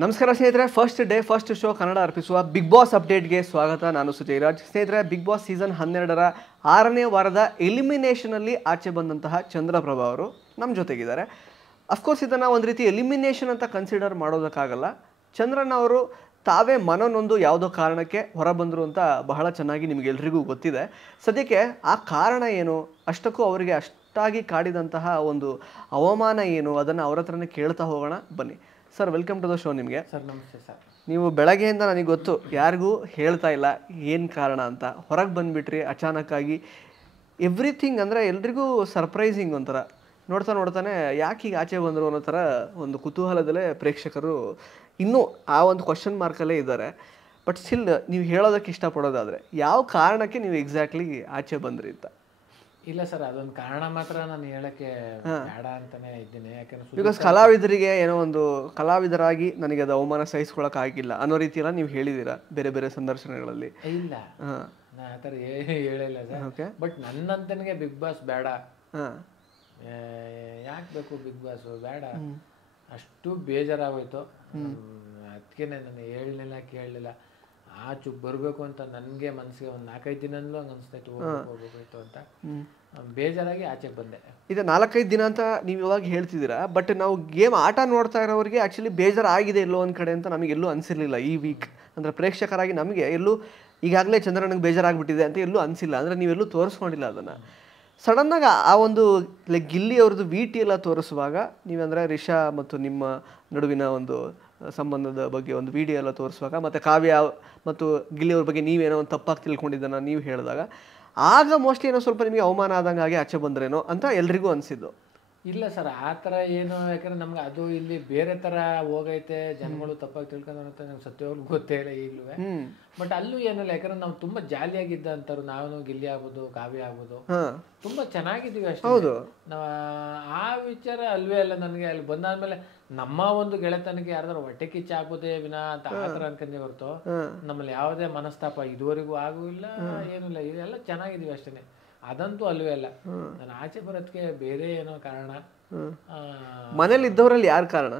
ನಮಸ್ಕಾರ ಸ್ನೇಹಿತರೆ, first day first show Kannada ಅರ್ಪಿಸುವ ಬಿಗ್ ಬಾಸ್ ಅಪ್ಡೇಟ್ಗೆ ಸ್ವಾಗತ. ನಾನು ಸುಜಯರಾಜ್. ಸ್ನೇಹಿತರೆ, ಬಿಗ್ ಬಾಸ್ ಸೀಸನ್ 12ರ 6ನೇ ವಾರದ ಎಲಿಮಿನೇಷನಲ್ಲಿ ಆಚೆ ಬಂದಂತಹ ಚಂದ್ರಪ್ರಭಾ ಅವರು ನಮ್ಮ ಜೊತೆಗಿದ್ದಾರೆ. ಅಫ್ಕೋರ್ಸ್ ಇದನ್ನು ಒಂದು ರೀತಿ ಎಲಿಮಿನೇಷನ್ ಅಂತ ಕನ್ಸಿಡರ್ ಮಾಡೋದಕ್ಕಾಗಲ್ಲ. ಚಂದ್ರಣ್ಣ ಅವರು ತಾವೇ ಮನನೊಂದು ಯಾವುದೋ ಕಾರಣಕ್ಕೆ ಹೊರಬಂದರು ಅಂತ ಬಹಳ ಚೆನ್ನಾಗಿ ನಿಮಗೆಲ್ರಿಗೂ ಗೊತ್ತಿದೆ. ಸದ್ಯಕ್ಕೆ ಆ ಕಾರಣ ಏನು, ಅಷ್ಟಕ್ಕೂ ಅವರಿಗೆ ಅಷ್ಟಾಗಿ ಕಾಡಿದಂತಹ ಒಂದು ಅವಮಾನ ಏನು, ಅದನ್ನು ಅವ್ರ ಹತ್ರನೇ ಕೇಳ್ತಾ ಹೋಗೋಣ ಬನ್ನಿ. Sir, welcome to the show. ನಿಮಗೆ ಸರ್ ನಮಸ್ತೆ ಸರ್. ನೀವು ಬೆಳಗ್ಗೆಯಿಂದ ನನಗೆ ಗೊತ್ತು ಯಾರಿಗೂ ಹೇಳ್ತಾ ಇಲ್ಲ ಏನು ಕಾರಣ ಅಂತ. ಹೊರಗೆ ಬಂದುಬಿಟ್ರಿ ಅಚಾನಕ್ಕಾಗಿ. ಎವ್ರಿಥಿಂಗ್ ಅಂದರೆ ಎಲ್ರಿಗೂ ಸರ್ಪ್ರೈಸಿಂಗ್ ಒಂಥರ. ನೋಡ್ತಾನೆ ಯಾಕೆ ಈಗ ಆಚೆ ಬಂದರು ಅನ್ನೋ ಥರ ಒಂದು ಕುತೂಹಲದಲ್ಲೇ ಪ್ರೇಕ್ಷಕರು ಇನ್ನೂ ಆ ಒಂದು ಕ್ವಶನ್ ಮಾರ್ಕಲ್ಲೇ ಇದ್ದಾರೆ. ಬಟ್ ಸ್ಟಿಲ್ ನೀವು ಹೇಳೋದಕ್ಕೆ ಇಷ್ಟಪಡೋದಾದರೆ ಯಾವ ಕಾರಣಕ್ಕೆ ನೀವು ಎಕ್ಸಾಕ್ಟ್ಲಿ ಆಚೆ ಬಂದ್ರಿ ಅಂತ? ಇಲ್ಲ ಸರ್, ಅದೊಂದು ಕಾರಣ ಮಾತ್ರ ನಾನು ಹೇಳಕ್ಕೆ ಬೇಡ ಅಂತಾನೆ ಇದ್ದೀನಿ. ಯಾಕಂದ್ರೆ ಬಿಕಾಸ್ ಕಲಾವಿದರಿಗೆ ಏನೋ ಒಂದು ಕಲಾವಿದರಾಗಿ ನನಗೆ ಅದು ಅವಮಾನ ಸಹಿಸ್ಕೊಳಕ್ ಆಗಿಲ್ಲ ಅನ್ನೋ ರೀತಿಯೆಲ್ಲ ನೀವು ಹೇಳಿದ್ದೀರಾ ಬೇರೆ ಬೇರೆ ಸಂದರ್ಶನಗಳಲ್ಲಿ. ಇಲ್ಲ, ನಾ ಆ ಥರ ಹೇಳಿಲ್ಲ ಸರ್. ಬಟ್ ನನ್ನಂತನಿಗೆ ಬಿಗ್ ಬಾಸ್ ಬೇಡ, ಯಾಕೆ ಬೇಕು ಬಿಗ್ ಬಾಸ್ ಬೇಡ, ಅಷ್ಟು ಬೇಜಾರಾಗೋಯ್ತು. ಅದಕ್ಕೆ ನಾನು ಹೇಳಲಿಲ್ಲ, ಕೇಳಲಿಲ್ಲ. ಆಚು ಬರಬೇಕು ಅಂತ ನನಗೆ ಮನಸ್ಸಿಗೆ ಒಂದು 4-5 ದಿನದಲ್ಲೂ ಹಂಗೆ ಅನಿಸ್ತಾಯಿತ್ತು, ಹೋಗ್ಬೇಕಾಯ್ತು ಅಂತ ಬೇಜಾರಾಗಿ ಆಚೆಗೆ ಬಂದೆ. ಇದು 4-5 ದಿನ ಅಂತ ನೀವು ಇವಾಗ ಹೇಳ್ತಿದ್ದೀರಾ. ಬಟ್ ನಾವು ಗೇಮ್ ಆಟ ನೋಡ್ತಾ ಇರೋರಿಗೆ ಆ್ಯಕ್ಚುಲಿ ಬೇಜಾರಾಗಿದೆ ಎಲ್ಲೋ ಒಂದು ಕಡೆ ಅಂತ ನಮಗೆಲ್ಲೂ ಅನಿಸಿರ್ಲಿಲ್ಲ ಈ ವೀಕ್. ಅಂದರೆ ಪ್ರೇಕ್ಷಕರಾಗಿ ನಮಗೆ ಎಲ್ಲೂ ಈಗಾಗಲೇ ಚಂದ್ರನಿಗೆ ಬೇಜಾರಾಗ್ಬಿಟ್ಟಿದೆ ಅಂತ ಎಲ್ಲೂ ಅನಿಸಿಲ್ಲ. ಅಂದರೆ ನೀವೆಲ್ಲೂ ತೋರಿಸ್ಕೊಂಡಿಲ್ಲ ಅದನ್ನು. ಸಡನ್ನಾಗಿ ಆ ಒಂದು ಲೈಕ್ ಗಿಲ್ಲಿ ಅವ್ರದ್ದು VT ಎಲ್ಲ ತೋರಿಸುವಾಗ ನೀವಂದರೆ ರಿಷಾ ಮತ್ತು ನಿಮ್ಮ ನಡುವಿನ ಒಂದು ಸಂಬಂಧದ ಬಗ್ಗೆ ಒಂದು ವಿಡಿಯೋ ಎಲ್ಲ ತೋರಿಸುವಾಗ, ಮತ್ತು ಕಾವ್ಯ ಮತ್ತು ಗಿಲ್ಲಿ ಅವ್ರ ಬಗ್ಗೆ ನೀವೇನೋ ಒಂದು ತಪ್ಪಾಗಿ ತಿಳ್ಕೊಂಡಿದ್ದನ್ನು ನೀವು ಹೇಳಿದಾಗ, ಆಗ ಮೋಸ್ಟ್ಲಿ ಏನೋ ಸ್ವಲ್ಪ ನಿಮಗೆ ಅವಮಾನ ಆದಂಗೆ ಆಗಿ ಆಚೆ ಬಂದ್ರೇನೋ ಅಂತ ಎಲ್ರಿಗೂ ಅನಿಸಿದ್ದು. ಇಲ್ಲ ಸರ್, ಆ ಥರ ಏನು, ಯಾಕಂದ್ರೆ ನಮ್ಗೆ ಅದು ಇಲ್ಲಿ ಬೇರೆ ಥರ ಹೋಗೈತೆ, ಜನಗಳು ತಪ್ಪಾಗಿ ತಿಳ್ಕೊಂಡು ಅಂತ ನಮ್ಗೆ ಸತ್ಯವಾಗ್ಲೂ ಗೊತ್ತೇ ಇಲ್ಲ ಈಗಲೂ. ಬಟ್ ಅಲ್ಲೂ ಏನಿಲ್ಲ, ಯಾಕಂದ್ರೆ ನಾವು ತುಂಬ ಜಾಲಿಯಾಗಿದ್ದ ಅಂತಾರು. ನಾವು ಗಿಲ್ಲಿ ಆಗ್ಬೋದು, ಕಾವ್ಯ ಆಗ್ಬೋದು, ತುಂಬ ಚೆನ್ನಾಗಿದ್ದೀವಿ ಅಷ್ಟೇ. ನಾವು ಆ ವಿಚಾರ ಅಲ್ವೇ ಅಲ್ಲ ನನಗೆ. ಅಲ್ಲಿ ಬಂದಾದ್ಮೇಲೆ ನಮ್ಮ ಒಂದು ಗೆಳೆತನಕ್ಕೆ ಯಾರ್ದಾರು ಹೊಟ್ಟೆ ಕಿಚ್ಚ ಆಗ್ಬೋದೇ ವಿನಾ ಅಂತ ಆ ಥರ ಅನ್ಕೊಂಡೇ ಹೊರತು ನಮ್ಮಲ್ಲಿ ಯಾವುದೇ ಮನಸ್ತಾಪ ಇದುವರೆಗೂ ಆಗೂ ಇಲ್ಲ, ಏನಿಲ್ಲ. ಇದೆಲ್ಲ ಚೆನ್ನಾಗಿದ್ದೀವಿ ಅಷ್ಟೇ, ಅದಂತೂ ಅಲ್ವೇ ಅಲ್ಲ. ನಾನು ಆಚೆ ಬರೋದಕ್ಕೆ ಬೇರೆ ಏನೋ ಕಾರಣ. ಮನೇಲಿ ಇದ್ದವರಲ್ಲಿ ಯಾರು ಕಾರಣ?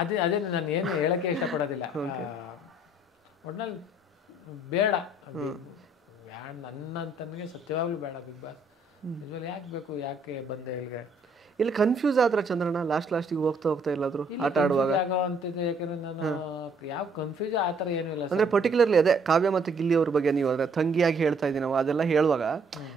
ಅದೇ ನಾನು ಏನು ಹೇಳಕ್ಕೆ ಇಷ್ಟಪಡೋದಿಲ್ಲ. ಒಟ್ನಲ್ಲಿ ಬೇಡ, ನನ್ನಂತನಿಗೆ ಸತ್ಯವಾಗ್ಲೂ ಬೇಡ ಬಿಗ್ ಬಾಸ್. ನಿಜವಾಗ್ಲೂ ಯಾಕೆ ಬೇಕು, ಯಾಕೆ ಬಂದೆ ಇಲ್ಲಿಗೆ? ಇಲ್ಲಿ ಕನ್ಫ್ಯೂಸ್ ಆದ್ರ ಚಂದ್ರಣ್ಣ ಲಾಸ್ಟಿಗೆ ಹೋಗ್ತಾ ಎಲ್ಲಾದ್ರೂ ಆಟ ಆಡುವಾಗ? ಯಾಕಂದ್ರೆ ನಾನು ಯಾವ ಕನ್ಫ್ಯೂಸ್ ಆ ಥರ ಏನೂ ಇಲ್ಲ. ಅಂದ್ರೆ ಪರ್ಟಿಕ್ಯುಲರ್ಲಿ ಅದೇ ಕಾವ್ಯ ಮತ್ತು ಗಿಲ್ಲಿ ಅವ್ರ ಬಗ್ಗೆ ನೀವು ಅಂದ್ರೆ ತಂಗಿಯಾಗಿ ಹೇಳ್ತಾ ಇದ್ದೀವಿ ನಾವು, ಅದೆಲ್ಲ ಹೇಳುವಾಗ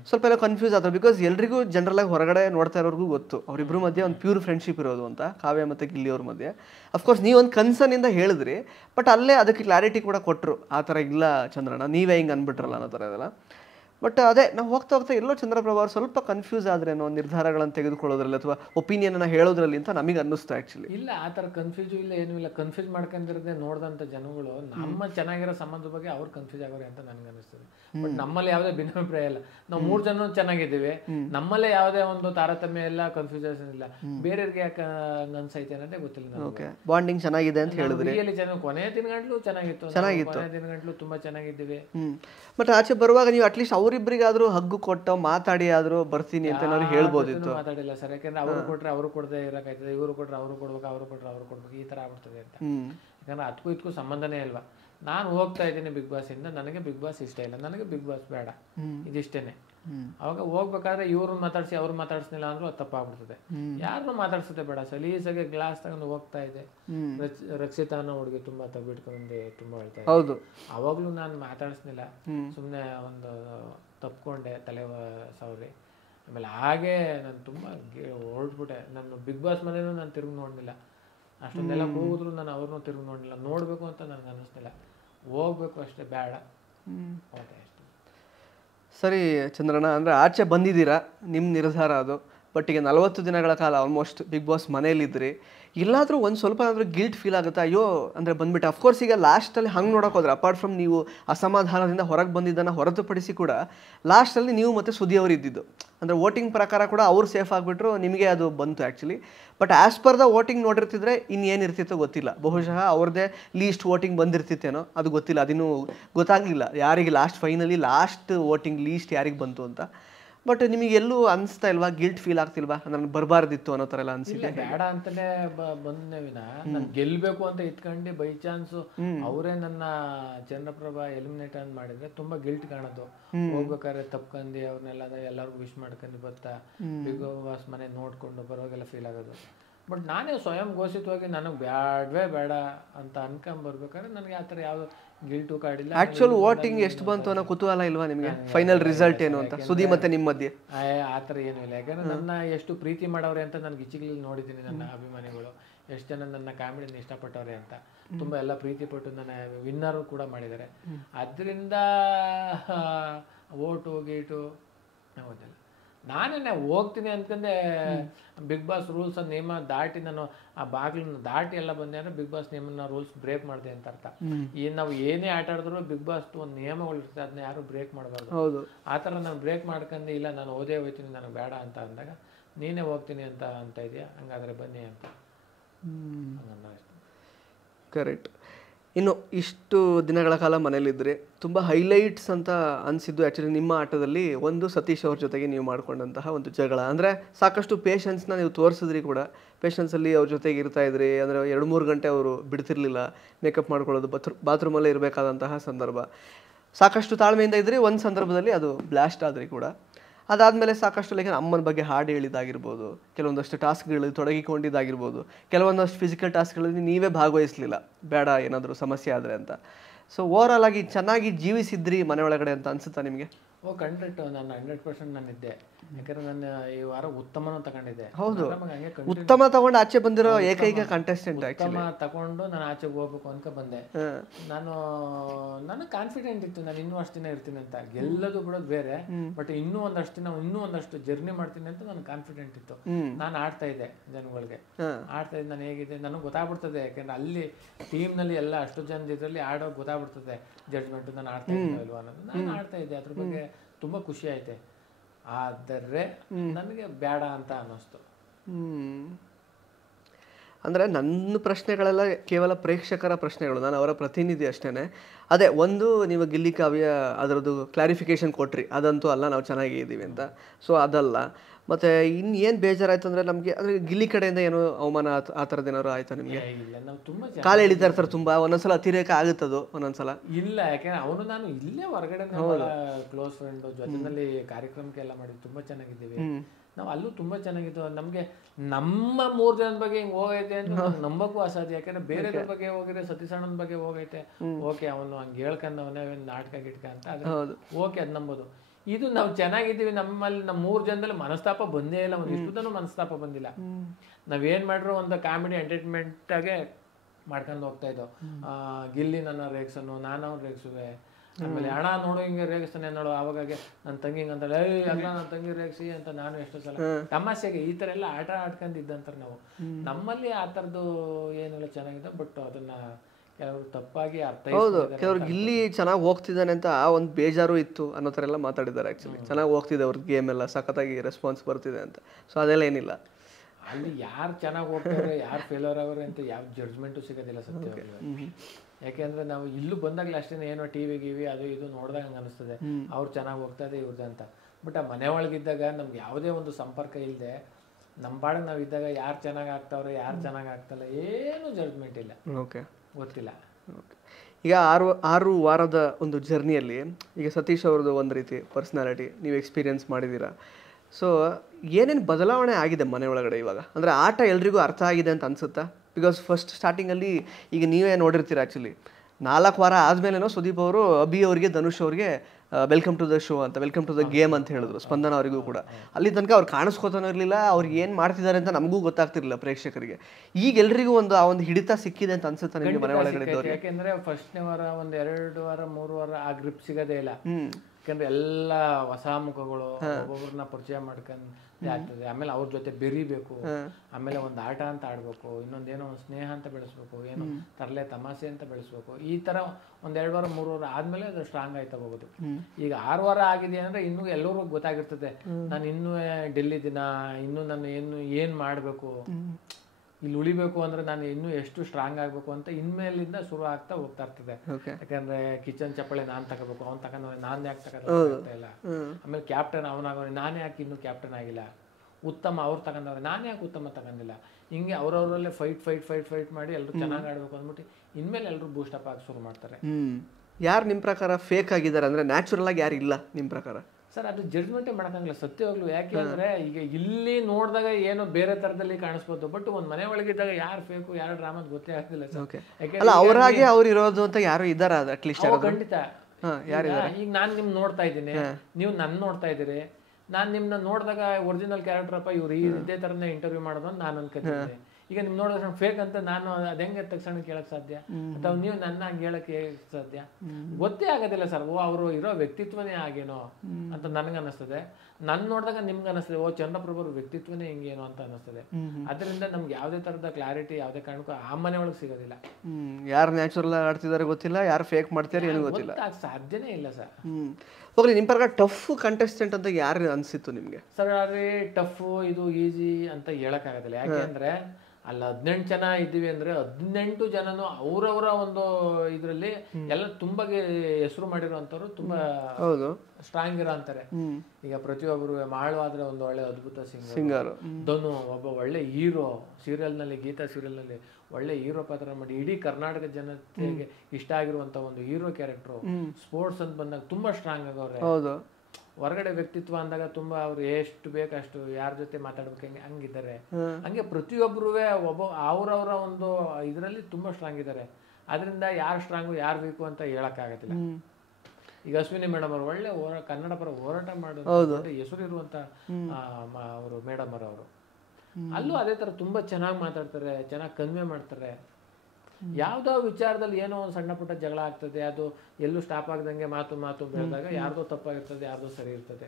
ಸ್ವಲ್ಪ ಎಲ್ಲ ಕನ್ಫ್ಯೂಸ್ ಆದ್ರು. ಬಿಕಾಸ್ ಎಲ್ರಿಗೂ ಜನರಲ್ ಆಗಿ ಹೊರಗಡೆ ನೋಡ್ತಾ ಇರೋರ್ಗೂ ಗೊತ್ತು ಅವರಿಬ್ರು ಮಧ್ಯೆ ಒಂದು ಪ್ಯೂರ್ ಫ್ರೆಂಡ್ಶಿಪ್ ಇರೋದು ಅಂತ, ಕಾವ್ಯ ಮತ್ತು ಗಿಲ್ಲಿ ಅವ್ರ ಮಧ್ಯೆ. ಅಫ್ಕೋರ್ಸ್ ನೀವು ಒಂದು ಕನ್ಸರ್ನಿಂದ ಹೇಳಿದ್ರಿ, ಬಟ್ ಅಲ್ಲೇ ಅದಕ್ಕೆ ಕ್ಲಾರಿಟಿ ಕೂಡ ಕೊಟ್ಟರು, ಆ ಥರ ಇಲ್ಲ ಚಂದ್ರಣ್ಣ, ನೀವೇ ಹಿಂಗೆ ಅಂದ್ಬಿಟ್ರಲ್ಲ ಅನ್ನೋ ಥರ ಇದೆಲ್ಲ. ಬಟ್ ಅದೇ ನಾವು ಹೋಗ್ತಾ ಎಲ್ಲೋ ಚಂದ್ರಪ್ರಭಾ ಅವ್ರು ಸ್ವಲ್ಪ ಕನ್ಫ್ಯೂಸ್ ಆದ್ರೇನೋ ನಿರ್ಧಾರಗಳನ್ನು ತೆಗೆದುಕೊಳ್ಳೋದ್ರಲ್ಲಿ ಅಥವಾ ಒಪಿನಿಯನ್ನ ಹೇಳೋದ್ರಲ್ಲಿ ಅಂತ ನಮಗೆ ಅನ್ನಿಸ್ತಾ. ಆ್ಯಕ್ಚುಲಿ ಇಲ್ಲ, ಆ ಥರ ಕನ್ಫ್ಯೂಸು ಇಲ್ಲ, ಏನೂ ಇಲ್ಲ. ಕನ್ಫ್ಯೂಸ್ ಮಾಡ್ಕೊಂಡಿರದೆ ನೋಡಿದಂಥ ಜನಗಳು ನಮ್ಮ ಚೆನ್ನಾಗಿರೋ ಸಂಬಂಧ ಬಗ್ಗೆ ಅವ್ರು ಕನ್ಫ್ಯೂಸ್ ಆಗೋರೆ ಅಂತ ನನಗೆ ಅನಿಸ್ತದೆ. ಬಟ್ ನಮ್ಮಲ್ಲಿ ಯಾವುದೇ ಭಿನ್ನಾಭಿಪ್ರಾಯ ಇಲ್ಲ. ನಾವು 3 ಜನ ಚೆನ್ನಾಗಿದ್ದೀವಿ, ನಮ್ಮಲ್ಲೇ ಯಾವುದೇ ಒಂದು ತಾರತಮ್ಯ ಇಲ್ಲ, ಕನ್ಫ್ಯೂಷನ್ ಇಲ್ಲ. ಬೇರೆಯವ್ರಿಗೆ ಯಾಕೆ ಅನ್ಸೈತೆ ಅನ್ನೋದೇ ಗೊತ್ತಿಲ್ಲ. ಬಾಂಡಿಂಗ್ ಚೆನ್ನಾಗಿದೆ ಅಂತ ಹೇಳಿದ್ರಿ. ಕೊನೆಯ ದಿನಗಂಟ್ಲು ಚೆನ್ನಾಗಿತ್ತು, ಕೊನೆಯ ದಿನಗಂಟ್ಲು ತುಂಬಾ ಚೆನ್ನಾಗಿದ್ದೀವಿ. ಬಟ್ ಆಚೆ ಬರುವಾಗ ನೀವು ಅಟ್ಲೀಸ್ಟ್ ಅವರಿಬ್ಬರಿಗಾದ್ರೂ ಹಗ್ಗು ಕೊಟ್ಟು ಮಾತಾಡಿ ಆದ್ರೂ ಬರ್ತೀನಿ ಅಂತ ಹೇಳ್ಬೋದಿತ್ತು. ಮಾತಾಡಿಲ್ಲ ಸರ್, ಯಾಕಂದ್ರೆ ಅವ್ರು ಕೊಟ್ರೆ ಅವರು ಕೊಡದೆ ಇರಕಾಯ್ತದೆ, ಇವರು ಕೊಟ್ರೆ ಅವರು ಕೊಡ್ಬೇಕು, ಅವರು ಕೊಟ್ರೆ ಅವರು ಕೊಡ್ಬೇಕು, ಈ ತರ ಆಗ್ಬಿಡ್ತದೆ ಅಂತ. ಯಾಕಂದ್ರೆ ಅದಕ್ಕೂ ಇದಕ್ಕೂ ಸಂಬಂಧನೇ ಇಲ್ವಾ. ನಾನು ಹೋಗ್ತಾ ಇದ್ದೀನಿ ಬಿಗ್ ಬಾಸ್ ಇಂದ, ನನಗೆ ಬಿಗ್ ಬಾಸ್ ಇಷ್ಟ ಇಲ್ಲ, ನನಗೆ ಬಿಗ್ ಬಾಸ್ ಬೇಡ, ಇದಿಷ್ಟೇನೆ. ಅವಾಗ ಹೋಗ್ಬೇಕಾದ್ರೆ ಇವ್ರನ್ನ ಮಾತಾಡ್ಸಿ ಅವ್ರು ಮಾತಾಡ್ಸಿಲ್ಲ ಅಂದ್ರೂ ಅದು ತಪ್ಪಾಗ್ಬಿಡ್ತದೆ. ಯಾರನ್ನೂ ಮಾತಾಡ್ಸೋದೇ ಬೇಡ, ಸಲೀಸಾಗೆ ಗ್ಲಾಸ್ ತಗೊಂಡು ಹೋಗ್ತಾ ಇದೆ. ರಕ್ಷಿತಾ ಅನ್ನೋ ಹುಡುಗಿ ತುಂಬಾ ತಬ್ಬಿಟ್ಕೊಂಡು ತುಂಬಾ ಹೇಳ್ತಾ ಇದ್ದೆ. ಅವಾಗ್ಲೂ ನಾನು ಮಾತಾಡ್ಸ್ನಿಲ್ಲ, ಸುಮ್ಮನೆ ಒಂದು ತಪ್ಕೊಂಡೆ, ತಲೆ ಸವರಿ. ಆಮೇಲೆ ಹಾಗೆ ನಾನು ತುಂಬ ಹೊರಟ್ಬಿಟ್ಟೆ. ನಾನು ಬಿಗ್ ಬಾಸ್ ಮನೇನೂ ನಾನು ತಿರುಗಿ ನೋಡಲಿಲ್ಲ, ಅಷ್ಟೊಂದೆಲ್ಲ ಹೋಗಿದ್ರು ನಾನು ಅವ್ರನ್ನೂ ತಿರುಗಿ ನೋಡಲಿಲ್ಲ. ನೋಡಬೇಕು ಅಂತ ನನಗೆ ಅನ್ನಿಸ್ಲಿಲ್ಲ, ಹೋಗ್ಬೇಕು ಅಷ್ಟೇ, ಬೇಡ ಅಷ್ಟೇ. ಸರಿ ಚಂದ್ರಣ್ಣ, ಅಂದರೆ ಆಚೆ ಬಂದಿದ್ದೀರಾ, ನಿಮ್ಮ ನಿರ್ಧಾರ ಅದು. ಬಟ್ ಈಗ 40 ದಿನಗಳ ಕಾಲ ಆಲ್ಮೋಸ್ಟ್ ಬಿಗ್ ಬಾಸ್ ಮನೇಲಿದ್ರಿ. ಎಲ್ಲಾದರೂ ಒಂದು ಸ್ವಲ್ಪ ಏನಾದರೂ ಗಿಲ್ಟ್ ಫೀಲ್ ಆಗುತ್ತೆ, ಅಯ್ಯೋ ಅಂದರೆ ಬಂದ್ಬಿಟ್ಟು? ಅಫ್ಕೋರ್ಸ್ ಈಗ ಲಾಸ್ಟಲ್ಲಿ ಹಂಗೆ ನೋಡೋಕೆ ಹೋದ್ರೆ, ಅಪಾರ್ಟ್ ಫ್ರಮ್ ನೀವು ಅಸಮಾಧಾನದಿಂದ ಹೊರಗೆ ಬಂದಿದ್ದನ್ನು ಹೊರತುಪಡಿಸಿ ಕೂಡ ಲಾಸ್ಟಲ್ಲಿ ನೀವು ಮತ್ತು ಸುದಿ ಅವರು ಇದ್ದಿದ್ದು, ಅಂದರೆ ವೋಟಿಂಗ್ ಪ್ರಕಾರ ಕೂಡ ಅವ್ರು ಸೇಫ್ ಆಗಿಬಿಟ್ರು, ನಿಮಗೆ ಅದು ಬಂತು actually. But as per the voting ನೋಡಿರ್ತಿದ್ರೆ ಇನ್ನೇನಿರ್ತಿತ್ತೋ ಗೊತ್ತಿಲ್ಲ, ಬಹುಶಃ ಅವ್ರದ್ದೇ ಲೀಸ್ಟ್ ವೋಟಿಂಗ್ ಬಂದಿರ್ತಿತ್ತೇನೋ, ಅದು ಗೊತ್ತಿಲ್ಲ. ಅದಿನ್ನೂ ಗೊತ್ತಾಗಲಿಲ್ಲ ಯಾರಿಗೆ last finally last voting list ಯಾರಿಗೆ ಬಂತು ಅಂತ. ಬಟ್ ನಿಮಗೆ ಎಲ್ಲೂ ಅನಿಸ್ತಾ ಇಲ್ವಾ, ಗಿಲ್ಟ್ ಫೀಲ್ ಆಗ್ತಿಲ್ವಾ, ನಾನು ಬರಬಾರ್ದಿತ್ತು ಅನ್ನೋ ಥರ ಎಲ್ಲ ಅನಿಸಿಲ್ಲ? ಬೇಡ ಅಂತಾನೆ ಬಂದೇ ವಿನ ನಾನು ಗೆಲ್ಬೇಕು ಅಂತ ಇತ್ಕೊಂಡು ಬೈ ಚಾನ್ಸ್ ಅವರೇ ನನ್ನ ಚಂದ್ರಪ್ರಭಾ ಎಲಿಮಿನೇಟ್ ಅಂತ ಮಾಡಿದ್ರೆ ತುಂಬಾ ಗಿಲ್ಟ್ ಕಾಣೋದು. ಹೋಗ್ಬೇಕಾದ್ರೆ ತಪ್ಕೊಂಡಿ ಅವ್ರನ್ನೆಲ್ಲ ಎಲ್ಲರಿಗೂ ವಿಶ್ ಮಾಡ್ಕೊಂಡು ಬರ್ತಾ ಬಿಗ್ ಬಾಸ್ ಮನೆ ನೋಡ್ಕೊಂಡು ಬರೋವಾಗೆಲ್ಲ ಫೀಲ್ ಆಗೋದು. ಬಟ್ ನಾನೇ ಸ್ವಯಂ ಘೋಷಿತವಾಗಿ ನನಗೆ ಬೇಡವೇ ಬೇಡ ಅಂತ ಅನ್ಕೊಂಬರ್ಬೇಕಾದ್ರೆ ನನಗೆ ಆ ಥರ ಯಾವುದು ಗಿಲ್ಟು ಕಾಡಿಲ್ಲ. ಆಕ್ಚುಲ್ ವೋಟಿಂಗ್ ಎಷ್ಟು ಬಂತು ಅನ್ನೋ ಕುತೂಹಲ ಇಲ್ವಾ ನಿಮಗೆ? ಫೈನಲ್ ರಿಸಲ್ಟ್ ಏನು ಅಂತ ಸುದಿ ಮತ್ತೆ ನಿಮ್ಮ ಮಧ್ಯೆ ಆ ಥರ ಏನೂ ಇಲ್ಲ. ಯಾಕಂದ್ರೆ ನನ್ನ ಎಷ್ಟು ಪ್ರೀತಿ ಮಾಡವ್ರೆ ಅಂತ ನಾನು ಗಿಚ್ಚಿಗಳಲ್ಲಿ ನೋಡಿದ್ದೀನಿ. ನನ್ನ ಅಭಿಮಾನಿಗಳು ಎಷ್ಟು ಜನ ನನ್ನ ಕಾಮಿಡಿನ ಇಷ್ಟಪಟ್ಟವ್ರೆ ಅಂತ ತುಂಬ ಎಲ್ಲ ಪ್ರೀತಿ ಪಟ್ಟು ನನ್ನ ವಿನ್ನರು ಕೂಡ ಮಾಡಿದ್ದಾರೆ. ಅದರಿಂದ ಓಟು ಗೀಟು ಹೌದಲ್ಲ, ನಾನೇ ಹೋಗ್ತೀನಿ ಅಂತಂದೆ ಬಿಗ್ ಬಾಸ್ ರೂಲ್ಸ್ ನಿಯಮ ದಾಟಿ ನಾನು ಆ ಬಾಗಿಲನ್ನ ದಾಟಿ ಎಲ್ಲ ಬಂದೆ ಅಂದರೆ ಬಿಗ್ ಬಾಸ್ ನಿಯಮನ ರೂಲ್ಸ್ ಬ್ರೇಕ್ ಮಾಡಿದೆ ಅಂತ ಅರ್ಥ. ನಾವು ಏನೇ ಆಟ ಆಡಿದ್ರು ಬಿಗ್ ಬಾಸ್ ಒಂದು ನಿಯಮಗಳಿರುತ್ತೆ, ಅದನ್ನ ಯಾರು ಬ್ರೇಕ್ ಮಾಡಬಾರ್ದು. ಆ ಥರ ನಾನು ಬ್ರೇಕ್ ಮಾಡ್ಕೊಂಡು ಇಲ್ಲ ನಾನು ಓದೇ ಹೋಗ್ತೀನಿ ನನಗೆ ಬೇಡ ಅಂತ ಅಂದಾಗ ನೀನೇ ಹೋಗ್ತೀನಿ ಅಂತ ಇದೆಯಾ, ಹಂಗಾದ್ರೆ ಬನ್ನಿ ಅಂತ ಕರೆಕ್ಟ್. ಇನ್ನು ಇಷ್ಟು ದಿನಗಳ ಕಾಲ ಮನೇಲಿದ್ದರೆ ತುಂಬ ಹೈಲೈಟ್ಸ್ ಅಂತ ಅನಿಸಿದ್ದು ಆ್ಯಕ್ಚುಲಿ ನಿಮ್ಮ ಆಟದಲ್ಲಿ ಒಂದು ಸತೀಶ್ ಅವ್ರ ಜೊತೆಗೆ ನೀವು ಮಾಡ್ಕೊಂಡಂತಹ ಒಂದು ಜಗಳ. ಅಂದರೆ ಸಾಕಷ್ಟು ಪೇಷನ್ಸ್ನ ನೀವು ತೋರಿಸಿದ್ರಿ ಕೂಡ, ಪೇಷನ್ಸಲ್ಲಿ ಅವ್ರ ಜೊತೆಗೆ ಇರ್ತಾಯಿದ್ರಿ. ಅಂದರೆ 2-3 ಗಂಟೆ ಅವರು ಬಿಡ್ತಿರ್ಲಿಲ್ಲ, ಮೇಕಪ್ ಮಾಡ್ಕೊಳ್ಳೋದು, ಬಾತ್ರೂಮಲ್ಲೇ ಇರಬೇಕಾದಂತಹ ಸಂದರ್ಭ. ಸಾಕಷ್ಟು ತಾಳ್ಮೆಯಿಂದ ಇದ್ರಿ. ಒಂದು ಸಂದರ್ಭದಲ್ಲಿ ಅದು ಬ್ಲಾಸ್ಟ್ ಆದ್ರಿ ಕೂಡ. ಅದಾದಮೇಲೆ ಸಾಕಷ್ಟು ಲೈಕ್ ಅಮ್ಮನ ಬಗ್ಗೆ ಹಾಡು ಹೇಳಿದ್ದಾಗಿರ್ಬೋದು, ಕೆಲವೊಂದಷ್ಟು ಟಾಸ್ಕ್ಗಳಲ್ಲಿ ತೊಡಗಿಕೊಂಡಿದ್ದಾಗಿರ್ಬೋದು, ಕೆಲವೊಂದಷ್ಟು ಫಿಸಿಕಲ್ ಟಾಸ್ಕ್ಗಳಲ್ಲಿ ನೀವೇ ಭಾಗವಹಿಸಲಿಲ್ಲ, ಬೇಡ ಏನಾದರೂ ಸಮಸ್ಯೆ ಆದರೆ ಅಂತ. ಸೊ ಓವರಾಲ್ ಆಗಿ ಚೆನ್ನಾಗಿ ಜೀವಿಸಿದ್ರಿ ಮನೆ ಒಳಗಡೆ ಅಂತ ಅನ್ಸುತ್ತಾ ನಿಮಗೆ? ಕಂಟೆಂಟ್ ನಾನು 100% ನಾನಿದ್ದೆ. ಯಾಕಂದ್ರೆ ನಾನು ಈ ವಾರ ಉತ್ತಮನೂ ತಗೊಂಡಿದ್ದೆ. ಹೌದು, ಉತ್ತಮ ತಗೊಂಡು ಆಚೆ ಬಂದಿರೋ ಏಕೈಕ ಕಂಟೆಸ್ಟೆಂಟ್. ಉತ್ತಮ ತಗೊಂಡು ನಾನು ಆಚೆಗೆ ಹೋಗ್ಬೇಕು ಅಂತ ಬಂದೆ. ನನಗೆ ಕಾನ್ಫಿಡೆಂಟ್ ಇತ್ತು ನಾನು ಇನ್ನೂ ಅಷ್ಟು ದಿನ ಇರ್ತೀನಿ ಅಂತ. ಗೆಲ್ಲೋದು ಬಿಡೋದು ಬೇರೆ, ಬಟ್ ಇನ್ನೂ ಒಂದಷ್ಟು ಜರ್ನಿ ಮಾಡ್ತೀನಿ ಅಂತ ನನಗೆ ಕಾನ್ಫಿಡೆಂಟ್ ಇತ್ತು. ನಾನು ಆಡ್ತಾ ಇದ್ದೆ ಜನಗಳಿಗೆ, ಆಡ್ತಾ ಇದ್ದೆ ನಾನು ಹೇಗಿದೆ ನನಗೆ ಗೊತ್ತಾಗ್ಬಿಡ್ತದೆ. ಯಾಕಂದ್ರೆ ಅಲ್ಲಿ ಟೀಮ್ನಲ್ಲಿ ಎಲ್ಲ ಅಷ್ಟು ಜನದ ಇದರಲ್ಲಿ ಆಡೋ ಗೊತ್ತಾಗ್ಬಿಡ್ತದೆ ಜಡ್ಜ್ಮೆಂಟ್ ನಾನು ಆಡ್ತಾ ಇದ್ದೆ ಇಲ್ವಾ ಅನ್ನೋದು. ನಾನು ಆಡ್ತಾ ಇದ್ದೆ, ಅದ್ರ ಬಗ್ಗೆ ತುಂಬ ಖುಷಿ ಆಯ್ತೆ. ಆದರೆ ನನಗೆ ಬೇಡ ಅಂತ ಅನ್ನಿಸ್ತು. ಅಂದರೆ ನನ್ನ ಪ್ರಶ್ನೆಗಳೆಲ್ಲ ಕೇವಲ ಪ್ರೇಕ್ಷಕರ ಪ್ರಶ್ನೆಗಳು, ನಾನು ಅವರ ಪ್ರತಿನಿಧಿ ಅಷ್ಟೇ. ಅದೇ ಒಂದು ನೀವು ಗಿಲ್ಲಿ ಕಾವ್ಯ ಅದರದ್ದು ಕ್ಲಾರಿಫಿಕೇಶನ್ ಕೊಟ್ರಿ, ಅದಂತೂ ಅಲ್ಲ ನಾವು ಚೆನ್ನಾಗಿದ್ದೀವಿ ಅಂತ. ಸೊ ಅದಲ್ಲ. ಮತ್ತು ಇನ್ನು ಏನು ಬೇಜಾರಾಯ್ತು ಅಂದರೆ ನಮಗೆ ಅಂದರೆ ಗಿಲ್ಲಿ ಕಡೆಯಿಂದ ಏನೋ ಅವಮಾನ ಆ ಥರದ್ದು ಏನಾದ್ರು ಆಯ್ತಾ ನಿಮಗೆ? ಕಾಲು ಎಳಿತಾ ಇರ್ತಾರೆ ತುಂಬ, ಒಂದೊಂದ್ಸಲ ಅತಿರೇಕ ಆಗುತ್ತದು ಒಂದೊಂದ್ಸಲ. ಇಲ್ಲ, ಯಾಕೆಂದ್ರೆ ಅವನು ನಾನು ಇಲ್ಲೇ ಹೊರಗಡೆ ಕ್ಲೋಸ್ ಫ್ರೆಂಡ್ ಜೊತೆನಲ್ಲಿ ಕಾರ್ಯಕ್ರಮಕ್ಕೆಲ್ಲ ಮಾಡಿ ತುಂಬ ಚೆನ್ನಾಗಿದ್ದೀವಿ ನಾವು. ಅಲ್ಲೂ ತುಂಬ ಚೆನ್ನಾಗಿತ್ತು. ನಮಗೆ ನಮ್ಮ 3 ಜನದ ಬಗ್ಗೆ ಹಿಂಗೆ ಹೋಗೈತೆ ಅಂತ ನಂಬಕ್ಕೂ ಅಸಾಧ್ಯ. ಯಾಕಂದ್ರೆ ಬೇರೆ ಬಗ್ಗೆ ಹೋಗಿದ್ರೆ ಸತೀಶಣ್ಣನ ಬಗ್ಗೆ ಹೋಗೈತೆ, ಓಕೆ ಅವನು ಹಂಗೆ ಹೇಳ್ಕೊಂಡವನೇ ನಾಟಕ ಗಿಟ್ಕ ಅಂತ ಅದು ಓಕೆ, ಅದು ನಂಬೋದು. ಇದು ನಾವು ಚೆನ್ನಾಗಿದ್ದೀವಿ, ನಮ್ಮಲ್ಲಿ ನಮ್ಮ 3 ಜನದಲ್ಲಿ ಮನಸ್ತಾಪ ಬಂದೇ ಇಲ್ಲ, ಒಂದು ಇಷ್ಟುದನ್ನು ಮನಸ್ತಾಪ ಬಂದಿಲ್ಲ. ನಾವೇನು ಮಾಡ್ರು ಒಂದು ಕಾಮಿಡಿ ಎಂಟರ್ಟೈನ್ಮೆಂಟಾಗೆ ಮಾಡ್ಕೊಂಡು ಹೋಗ್ತಾ ಇದ್ದೋ. ಗಿಲ್ಲಿ ನನ್ನ ರೇಗ್ಸನ್ನು, ನಾನು ಅವ್ನು ರೇಗ್ಸುವೆ. ಆಮೇಲೆ ಹಣ ನೋಡು ಹಿಂಗೆ ರೇಗಿಸ್ತಾನೆ ನೋಡು, ಅವಾಗೆ ನನ್ನ ತಂಗಿ ಹಿಂಗಂತಾಳೆ, ಅಲ್ಲ ನನ್ನ ತಂಗಿ ರೇಗಿಸಿ ಅಂತ ನಾನು ಎಷ್ಟೋ ಸಲ ತಮಾಷೆಗೆ ಈ ಥರ ಎಲ್ಲ ಆಟ ಆಡ್ಕೊಂಡಿದ್ದಂತಾರೆ ನಾವು. ನಮ್ಮಲ್ಲಿ ಆ ಥರದ್ದು ಏನೆಲ್ಲ ಚೆನ್ನಾಗಿದೆ, ಬಟ್ ಅದನ್ನ ಕೆಲವರು ತಪ್ಪಾಗಿ ಅರ್ಥ. ಹೌದು, ಕೆಲವ್ರು ಗಿಲ್ಲಿ ಚೆನ್ನಾಗಿ ಹೋಗ್ತಿದ್ದಾನೆ ಅಂತ ಒಂದು ಬೇಜಾರು ಇತ್ತು ಅನ್ನೋ ಥರ ಎಲ್ಲ ಮಾತಾಡಿದ್ದಾರೆ. ಆ್ಯಕ್ಚುಲಿ ಚೆನ್ನಾಗಿ ಹೋಗ್ತಿದೆ ಅವ್ರದ್ದು ಗೇಮ್ ಎಲ್ಲ, ಸಖತ್ತಾಗಿ ರೆಸ್ಪಾನ್ಸ್ ಬರ್ತಿದೆ ಅಂತ. ಸೊ ಅದೆಲ್ಲ ಏನಿಲ್ಲ. ಅಲ್ಲಿ ಯಾರು ಚೆನ್ನಾಗಿ ಹೋಗ್ತಾರೆ ಯಾರು ಫೇಲ್ಯೂರ್ ಆಗೋರೆ ಅಂತ ಯಾವ ಜಡ್ಜ್ಮೆಂಟು ಸಿಗೋದಿಲ್ಲ ಸತ್ಯ. ಯಾಕೆಂದ್ರೆ ನಾವು ಇಲ್ಲೂ ಬಂದಾಗಲೇ ಅಷ್ಟೇ ಏನೋ ಟಿವಿ ಗಿವಿ ಅದು ಇದು ನೋಡಿದಾಗ ಹಂಗೆ ಅನಿಸ್ತದೆ ಅವ್ರು ಚೆನ್ನಾಗಿ ಹೋಗ್ತಾ ಇದೆ ಇವ್ರದ್ದು ಅಂತ. ಬಟ್ ಆ ಮನೆ ಒಳಗಿದ್ದಾಗ ನಮ್ಗೆ ಯಾವುದೇ ಒಂದು ಸಂಪರ್ಕ ಇಲ್ಲದೆ ನಮ್ಮ ಪಾಡಿಗೆ ನಾವು ಇದ್ದಾಗ ಯಾರು ಚೆನ್ನಾಗಿ ಆಗ್ತಾವ್ರೆ ಯಾರು ಚೆನ್ನಾಗಿ ಆಗ್ತಲ್ಲ ಏನು ಜಡ್ಜ್ಮೆಂಟ್ ಇಲ್ಲ, ಗೊತ್ತಿಲ್ಲ. ಈಗ 6 ವಾರದ ಒಂದು ಜರ್ನಿಯಲ್ಲಿ ಈಗ ಸತೀಶ್ ಅವ್ರದ್ದು ಒಂದು ರೀತಿ ಪರ್ಸ್ನಾಲಿಟಿ ನೀವು ಎಕ್ಸ್ಪೀರಿಯನ್ಸ್ ಮಾಡಿದ್ದೀರಾ. ಸೊ ಏನೇನು ಬದಲಾವಣೆ ಆಗಿದೆ ಮನೆ ಒಳಗಡೆ ಇವಾಗ? ಅಂದರೆ ಆಟ ಎಲ್ರಿಗೂ ಅರ್ಥ ಆಗಿದೆ ಅಂತ ಅನ್ಸುತ್ತಾ? ಬಿಕಾಸ್ ಫಸ್ಟ್ ಸ್ಟಾರ್ಟಿಂಗಲ್ಲಿ ಈಗ ನೀವೇ ನೋಡಿರ್ತೀರ ಆ್ಯಕ್ಚುಲಿ 4 ವಾರ ಆದಮೇಲೆನೋ ಸುದೀಪ್ ಅವರು ಅಭಿ ಅವರಿಗೆ ಧನುಷ್ ಅವ್ರಿಗೆ ವೆಲ್ಕಮ್ ಟು ದ ಶೋ ಅಂತ, ವೆಲ್ಕಮ್ ಟು ದ ಗೇಮ್ ಅಂತ ಹೇಳಿದ್ರು. ಸ್ಪಂದನ ಅವರಿಗೂ ಕೂಡ ಅಲ್ಲಿ ತನಕ ಅವ್ರು ಕಾಣಿಸ್ಕೋತಾನೂ ಇರಲಿಲ್ಲ, ಅವ್ರಿಗೆ ಏನು ಮಾಡ್ತಿದ್ದಾರೆ ಅಂತ ನಮಗೂ ಗೊತ್ತಾಗ್ತಿರ್ಲಿಲ್ಲ ಪ್ರೇಕ್ಷಕರಿಗೆ. ಈಗ ಎಲ್ರಿಗೂ ಆ ಒಂದು ಹಿಡಿತ ಸಿಕ್ಕಿದೆ ಅಂತ ಅನ್ಸುತ್ತೆ ನಿಮಗೆ ಮನೆ ಒಳಗಡೆ? ಯಾಕೆಂದ್ರೆ ಫಸ್ಟ್ನೇ ವಾರ 1-2 ವಾರ 3 ವಾರ ಆ ಗ್ರಿಪ್ ಸಿಗೋದೇ ಇಲ್ಲ. ಯಾಕಂದ್ರೆ ಎಲ್ಲ ಹೊಸ ಮುಖಗಳು ಒಬ್ಬೊಬ್ಬರನ್ನ ಪರಿಚಯ ಮಾಡ್ಕೊಂಡು ಆಗ್ತದೆ. ಆಮೇಲೆ ಅವ್ರ ಜೊತೆ ಬೆರಿಬೇಕು, ಆಮೇಲೆ ಒಂದು ಆಟ ಅಂತ ಆಡ್ಬೇಕು, ಇನ್ನೊಂದೇನೋ ಒಂದು ಸ್ನೇಹ ಅಂತ ಬೆಳೆಸ್ಬೇಕು, ಏನೋ ತರಲೆ ತಮಾಷೆ ಅಂತ ಬೆಳೆಸ್ಬೇಕು. ಈ ತರ 1-2 ವಾರ 3 ವಾರ ಆದ್ಮೇಲೆ ಅದು ಸ್ಟ್ರಾಂಗ್ ಆಯ್ತಾ ಹೋಗೋದು. ಈಗ 6 ವಾರ ಆಗಿದೆ ಅಂದ್ರೆ ಇನ್ನೂ ಎಲ್ಲರಿಗೂ ಗೊತ್ತಾಗಿರ್ತದೆ ನಾನು ಇನ್ನೂ ಡೆಲ್ಲಿ ದಿನ ಇನ್ನೂ ನಾನು ಏನ್ ಮಾಡ್ಬೇಕು, ಇಲ್ಲಿ ಉಳಿಬೇಕು ಅಂದ್ರೆ ನಾನು ಇನ್ನೂ ಎಷ್ಟು ಸ್ಟ್ರಾಂಗ್ ಆಗಬೇಕು ಅಂತ ಇನ್ಮೇಲಿಂದ ಶುರು ಆಗ್ತಾ ಹೋಗ್ತಾ ಇರ್ತದೆ. ಯಾಕಂದ್ರೆ ಕಿಚನ್ ಚಪ್ಪಳೆ ನಾನ್ ತಗೋಬೇಕು, ಅವ್ನು ತಗೊಂಡ್ ನಾನ್ ಯಾಕೆ ತಗೋತಾ ಇಲ್ಲ. ಆಮೇಲೆ ಕ್ಯಾಪ್ಟನ್ ಅವನಾಗ ನಾನು ಯಾಕೆ ಇನ್ನೂ ಕ್ಯಾಪ್ಟನ್ ಆಗಿಲ್ಲ, ಉತ್ತಮ ಅವ್ರು ತಗೊಂಡವ್ರೆ ನಾನು ಯಾಕೆ ಉತ್ತಮ ತಗೊಂಡಿಲ್ಲ. ಹಿಂಗೆ ಅವ್ರವರಲ್ಲೇ ಫೈಟ್ ಮಾಡಿ ಎಲ್ಲರೂ ಚೆನ್ನಾಗಿ ಆಡ್ಬೇಕು ಅಂದ್ಬಿಟ್ಟು ಇನ್ಮೇಲೆ ಎಲ್ಲರೂ ಬೂಸ್ಟ್ ಅಪ್ ಆಗಿ ಶುರು ಮಾಡ್ತಾರೆ. ಯಾರು ನಿಮ್ಮ ಪ್ರಕಾರ ಫೇಕ್ ಆಗಿದ್ದಾರೆ ಅಂದ್ರೆ ನ್ಯಾಚುರಲ್ ಆಗಿ ಯಾರು ಇಲ್ಲ ನಿಮ್ಮ ಪ್ರಕಾರ? ಸರ್ ಅದು ಜಡ್ಜ್ಮೆಂಟೇ ಮಾಡೋಕ್ಕಾಗಲ್ಲ ಸತ್ಯವಾಗ್ಲು. ಯಾಕೆ ಅಂದ್ರೆ ಈಗ ಇಲ್ಲಿ ನೋಡಿದಾಗ ಏನೋ ಬೇರೆ ತರದಲ್ಲಿ ಕಾಣಿಸ್ಬೋದು, ಬಟ್ ಒಂದ್ ಮನೆ ಒಳಗಿದ್ದಾಗ ಯಾರು ಫೇಕು ಯಾರು ಡ್ರಾಮಾ ಗೊತ್ತೇ ಆಗ್ತಿಲ್ಲ ಸರ್. ಅಲ್ಲ ಅವರಾಗೆ ಅವ್ರು ಇರೋದು ಅಂತ ಯಾರು ಇದ್ದಾರ ಅಟ್ಲೀಸ್ಟ್? ಖಂಡಿತ. ಈಗ ನಾನು ನಿಮ್ ನೋಡ್ತಾ ಇದ್ದೀನಿ, ನೀವು ನನ್ನ ನೋಡ್ತಾ ಇದ್ದೀರಿ. ನಾನು ನಿಮ್ನ ನೋಡಿದಾಗ ಒರಿಜಿನಲ್ ಕ್ಯಾರೆಕ್ಟರ್ ಅಪ್ಪ ಇವ್ರು ಇದೇ ತರನೇ ಇಂಟರ್ವ್ಯೂ ಮಾಡೋದು ಅಂತ ನಾನು ಅನ್ಕೋತೀನಿ. ಈಗ ನಿಮ್ ನೋಡಿದ್ರೆ ಫೇಕ್ ಅಂತ ನಾನು ಅದ್ ಹೆಂಗೆ ತಕ್ಷಣ ಕೇಳಕ್ ಸಾಧ್ಯ, ಅಥವಾ ನೀವು ನನ್ನ ಹಂಗೆ ಹೇಳಕ್ಕೆ ಸಾಧ್ಯ? ಗೊತ್ತೇ ಆಗೋದಿಲ್ಲ ಸರ್. ಅವರು ಇರೋ ವ್ಯಕ್ತಿತ್ವನೇ ಆಗೇನೋ ಅಂತ ನನ್ಗೆ ಅನಿಸ್ತದೆ. ನನ್ ನೋಡಿದಾಗ ನಿಮ್ಗೆ ಅನಿಸ್ತದೆ ಓ ಚಂದ್ರಪ್ರಭು ವ್ಯಕ್ತಿತ್ವನೇ ಹಿಂಗೇನೋ ಅಂತ ಅನಿಸ್ತದೆ. ಅದರಿಂದ ನಮ್ಗೆ ಯಾವ್ದೇ ತರದ ಕ್ಲಾರಿಟಿ ಯಾವ್ದೇ ಕಾರಣಕ್ಕೂ ಆ ಮನೆ ಒಳಗೆ ಸಿಗೋದಿಲ್ಲ. ಯಾರು ನ್ಯಾಚುರಲ್ ಆಡ್ತಿದಾರೆ ಗೊತ್ತಿಲ್ಲ, ಯಾರು ಫೇಕ್ ಮಾಡ್ತಾರೆ ಏನು ಗೊತ್ತಿಲ್ಲ, ಸಾಧ್ಯನೇ ಇಲ್ಲ ಸರ್. ಹೋಗ್ಲಿ, ನಿಮ್ ಪ್ರಕಾರ ಟಫ್ ಕಂಟೆಸ್ಟೆಂಟ್ ಅಂತ ಯಾರು ಅನ್ಸಿತ್ತು ನಿಮ್ಗೆ? ಸರ್ ಅದೇ ಟಫ್ ಇದು ಈಸಿ ಅಂತ ಹೇಳಕ್ ಆಗೋದಿಲ್ಲ. ಯಾಕೆಂದ್ರೆ ಅಲ್ಲಿ 18 ಜನ ಇದ್ದೀವಿ ಅಂದ್ರೆ 18 ಜನನು ಅವ್ರವರ ಒಂದು ಇದ್ರಲ್ಲಿ ಎಲ್ಲ ತುಂಬಾ ಹೆಸರು ಮಾಡಿರುವಂತವ್ರು, ತುಂಬಾ ಸ್ಟ್ರಾಂಗ್ ಇರೋ ಅಂತಾರೆ. ಈಗ ಪ್ರತಿಯೊಬ್ಬರು ಮಾಳವಾದ್ರೆ ಒಂದು ಒಳ್ಳೆ ಅದ್ಭುತ ಸಿಂಗರ್, ಧನು ಒಬ್ಬ ಒಳ್ಳೆ ಹೀರೋ, ಸೀರಿಯಲ್ ನಲ್ಲಿ ಗೀತಾ ಸೀರಿಯಲ್ ನಲ್ಲಿ ಒಳ್ಳೆ ಹೀರೋ ಪಾತ್ರ ಮಾಡಿ ಇಡೀ ಕರ್ನಾಟಕ ಜನತೆಗೆ ಇಷ್ಟ ಆಗಿರುವಂತ ಒಂದು ಹೀರೋ ಕ್ಯಾರೆಕ್ಟರ್. ಸ್ಪೋರ್ಟ್ಸ್ ಅಂತ ಬಂದಾಗ ತುಂಬಾ ಸ್ಟ್ರಾಂಗ್ ಆಗವ್ರೆ. ಹೊರಗಡೆ ವ್ಯಕ್ತಿತ್ವ ಅಂದಾಗ ತುಂಬಾ ಅವ್ರು ಎಷ್ಟು ಬೇಕಷ್ಟು ಯಾರ ಜೊತೆ ಮಾತಾಡ್ಬೇಕು ಹಂಗಿದ್ದಾರೆ. ಹಂಗೆ ಪ್ರತಿಯೊಬ್ಬರು ಒಬ್ಬ ಅವ್ರವ್ರ ಒಂದು ಇದರಲ್ಲಿ ತುಂಬಾ ಸ್ಟ್ರಾಂಗ್ ಇದ್ದಾರೆ. ಅದರಿಂದ ಯಾರು ಸ್ಟ್ರಾಂಗು ಯಾರು ಬೇಕು ಅಂತ ಹೇಳಕ್ ಆಗತ್ತಿಲ್ಲ. ಈಗ ಅಶ್ವಿನಿ ಮೇಡಮ್ ಅವರು ಒಳ್ಳೆ ಕನ್ನಡ ಪರ ಹೋರಾಟ ಮಾಡೋದು ಹೆಸರು ಇರುವಂತ ಅವರು ಮೇಡಮ್ ಅವರು ಅಲ್ಲೂ ಅದೇ ತರ ತುಂಬಾ ಚೆನ್ನಾಗಿ ಮಾತಾಡ್ತಾರೆ, ಚೆನ್ನಾಗಿ ಕನ್ವೆ ಮಾಡ್ತಾರೆ. ಯಾವ್ದೋ ವಿಚಾರದಲ್ಲಿ ಏನೋ ಒಂದು ಸಣ್ಣ ಪುಟ್ಟ ಜಗಳ ಆಗ್ತದೆ, ಅದು ಎಲ್ಲೂ ಸ್ಟಾಪ್ ಆಗದಂಗೆ ಮಾತು ಬೆಳೆದಾಗ ಯಾರ್ದೋ ತಪ್ಪಾಗಿರ್ತದೆ, ಯಾರ್ದೋ ಸರಿ ಇರ್ತದೆ.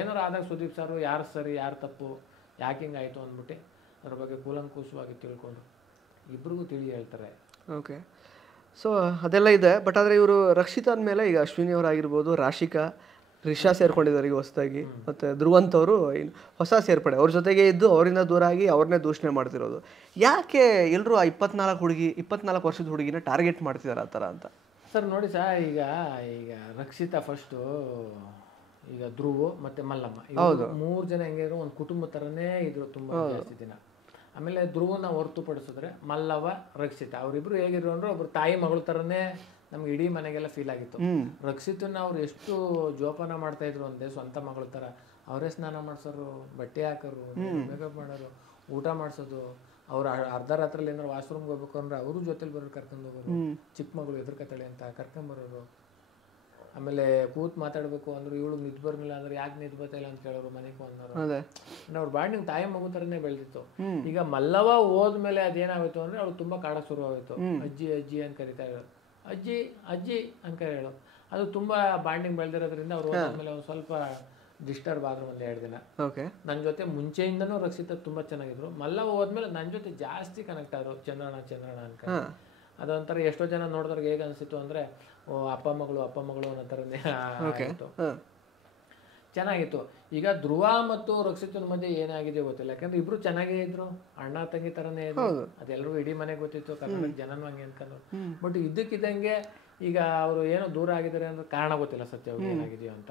ಏನಾರು ಆದಾಗ ಸುದೀಪ್ ಸರ್ ಯಾರು ಸರಿ ಯಾರು ತಪ್ಪು ಯಾಕೆ ಹಿಂಗಾಯ್ತು ಅಂದ್ಬಿಟ್ಟು ಅದ್ರ ಬಗ್ಗೆ ಕೂಲಂಕುಷವಾಗಿ ತಿಳ್ಕೊಂಡು ಇಬ್ರಿಗೂ ತಿಳಿ ಹೇಳ್ತಾರೆ. ಓಕೆ, ಸೊ ಅದೆಲ್ಲ ಇದೆ. ಬಟ್ ಆದರೆ ಇವರು ರಕ್ಷಿತಾ ಅಂದಮೇಲೆ ಈಗ ಅಶ್ವಿನಿ ಅವರಾಗಿರ್ಬೋದು, ರಾಶಿಕಾ, ರಿಷಾ ಸೇರ್ಕೊಂಡಿದ್ದಾರೆ ಈಗ ಹೊಸದಾಗಿ, ಮತ್ತು ಧ್ರುವಂತ್ ಅವರು ಹೊಸ ಸೇರ್ಪಡೆ. ಅವ್ರ ಜೊತೆಗೆ ಇದ್ದು ಅವರಿಂದ ದೂರ ಆಗಿ ಅವ್ರನ್ನೇ ದೂಷಣೆ ಮಾಡ್ತಿರೋದು. ಯಾಕೆ ಎಲ್ಲರೂ ಆ 24 ವರ್ಷದ ಹುಡುಗಿನ ಟಾರ್ಗೆಟ್ ಮಾಡ್ತಿದ್ದಾರೆ ಆ ಥರ ಅಂತ? ಸರ್ ನೋಡಿ ಸರ್, ಈಗ ರಕ್ಷಿತಾ ಫಸ್ಟು, ಈಗ ಧ್ರುವ್ ಮತ್ತೆ ಮಲ್ಲಮ್ಮ, ಇವರು 3 ಜನ ಹೆಂಗಿದ್ರು ಒಂದು ಕುಟುಂಬ ಥರನೇ ಇದ್ರು ತುಂಬ ಜಾಸ್ತಿ ದಿನ. ಆಮೇಲೆ ಧ್ರುವನ ಹೊರತುಪಡಿಸಿದ್ರೆ ಮಲ್ಲವ, ರಕ್ಷಿತಾ ಅವರಿಬ್ರು ಹೇಗಿದ್ರು ಅಂದ್ರೆ ಒಬ್ರು ತಾಯಿ ಮಗಳ ಥರನೇ ನಮ್ಗೆ ಇಡೀ ಮನೆಗೆಲ್ಲ ಫೀಲ್ ಆಗಿತ್ತು. ರಕ್ಷಿತನ ಅವ್ರು ಎಷ್ಟು ಜೋಪಾನ ಮಾಡ್ತಾ ಇದ್ರು ಅಂದ್ರೆ ಸ್ವಂತ ಮಗಳ ತರ. ಅವರೇ ಸ್ನಾನ ಮಾಡ್ಸೋರು, ಬಟ್ಟೆ ಹಾಕೋರು, ಮೇಕಪ್ ಮಾಡೋರು, ಊಟ ಮಾಡ್ಸೋದು. ಅವ್ರು ಅರ್ಧ ರಾತ್ರಲ್ಲಿ ಏನಾರು ವಾಶ್ರೂಮ್ಗೆ ಹೋಗ್ಬೇಕು ಅಂದ್ರೆ ಅವರು ಜೊತೆಲಿ ಬರೋರು, ಕರ್ಕೊಂಡು ಹೋಗೋರು. ಚಿಕ್ಕ ಮಗಳು ಎದುರ್ಕತಾಳೆ ಅಂತ ಕರ್ಕೊಂಬರೋರು. ಆಮೇಲೆ ಕೂತ್ ಮಾತಾಡ್ಬೇಕು ಅಂದ್ರೆ ಇವಳು ನಿದ್ ಬರ್ಲಿಲ್ಲ ಅಂದ್ರೆ ಯಾಕೆ ನಿದ್ ಬರ್ತಾ ಇಲ್ಲ ಅಂತ ಕೇಳೋರು, ಮನೆಗೆ ಅನ್ನೋರು. ಅವ್ರ ಬಾಂಡಿಂಗ್ ತಾಯಿ ಮಗು ತರನೇ ಬೆಳೆದಿತ್ತು. ಈಗ ಮಲ್ಲವ ಹೋದ್ಮೇಲೆ ಅದೇನಾಗೋಯ್ತು ಅಂದ್ರೆ ಅವ್ಳು ತುಂಬಾ ಕಾಡಕ್ ಶುರು ಆಗೋಯ್ತು. ಅಜ್ಜಿ ಅಜ್ಜಿ ಅಂತ ಕರಿತಾ ಇರೋದು, ಅಜ್ಜಿ ಅಜ್ಜಿ ಅಂತ ಹೇಳು. ಅದು ತುಂಬಾ ಬಾಂಡಿಂಗ್ ಬೆಳೆದಿರೋದ್ರಿಂದ ಅವ್ರು ಹೋದ್ಮೇಲೆ ಒಂದು ಸ್ವಲ್ಪ ಡಿಸ್ಟರ್ಬ್ ಆದ್ರು 1-2 ದಿನ. ನನ್ನ ಜೊತೆ ಮುಂಚೆಯಿಂದನೂ ರಕ್ಷಿತಾ ತುಂಬಾ ಚೆನ್ನಾಗಿದ್ರು. ಮಲ್ಲವ ಹೋದ್ಮೇಲೆ ನನ್ನ ಜೊತೆ ಜಾಸ್ತಿ ಕನೆಕ್ಟ್ ಆದ್ರು, ಚಂದ್ರಣ್ಣ ಅನ್ಕ. ಅದೊಂಥರ ಎಷ್ಟೋ ಜನ ನೋಡಿದವ್ರಿಗೆ ಹೇಗೆ ಅನ್ಸಿತ್ತು ಅಂದ್ರೆ ಅಪ್ಪ ಮಗಳು ಅನ್ನೋ ಥರನೇ ಆಯಿತು, ಚೆನ್ನಾಗಿತ್ತು. ಈಗ ಧ್ರುವ ಮತ್ತು ರಕ್ಷಿತನ ಮಧ್ಯೆ ಏನಾಗಿದೆ ಗೊತ್ತಿಲ್ಲ, ಯಾಕಂದ್ರೆ ಇಬ್ರು ಚೆನ್ನಾಗೇ ಇದ್ರು, ಅಣ್ಣ ತಂಗಿ ತರನೇ ಇದ್ರು. ಅದೆಲ್ಲರೂ ಇಡೀ ಮನೆಗೆ ಗೊತ್ತಿತ್ತು, ಕರ್ನಾಟಕ ಜನನೂ ಹಂಗೆ ಅನ್ಕೊಂಡು. ಬಟ್ ಇದ್ದಕ್ಕಿದ್ದಂಗೆ ಈಗ ಅವರು ಏನೋ ದೂರ ಆಗಿದ್ದಾರೆ ಅಂದ್ರೆ ಕಾರಣ ಗೊತ್ತಿಲ್ಲ ಸತ್ಯ ಏನಾಗಿದೆಯೋ ಅಂತ.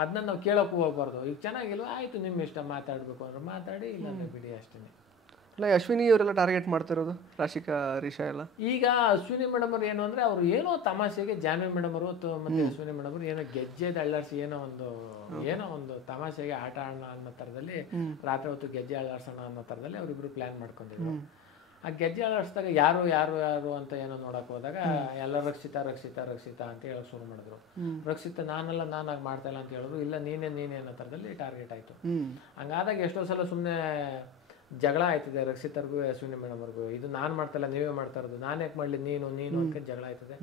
ಅದನ್ನ ನಾವು ಕೇಳೋಕ್ಕೂ ಹೋಗ್ಬಾರ್ದು. ಈಗ ಚೆನ್ನಾಗಿಲ್ವ, ಆಯ್ತು ನಿಮ್ಮ ಇಷ್ಟ, ಮಾತಾಡ್ಬೇಕು ಅಂದ್ರೆ ಮಾತಾಡಿ, ಇಲ್ಲಾಂದ್ರೆ ಬಿಡಿ ಅಷ್ಟೇ. ಅಲ್ಲ, ಅಶ್ವಿನಿ ಅವರೆಲ್ಲ ಟಾರ್ಗೆಟ್ ಮಾಡ್ತಿರೋದು, ರಾಶಿಕಾ, ರಿಷಾ ಎಲ್ಲ. ಈಗ ಅಶ್ವಿನಿ ಮೇಡಮ್ ಅವ್ರು ಏನು ಅಂದ್ರೆ ಅವ್ರು ಏನೋ ತಮಾಷೆಗೆ ಜಾನ್ವಿ ಮೇಡಮ್ ಅವರು ಮತ್ತೆ ಅಶ್ವಿನಿ ಮೇಡಮ್ ಅವರು ಏನೋ ಗೆಜ್ಜೆದ ಅಳ್ಳಾಡ್ಸಿ ಏನೋ ಒಂದು ತಮಾಷೆಗೆ ಆಟ ಆಡೋಣ ಅನ್ನೋ ತರದಲ್ಲಿ, ರಾತ್ರಿ ಹೊತ್ತು ಗೆಜ್ಜೆ ಅಳ್ಳಾಡ್ಸೋಣ ಅನ್ನೋ ತರದಲ್ಲಿ ಅವ್ರಿಬ್ರು ಪ್ಲಾನ್ ಮಾಡ್ಕೊಂಡಿದ್ರು. ಆ ಗೆಜ್ಜೆ ಅಳ್ಳಾಡ್ಸಿದಾಗ ಯಾರು ಅಂತ ಏನೋ ನೋಡಕ್ ಹೋದಾಗ ಎಲ್ಲ ರಕ್ಷಿತಾ ಅಂತ ಹೇಳಕ್ ಶುರು ಮಾಡಿದ್ರು. ರಕ್ಷಿತಾ ನಾನಾಗಿ ಮಾಡ್ತಾ ಇಲ್ಲ ಅಂತ ಹೇಳಿದ್ರು. ಇಲ್ಲ ನೀನೇ ಅನ್ನೋ ತರದಲ್ಲಿ ಟಾರ್ಗೆಟ್ ಆಯ್ತು. ಹಂಗಾದಾಗ ಎಷ್ಟೋ ಸಲ ಸುಮ್ಮನೆ ಜಗಳ ಆಯ್ತದೆ ರಕ್ಷಿತರ್ಗೂ ಅಶ್ವಿನಿ ಮೇಡಮ್ ಅವ್ರಿಗೂ. ಇದು ನಾನ್ ಮಾಡ್ತಲ್ಲ, ನೀವೇ ಮಾಡ್ತಾ ಇರೋದು, ನಾನು ಯಾಕೆ ಮಾಡ್ಲಿ, ನೀನು ಅಂತ ಜಗಳ ಆಯ್ತದೆ.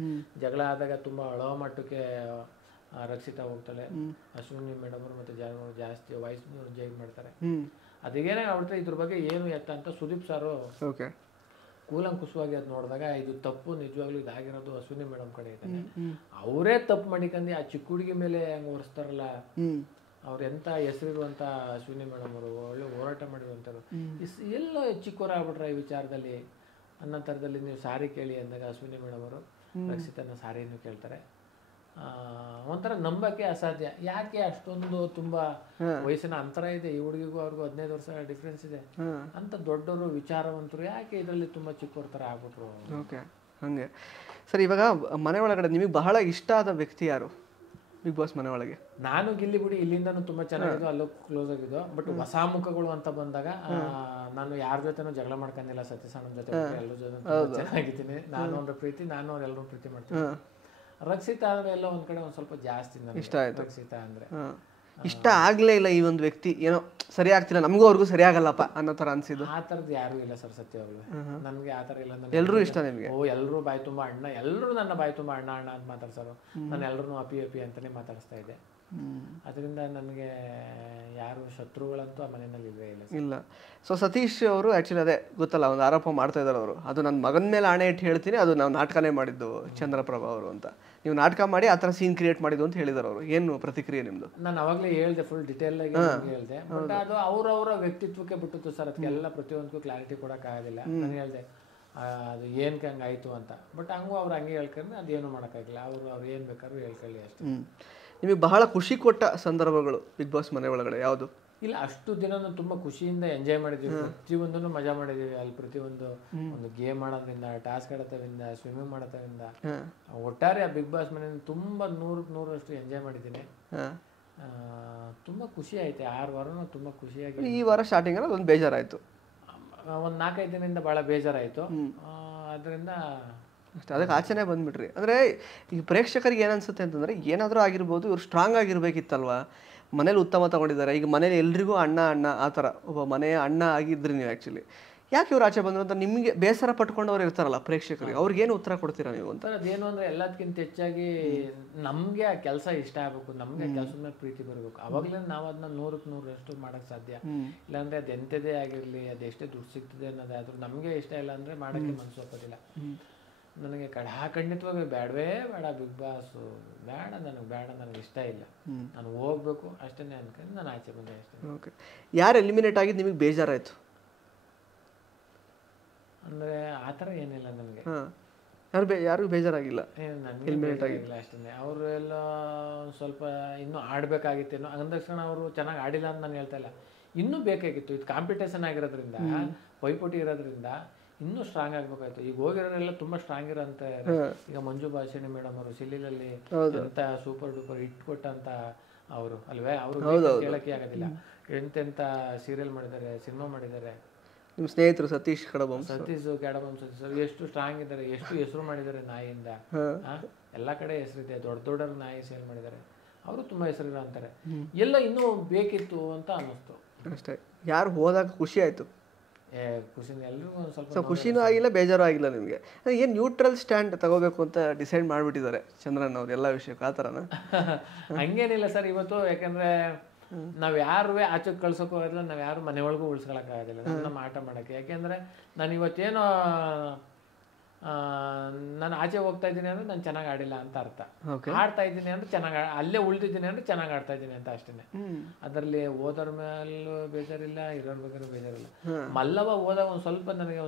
ಜಗಳ ಆದಾಗ ತುಂಬಾ ಅಳೋ ಮಟ್ಟಕ್ಕೆ ರಕ್ಷಿತಾ ಹೋಗ್ತಾಳೆ. ಅಶ್ವಿನಿ ಮೇಡಮ್ ಅವರು ಮತ್ತೆ ಜಾಸ್ತಿ ವಾಯ್ಸ್ ಜೈಗ್ ಮಾಡ್ತಾರೆ. ಅದೇನೇ ಆಗ್ಬಿಟ್ರೆ ಇದ್ರ ಬಗ್ಗೆ ಏನು ಎತ್ತ ಅಂತ ಸುದೀಪ್ ಸಾರು ಕೂಲಂಕುಷವಾಗಿ ಅದು ನೋಡಿದಾಗ ಇದು ತಪ್ಪು, ನಿಜವಾಗ್ಲೂ ಇದಾಗಿರೋದು ಅಶ್ವಿನಿ ಮೇಡಮ್ ಕಡೆ ಇದ್ದಾನೆ. ಅವರೇ ತಪ್ಪು ಮಾಡಿಕೊಂಡು ಆ ಚಿಕ್ಕ ಹುಡುಗಿ ಮೇಲೆ ಹಂಗೆ ಒರೆಸ್ತಾರಲ್ಲ, ಅವ್ರು ಎಂಥ ಹೆಸರಿರುವಂಥ ಅಶ್ವಿನಿ ಮೇಡಮ್ ಅವರು ಒಳ್ಳೆ ಹೋರಾಟ ಮಾಡಿರುವಂಥವ್ರು ಎಲ್ಲೋ ಚಿಕ್ಕವರಾಗ್ಬಿಟ್ರೆ ಈ ವಿಚಾರದಲ್ಲಿ ಅನ್ನೋ ಥರದಲ್ಲಿ ನೀವು ಸಾರಿ ಕೇಳಿ ಅಂದಾಗ ಅಶ್ವಿನಿ ಮೇಡಮ್ ಅವರು ರಕ್ಷಿತನ ಸಾರಿಯನ್ನು ಕೇಳ್ತಾರೆ. ಒಂಥರ ನಂಬಕ್ಕೆ ಅಸಾಧ್ಯ. ಯಾಕೆ ಅಷ್ಟೊಂದು ತುಂಬಾ ವಯಸ್ಸಿನ ಅಂತರ ಇದೆ, ಈ ಹುಡುಗಿಗೂ ಅವ್ರಿಗೂ 15 ವರ್ಷ ಡಿಫ್ರೆನ್ಸ್ ಇದೆ ಅಂತ ದೊಡ್ಡವರು ವಿಚಾರವಂತರು ಯಾಕೆ ಇದರಲ್ಲಿ ತುಂಬಾ ಚಿಕ್ಕವ್ರ ಥರ ಆಗ್ಬಿಟ್ರು? ಓಕೆ, ಹಂಗೆ ಸರ್. ಇವಾಗ ಮನೆ ಒಳಗಡೆ ನಿಮಗೆ ಬಹಳ ಇಷ್ಟ ಆದ ವ್ಯಕ್ತಿ ಯಾರು ಬಿಗ್ ಬಾಸ್ ಮನೆ ಒಳಗೆ? ನಾನು ಗಿಲ್ಲಿ ಬಿಡಿ ಇಲ್ಲಿಂದನೂ ತುಂಬಾ ಚೆನ್ನಾಗಿದ್ದು, ಅಲ್ಲೂ ಕ್ಲೋಸ್ ಆಗಿದ್ದು. ಬಟ್ ಹೊಸ ಮುಖಗಳು ಅಂತ ಬಂದಾಗ ನಾನು ಯಾರ ಜೊತೆನೂ ಜಗಳ ಮಾಡ್ಕೊಂಡಿಲ್ಲ. ಸತೀಶ್ ಜೊತೆ ಎಲ್ಲರ ಜೊತೆ ಚೆನ್ನಾಗಿದ್ದೀನಿ. ನಾನು ಅವ್ರ ಪ್ರೀತಿ, ನಾನು ಅವ್ರೆಲ್ಲರೂ ಪ್ರೀತಿ ಮಾಡ್ತೀನಿ. ರಕ್ಷಿತಾ ಅಂದ್ರೆ ಎಲ್ಲ ಒಂದ್ ಕಡೆ ಒಂದ್ ಸ್ವಲ್ಪ ಜಾಸ್ತಿ ಇಷ್ಟ ಆಯ್ತು. ರಕ್ಷಿತಾ ಅಂದ್ರೆ ಇಷ್ಟ ಆಗ್ಲೇ ಇಲ್ಲ ಈ ಒಂದು ವ್ಯಕ್ತಿ, ಏನೋ ಸರಿ ಆಗ್ತಿಲ್ಲ, ನಮಗೂ ಅವ್ರಿಗೂ ಸರಿ ಆಗಲ್ಲಪ್ಪ ಅನ್ನೋ ತರ ಅನ್ಸಿದ್ದು. ಆ ತರದ್ದು ಯಾರು ಇಲ್ಲ ಸರ್, ಸತ್ಯವಾಗ್ಲು ನನ್ಗೆ ಆ ತರ ಇಲ್ಲ. ಎಲ್ರೂ ಇಷ್ಟ ನಿಮ್ಗೆ? ಓ, ಎಲ್ರು ಬಾಯಿ ತುಂಬಾ ಅಣ್ಣ, ಎಲ್ರು ನನ್ನ ಬಾಯಿ ತುಂಬಾ ಅಣ್ಣ ಅಣ್ಣ ಅಂತ ಮಾತಾಡ್ಸೋರು. ನಾನು ಎಲ್ರು ಅಪಿ ಅಪಿ ಅಂತಾನೆ ಮಾತಾಡಿಸ್ತಾ ಇದ್ದೆ. ಅದರಿಂದ ನನಗೆ ಯಾರು ಶತ್ರುಗಳಂತೂ ಆ ಮನೆಯಲ್ಲಿ ಇಲ್ವೇ ಇಲ್ಲ. ಸೊ ಸತೀಶ್ ಅವರು ಆ್ಯಕ್ಚುಲಿ ಅದೇ ಗೊತ್ತಲ್ಲ, ಒಂದು ಆರೋಪ ಮಾಡ್ತಾ ಇದ್ದಾರೆ ಅವರು. ಅದು ನನ್ನ ಮಗನ ಮೇಲೆ ಆಣೆ ಇಟ್ಟು ಹೇಳ್ತೀನಿ, ಅದು ನಾವು ನಾಟಕನೇ ಮಾಡಿದ್ದು ಚಂದ್ರಪ್ರಭಾ ಅವರು ಅಂತ. ನೀವು ನಾಟಕ ಮಾಡಿ ಆ ಥರ ಸೀನ್ ಕ್ರಿಯೇಟ್ ಮಾಡಿದ್ದು ಅಂತ ಹೇಳಿದಾರೆ ಅವರು. ಏನು ಪ್ರತಿಕ್ರಿಯೆ ನಿಮ್ಮದು? ನಾನು ಅವಾಗಲೇ ಹೇಳಿದೆ, ಫುಲ್ ಡಿಟೇಲ್ ಆಗಿ ಹೇಳಿದೆ. ಬಟ್ ಅದು ಅವರವರ ವ್ಯಕ್ತಿತ್ವಕ್ಕೆ ಬಿಟ್ಟಿತ್ತು ಸರ್. ಅದಕ್ಕೆಲ್ಲ ಪ್ರತಿಯೊಂದಕ್ಕೂ ಕ್ಲಾರಿಟಿ ಕೊಡೋಕ್ಕಾಗೋದಿಲ್ಲ. ನಾನು ಹೇಳಿದೆ ಅದು ಏನಕ್ಕೆ ಹಂಗೆ ಆಯಿತು ಅಂತ. ಬಟ್ ಹಂಗೂ ಅವ್ರು ಹಂಗೆ ಹೇಳ್ಕೊಂಡ್ರೆ ಅದೇನು ಮಾಡೋಕ್ಕಾಗಿಲ್ಲ. ಅವ್ರು ಏನು ಬೇಕಾದ್ರೂ ಹೇಳ್ಕೊಳ್ಳಿ ಅಷ್ಟೇ. ನಿಮಗೆ ಬಹಳ ಖುಷಿ ಕೊಟ್ಟ ಸಂದರ್ಭಗಳು ಬಿಗ್ ಬಾಸ್ ಮನೆ ಒಳಗಡೆ ಯಾವುದು? ಇಲ್ಲ, ಅಷ್ಟು ದಿನ ತುಂಬ ಖುಷಿಯಿಂದ ಎಂಜಾಯ್ ಮಾಡಿದ್ದೀವಿ. ಪ್ರತಿಯೊಂದನ್ನು ಮಜಾ ಮಾಡಿದ್ದೀವಿ. ಅಲ್ಲಿ ಪ್ರತಿಯೊಂದು ಒಂದು ಗೇಮ್ ಆಡೋದ್ರಿಂದ, ಟಾಸ್ಕ್ ಆಡೋದ್ರಿಂದ, ಸ್ವಿಮ್ಮಿಂಗ್ ಮಾಡೋದ್ರಿಂದ, ಒಟ್ಟಾರೆ ಆ ಬಿಗ್ ಬಾಸ್ ಮನೆಯಿಂದ ತುಂಬ 100% ಎಂಜಾಯ್ ಮಾಡಿದ್ದೀನಿ. ತುಂಬ ಖುಷಿ ಆಯ್ತು. 6 ವಾರನೂ ತುಂಬ ಖುಷಿಯಾಗಿ. ಈ ವಾರ ಸ್ಟಾರ್ಟಿಂಗ್ ಅಲ್ಲಿ ಒಂದು ಬೇಜಾರಾಯಿತು, ಒಂದು 4-5 ದಿನದಿಂದ ಭಾಳ ಬೇಜಾರಾಯಿತು. ಅದರಿಂದ ಅಷ್ಟೇ, ಅದಕ್ಕೆ ಆಚೆನೇ ಬಂದ್ಬಿಟ್ರಿ. ಅಂದರೆ ಈಗ ಪ್ರೇಕ್ಷಕರಿಗೆ ಏನನ್ಸುತ್ತೆ ಅಂತಂದರೆ, ಏನಾದರೂ ಆಗಿರ್ಬೋದು, ಇವ್ರು ಸ್ಟ್ರಾಂಗ್ ಆಗಿರ್ಬೇಕಿತ್ತಲ್ವ, ಮನೇಲಿ ಉತ್ತಮ ತಗೊಂಡಿದ್ದಾರೆ. ಈಗ ಮನೇಲಿ ಎಲ್ರಿಗೂ ಅಣ್ಣ ಅಣ್ಣ ಆ ಥರ ಒಬ್ಬ ಮನೆಯ ಅಣ್ಣ ಆಗಿದ್ರಿ ನೀವು. ಆ್ಯಕ್ಚುಲಿ ಯಾಕೆ ಇವ್ರು ಆಚೆ ಬಂದರು ಅಂತ ನಿಮಗೆ ಬೇಸರ ಪಟ್ಕೊಂಡವ್ರು ಇರ್ತಾರಲ್ಲ ಪ್ರೇಕ್ಷಕರಿಗೆ, ಅವ್ರಿಗೇನು ಉತ್ತರ ಕೊಡ್ತೀರಾ ನೀವು ಅಂತ? ಅದೇನು ಅಂದರೆ ಎಲ್ಲದಕ್ಕಿಂತ ಹೆಚ್ಚಾಗಿ ನಮಗೆ ಆ ಕೆಲಸ ಇಷ್ಟ ಆಗಬೇಕು, ನಮಗೆ ಆ ಕೆಲಸದ ಮೇಲೆ ಪ್ರೀತಿ ಬರಬೇಕು. ಅವಾಗಲೇ ನಾವು ಅದನ್ನ 100% ಮಾಡೋಕ್ಕೆ ಸಾಧ್ಯ. ಇಲ್ಲಾಂದರೆ ಅದು ಎಂಥದೇ ಆಗಿರಲಿ, ಅದೆಷ್ಟೇ ದುಡ್ಡು ಸಿಗ್ತದೆ ಅನ್ನೋದಾದ್ರೂ ನಮಗೆ ಇಷ್ಟ ಇಲ್ಲ ಅಂದರೆ ಮಾಡೋಕ್ಕೆ ಮನಸ್ಸು ಒಪ್ಪೋದಿಲ್ಲ. ನನಗೆ ಖಂಡಿತವಾಗಿ ಬೇಡವೇ ಬೇಡ, ಬಿಗ್ ಬಾಸು ಬೇಡ, ನನಗೆ ಇಷ್ಟ ಇಲ್ಲ, ನಾನು ಹೋಗ್ಬೇಕು ಅಷ್ಟೇ ಅನ್ಕೊಂಡು ನಾನು ಆಚೆ ಬಂದೆ ಅಷ್ಟೇ. ಓಕೆ, ಯಾರು ಎಲಿಮಿನೇಟ್ ಆಗಿದ್ದು ನಿಮಗೆ ಬೇಜಾರಾಯಿತು? ಅಂದರೆ ಆ ಥರ ಏನಿಲ್ಲ ನನಗೆ. ಯಾರಿಗೂ ಬೇಜಾರಾಗಿಲ್ಲ? ನನಗೆ ಬೇಜಾರಾಗಿಲ್ಲ ಅಷ್ಟೇ. ಅವರು ಎಲ್ಲ ಸ್ವಲ್ಪ ಇನ್ನೂ ಆಡಬೇಕಾಗಿತ್ತೇನೋ ಅಂದ ತಕ್ಷಣ ಅವರು ಚೆನ್ನಾಗಿ ಆಡಿಲ್ಲ ಅಂತ ನಾನು ಹೇಳ್ತಾ ಇಲ್ಲ. ಇನ್ನೂ ಬೇಕಾಗಿತ್ತು. ಇದು ಕಾಂಪಿಟೇಷನ್ ಆಗಿರೋದ್ರಿಂದ, ಪೈಪೋಟಿ ಇರೋದ್ರಿಂದ ಇನ್ನೂ ಸ್ಟ್ರಾಂಗ್ ಆಗ್ಬೇಕಾಯ್ತು. ಈಗ ಹೋಗಿರೋರೆಲ್ಲ ತುಂಬಾ ಸ್ಟ್ರಾಂಗ್ ಇರೋಂತ. ಈಗ ಮಂಜು ಭಾಷಿಣಿ ಮೇಡಮ್ ಅವರು ಸಿಲಿಲಲ್ಲಿ ಎಂತ ಸೂಪರ್ ಡೂಪರ್ ಹಿಟ್ ಕೊಟ್ಟಂತ ಅವರು ಅಲ್ವೇ, ಅವರು ಕೇಳಕ್ಕೆ ಆಗೋದಿಲ್ಲ. ಎಂತೆಂತ ಸೀರಿಯಲ್ ಮಾಡಿದ್ದಾರೆ, ಸಿನಿಮಾ ಮಾಡಿದ್ದಾರೆ. ನಿಮ್ಮ ಸ್ನೇಹಿತರು ಸತೀಶ್ ಕಡಬಂ ಸತೀಶ್ ಎಷ್ಟು ಸ್ಟ್ರಾಂಗ್ ಇದ್ದಾರೆ, ಎಷ್ಟು ಹೆಸರು ಮಾಡಿದ್ದಾರೆ ನಾಯಿಯಿಂದ. ಎಲ್ಲ ಕಡೆ ಹೆಸರಿದೆ, ದೊಡ್ಡ ನಾಯಿ ಸೇಲ್ ಮಾಡಿದ್ದಾರೆ. ಅವರು ತುಂಬಾ ಹೆಸರಿಲ್ಲ ಅಂತಾರೆ. ಎಲ್ಲ ಇನ್ನೂ ಬೇಕಿತ್ತು ಅಂತ ಅನ್ನಿಸ್ತು ಅಷ್ಟೇ. ಯಾರು ಹೋದಾಗ ಖುಷಿ ಆಯ್ತು? ಖುಷಿನ ಎಲ್ರಿಗೂ ಸ್ವಲ್ಪ ಖುಷಿನೂ ಆಗಿಲ್ಲ, ಬೇಜಾರು ಆಗಿಲ್ಲ ನಿಮಗೆ? ಏನು ನ್ಯೂಟ್ರಲ್ ಸ್ಟ್ಯಾಂಡ್ ತಗೋಬೇಕು ಅಂತ ಡಿಸೈಡ್ ಮಾಡಿಬಿಟ್ಟಿದ್ದಾರೆ ಚಂದ್ರನ್ ಅವ್ರು ಎಲ್ಲ ವಿಷಯಕ್ಕೂ, ಆ ಥರನ? ಹಂಗೇನಿಲ್ಲ ಸರ್. ಇವತ್ತು ಯಾಕಂದ್ರೆ ನಾವ್ ಯಾರು ಆಚೆಗೆ ಕಳ್ಸೋಕೆ ಹೋಗೋದಿಲ್ಲ, ನಾವ್ ಯಾರು ಮನೆ ಒಳಗೂ ಉಳಿಸ್ಕೊಳಕ್ಕಾಗೋದಿಲ್ಲ ನಮ್ಮ ಆಟ ಮಾಡಕ್ಕೆ. ಯಾಕೆಂದ್ರೆ ನಾನು ಇವತ್ತೇನೋ ನಾನು ಆಚೆ ಹೋಗ್ತಾ ಇದ್ದೀನಿ ಅಂದ್ರೆ ನಾನು ಚೆನ್ನಾಗಿ ಆಡಿಲ್ಲ ಅಂತ ಅರ್ಥ. ಆಡ್ತಾ ಇದ್ದೀನಿ ಅಂದ್ರೆ ಚೆನ್ನಾಗಿ, ಅಲ್ಲೇ ಉಳಿದಿದ್ದೀನಿ ಅಂದ್ರೆ ಚೆನ್ನಾಗಿ ಆಡ್ತಾ ಇದ್ದೀನಿ ಅಂತ ಅಷ್ಟೇನೆ. ಅದರಲ್ಲಿ ಓದೋರ್ ಮೇಲೂ ಬೇಜಾರಿಲ್ಲ, ಇರೋರ್ ಬಗ್ಗೆ ಬೇಜಾರಿಲ್ಲ. ಮಲ್ಲವ ಹೋದಾಗ ಒಂದ್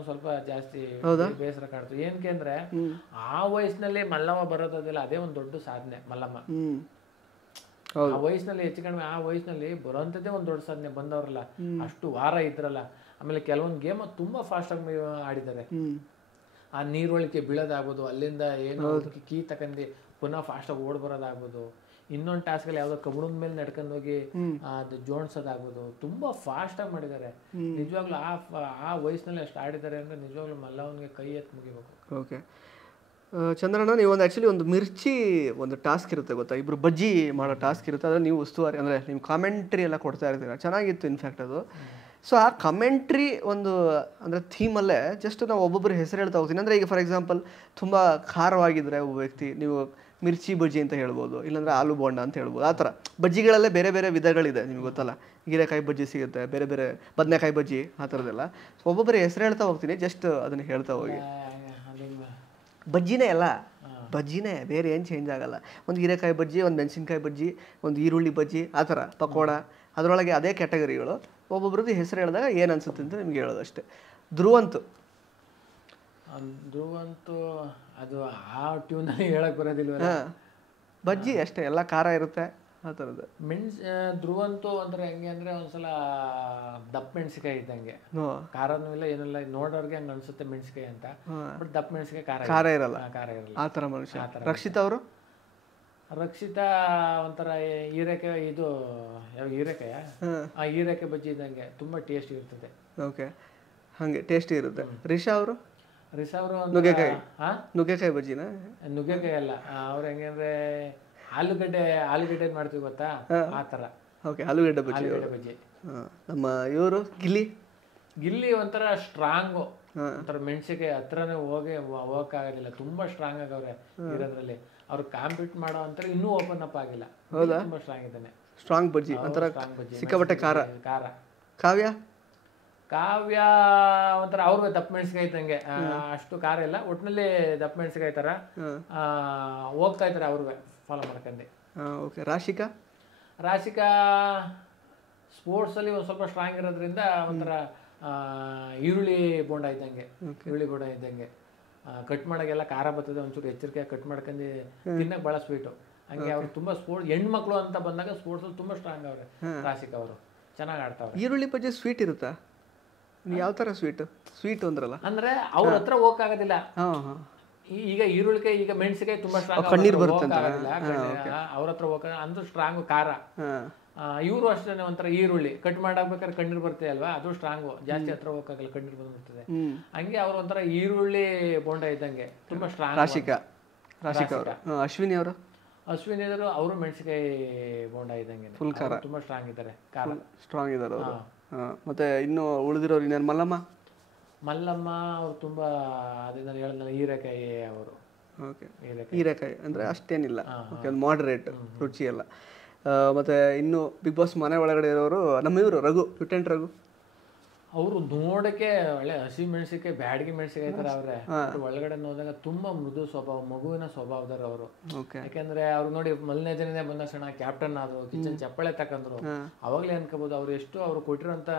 ಸ್ವಲ್ಪ ಜಾಸ್ತಿ ಬೇಸರ ಕಾಡ್ತು. ಏನಕ್ಕೆ ಅಂದ್ರೆ ಆ ವಯಸ್ಸಿನಲ್ಲಿ ಮಲ್ಲವ ಬರೋದಿಲ್ಲ, ಅದೇ ಒಂದ್ ದೊಡ್ಡ ಸಾಧನೆ. ಮಲ್ಲಮ್ಮ ಆ ವಯಸ್ಸಿನಲ್ಲಿ ಹೆಚ್ಚು ಕಡಿಮೆ, ಆ ವಯಸ್ಸಿನಲ್ಲಿ ಬರೋಂಥದ್ದೇ ಒಂದ್ ದೊಡ್ಡ ಸಾಧನೆ. ಬಂದವ್ರಲ್ಲ, ಅಷ್ಟು ವಾರ ಇದ್ರಲ್ಲ. ಆಮೇಲೆ ಕೆಲವೊಂದು ಗೇಮ್ ತುಂಬಾ ಫಾಸ್ಟ್ ಆಗಿ ಆಡಿದ್ದಾರೆ. ಆ ನೀರೊಳಗೆ ಬೀಳೋದಾಗ್ಬೋದು, ಅಲ್ಲಿಂದ ಏನೋ ಕೀ ತಕೊಂಡಿ ಪುನಃ ಫಾಸ್ಟಾಗಿ ಓಡ್ ಬರೋದಾಗ್ಬೋದು, ಇನ್ನೊಂದು ಟಾಸ್ಕಲ್ಲಿ ಯಾವುದೋ ಕಬ್ಬಣದ ಮೇಲೆ ನಡ್ಕೊಂಡು ಹೋಗಿ ಅದು ಜೋಡಿಸೋದಾಗ್ಬೋದು, ತುಂಬಾ ಫಾಸ್ಟಾಗಿ ಮಾಡಿದ್ದಾರೆ. ನಿಜವಾಗ್ಲೂ ಆ ವಯಸ್ಸಿನಲ್ಲಿ ಅಷ್ಟು ಆಡಿದ್ದಾರೆ ಅಂದರೆ ನಿಜವಾಗ್ಲೂ ಮಲ್ಲವನಿಗೆ ಕೈ ಎತ್ತು ಮುಗಿಬೇಕು. ಓಕೆ ಚಂದ್ರಣ್ಣ, ನೀವು ಆ್ಯಕ್ಚುಲಿ ಒಂದು ಮಿರ್ಚಿ ಒಂದು ಟಾಸ್ಕ್ ಇರುತ್ತೆ ಗೊತ್ತಾ, ಇಬ್ಬರು ಬಜ್ಜಿ ಮಾಡೋ ಟಾಸ್ಕ್ ಇರುತ್ತೆ. ಅದರಲ್ಲಿ ನೀವು ಉಸ್ತುವಾರಿ ಅಂದರೆ ನೀವು ಕಾಮೆಂಟ್ರಿ ಎಲ್ಲ ಕೊಡ್ತಾ ಇರ್ತೀರ, ಚೆನ್ನಾಗಿತ್ತು ಇನ್ಫ್ಯಾಕ್ಟ್ ಅದು. ಸೊ ಆ ಕಮೆಂಟ್ರಿ ಒಂದು ಅಂದರೆ ಥೀಮಲ್ಲೇ ಜಸ್ಟ್ ನಾವು ಒಬ್ಬೊಬ್ಬರು ಹೆಸರು ಹೇಳ್ತಾ ಹೋಗ್ತೀನಿ. ಅಂದರೆ ಈಗ ಫಾರ್ ಎಕ್ಸಾಂಪಲ್ ತುಂಬ ಖಾರವಾಗಿದ್ದರೆ ಒಬ್ಬ ವ್ಯಕ್ತಿ, ನೀವು ಮಿರ್ಚಿ ಬಜ್ಜಿ ಅಂತ ಹೇಳ್ಬೋದು, ಇಲ್ಲಾಂದರೆ ಆಲೂ ಬೋಂಡ ಅಂತ ಹೇಳ್ಬೋದು. ಆ ಥರ ಬಜ್ಜಿಗಳಲ್ಲೇ ಬೇರೆ ಬೇರೆ ವಿಧಗಳಿದೆ, ನಿಮ್ಗೆ ಗೊತ್ತಲ್ಲ. ಹೀರೆಕಾಯಿ ಬಜ್ಜಿ ಸಿಗುತ್ತೆ, ಬೇರೆ ಬೇರೆ ಬದನೆಕಾಯಿ ಬಜ್ಜಿ, ಆ ಥರದ್ದೆಲ್ಲ. ಒಬ್ಬೊಬ್ಬರು ಹೆಸರು ಹೇಳ್ತಾ ಹೋಗ್ತೀನಿ, ಜಸ್ಟ್ ಅದನ್ನು ಹೇಳ್ತಾ ಹೋಗಿ. ಬಜ್ಜಿನೇ ಅಲ್ಲ, ಬಜ್ಜಿನೇ, ಬೇರೆ ಏನು ಚೇಂಜ್ ಆಗಲ್ಲ. ಒಂದು ಹೀರೆಕಾಯಿ ಬಜ್ಜಿ, ಒಂದು ಮೆಣಸಿನ್ಕಾಯಿ ಬಜ್ಜಿ, ಒಂದು ಈರುಳ್ಳಿ ಬಜ್ಜಿ, ಆ ಥರ ಪಕೋಡ, ಅದರೊಳಗೆ ಅದೇ ಕ್ಯಾಟಗರಿಗಳು. ಒಬ್ಬೊಬ್ರದ್ದು ಹೆಸರು ಹೇಳಿದಾಗ ಏನು ಅನ್ಸುತ್ತೆ ಅಂತ ನಿಮ್ಗೆ ಹೇಳೋದು ಅಷ್ಟೇ. ಧ್ರುವಂತು ಧ್ರುವಂತೂ ಅದು ಆ ಟ್ಯೂನಲ್ಲಿ ಹೇಳಕ್ ಬರೋದಿಲ್ವಲ್ಲ. ಬಜ್ಜಿ ಅಷ್ಟೇ, ಎಲ್ಲ ಖಾರ ಇರುತ್ತೆ ಆ ಥರದ್ದು. ಧ್ರುವಂತೂ ಅಂದ್ರೆ ಹೆಂಗೆ ಅಂದ್ರೆ ಒಂದ್ಸಲ ದಪ್ಪ ಮೆಣಸಿಕಾಯಿ ಇದ್ದಂಗೆ, ಖಾರನೂ ಇಲ್ಲ ಏನಿಲ್ಲ, ನೋಡೋರ್ಗೆ ಹಂಗೆ ಅನ್ಸುತ್ತೆ ಮೆಣಸಿಕಾಯಿ ಅಂತ, ಬಟ್ ದಪ್ಪ ಮೆಣಸಿಕಾಯಿ ಖಾರ ಇರಲ್ಲ ಆ ಥರ ಮನುಷ್ಯ. ರಕ್ಷಿತಾ ಅವರು? ರಕ್ಷಿತಾ ಒಂಥರ ಹೀರೆಕಾಯಿ, ಇದು ಯಾವ ಹೀರೆಕಾಯ, ಆ ಹೀರೆಕಾಯಿ ಬಜ್ಜಿ ಇದ್ದಂಗೆ ತುಂಬಾ ಟೇಸ್ಟಿ ಇರ್ತದೆ. ಓಕೆ, ಹಾಗೆ ಟೇಸ್ಟಿ ಇರುತ್ತೆ. ರಿಷಾ ಅವರು? ರಿಷಾ ಅವರು ನುಗ್ಗೆಕಾಯಿ ಬಜ್ಜಿನ? ನುಗ್ಗೆಕಾಯಿ ಅಲ್ಲ, ಅವ್ರು ಹೆಂಗೆ ಅಂದ್ರೆ ಆಲೂಗಡ್ಡೆ ಮಾಡ್ತೀವಿ ಗೊತ್ತಾ, ಆ ತರ. ಓಕೆ, ಆಲೂಗಡ್ಡೆ ಬಜ್ಜಿ. ನಮ್ಮ ಇವರು ಗಿಲ್ಲಿ ಒಂಥರ ಸ್ಟ್ರಾಂಗು, ಒಂಥರ ಮೆಣಸಿಕಾಯಿ ಹತ್ರನೇ ಹೋಗಕ್ಕಾಗೋದಿಲ್ಲ, ತುಂಬಾ ಸ್ಟ್ರಾಂಗ್ ಆಗವ್ರೆ ಇರೋದ್ರಲ್ಲಿ. ಅವ್ರು ಕಾಂಪೀಟ್ ಮಾಡೋ ಅಂತಾರೆ, ಇನ್ನೂ ಓಪನ್ ಅಪ್ ಆಗಿಲ್ಲ. ಹೌದಾ? ತುಂಬಾ ಸ್ಟ್ರಾಂಗ್ ಇದ್ದಾನೆ. ಸ್ಟ್ರಾಂಗ್ ಬಜ್ಜಿ, ಒಂಥರ ಸಿಕ್ಕಾಪಟ್ಟೆ ಖಾರ. ಕಾವ್ಯ ಒಂಥರ ಅವ್ರಿಗೆ ದಪ್ಪ ಮೆಣಸಿಕಾಯಿ ಇದ್ದಂಗೆ, ಅಷ್ಟು ಖಾರ ಇಲ್ಲ, ಒಟ್ಟಿನಲ್ಲಿ ದಪ್ಪ ಮೆಣಸಿಕಾಯಿ ತರ ಹೋಗ್ತಾ ಇದ್ದಾರೆ ಅವ್ರಿಗೆ ಫಾಲೋ ಮಾಡ್ಕೊಂಡೆ. ರಾಶಿಕಾ ಸ್ಪೋರ್ಟ್ಸ್ ಅಲ್ಲಿ ಒಂದ್ ಸ್ವಲ್ಪ ಸ್ಟ್ರಾಂಗ್ ಇರೋದ್ರಿಂದ ಒಂಥರ ಈರುಳ್ಳಿ ಬೋಂಡ ಇದ್ದಂಗೆ ಕಟ್ ಮಾಡಕ್ಕೆಲ್ಲ ಖಾರ ಬರ್ತದೆ, ಒಂಚೂರು ಎಚ್ಚರಿಕೆ ಕಟ್ ಮಾಡ್ಕೊಂಡು ತಿನ್ನಕ್ ಬಹಳ ಸ್ವೀಟು. ಹಂಗೆ ಅವ್ರು ತುಂಬಾ ಹೆಣ್ಮಕ್ಳು ಅಂತ ಬಂದಾಗ ಸ್ಪೋರ್ಟ್ಸ್ ಅಲ್ಲಿ ತುಂಬಾ ಸ್ಟ್ರಾಂಗ್ ಅವ್ರೆ ರಾಶಿಕಾ ಅವರು, ಚೆನ್ನಾಗಿ ಆಡ್ತಾವ್ರೆ. ಈರುಳ್ಳಿ ಬಜ್ಜಿ ಸ್ವೀಟ್ ಇರುತ್ತಾ? ಯಾವ ತರ ಸ್ವೀಟ್ ಅಂದ್ರಲ್ಲ, ಅಂದ್ರೆ ಅವ್ರ ಹತ್ರ ಹೋಗಕ್ಕಾಗೋದಿಲ್ಲ. ಈಗ ಈರುಳ್ಳಿಕಾಯಿ, ಈಗ ಮೆಣಸಿಕಾಯಿ ತುಂಬಾ ಸ್ಟ್ರಾಂಗ್, ಕಣ್ಣೀರ್ ಬರುತ್ತೆ ಅವ್ರ ಹತ್ರ ಹೋಗ ಅಂದ್ರೆ ಸ್ಟ್ರಾಂಗ್ ಖಾರ. ಇವರು ಅಷ್ಟೇ ಒಂಥರ ಈರುಳ್ಳಿ ಕಟ್ ಮಾಡಾಕ್ಬೇಕಾದ್ರೆ ಕಣ್ಣೀರ್ ಬರ್ತದೆ ಅಲ್ವಾ, ಅದು ಸ್ಟ್ರಾಂಗು, ಜಾಸ್ತಿ ಹತ್ರ ಹೋಗಕ್ಕಾಗಲ್ಲ, ಕಣ್ಣೀರ್ ಬಂದ್ಬಿಡ್ತದೆ. ಹಂಗೆ ಅವ್ರ ಒಂಥರ ಈರುಳ್ಳಿ ಬೋಂಡ ಇದ್ದಂಗೆ ತುಂಬಾ ಸ್ಟ್ರಾಂಗ್. ರಾಶಿಕಾ ಅವರು. ಅಶ್ವಿನಿ ಅವರು? ಅವರು ಮೆಣಸಿಕಾಯಿ ಬೋಂಡ ಇದ್ದಂಗೆ ಫುಲ್ ಖಾರ, ತುಂಬಾ ಸ್ಟ್ರಾಂಗ್ ಇದ್ದಾರೆ ಅವರು. ಮತ್ತೆ ಇನ್ನು ಉಳಿದಿರೋರು ಇನ್ನೇನು? ಮಲ್ಲಮ್ಮ ಅವ್ರು ತುಂಬಾ ಅದನ್ನ ಹೇಳಿದ್ನಲ್ಲ, ಹೀರೆಕಾಯಿ ಅವರು. ಹೀರೆಕಾಯಿ ಅಂದ್ರೆ ಅಷ್ಟೇನಿಲ್ಲ, ಮಾಡರೇಟ್ ರುಚಿ ಎಲ್ಲ. ಮತ್ತೆ ಇನ್ನು ಬಿಗ್ ಬಾಸ್ ಮನೆ ಒಳಗಡೆ ಇರೋರು ನಮ್ಮ ಇವರು ಲಿeutenant ರಘು. ಅವರು ನೋಡಕ್ಕೆ ಒಳ್ಳೆ ಹಸಿ ಮೆಣಸಿಕಾಯಿ, ಬ್ಯಾಡಗಿ ಮೆಣಸಿಕಾಯಿ ತರ ಅವ್ರೆ. ಒಳಗಡೆ ನೋಡಿದಾಗ ತುಂಬಾ ಮೃದು ಸ್ವಭಾವ, ಮಗುವಿನ ಸ್ವಭಾವದವ್ರು ಅವರು. ಯಾಕಂದ್ರೆ ಅವ್ರು ನೋಡಿ ಮೊದಲನೇ ದಿನನೇ ಬಂದ ಕ್ಷಣ ಕ್ಯಾಪ್ಟನ್ ಆದ್ರು, ಕಿಚನ್ ಚಪ್ಪಳೆ ತಕಂದ್ರು. ಅವಾಗ್ಲೇ ಅನ್ಕೋಬಹುದು ಅವ್ರು ಕೊಟ್ಟಿರೋಂತ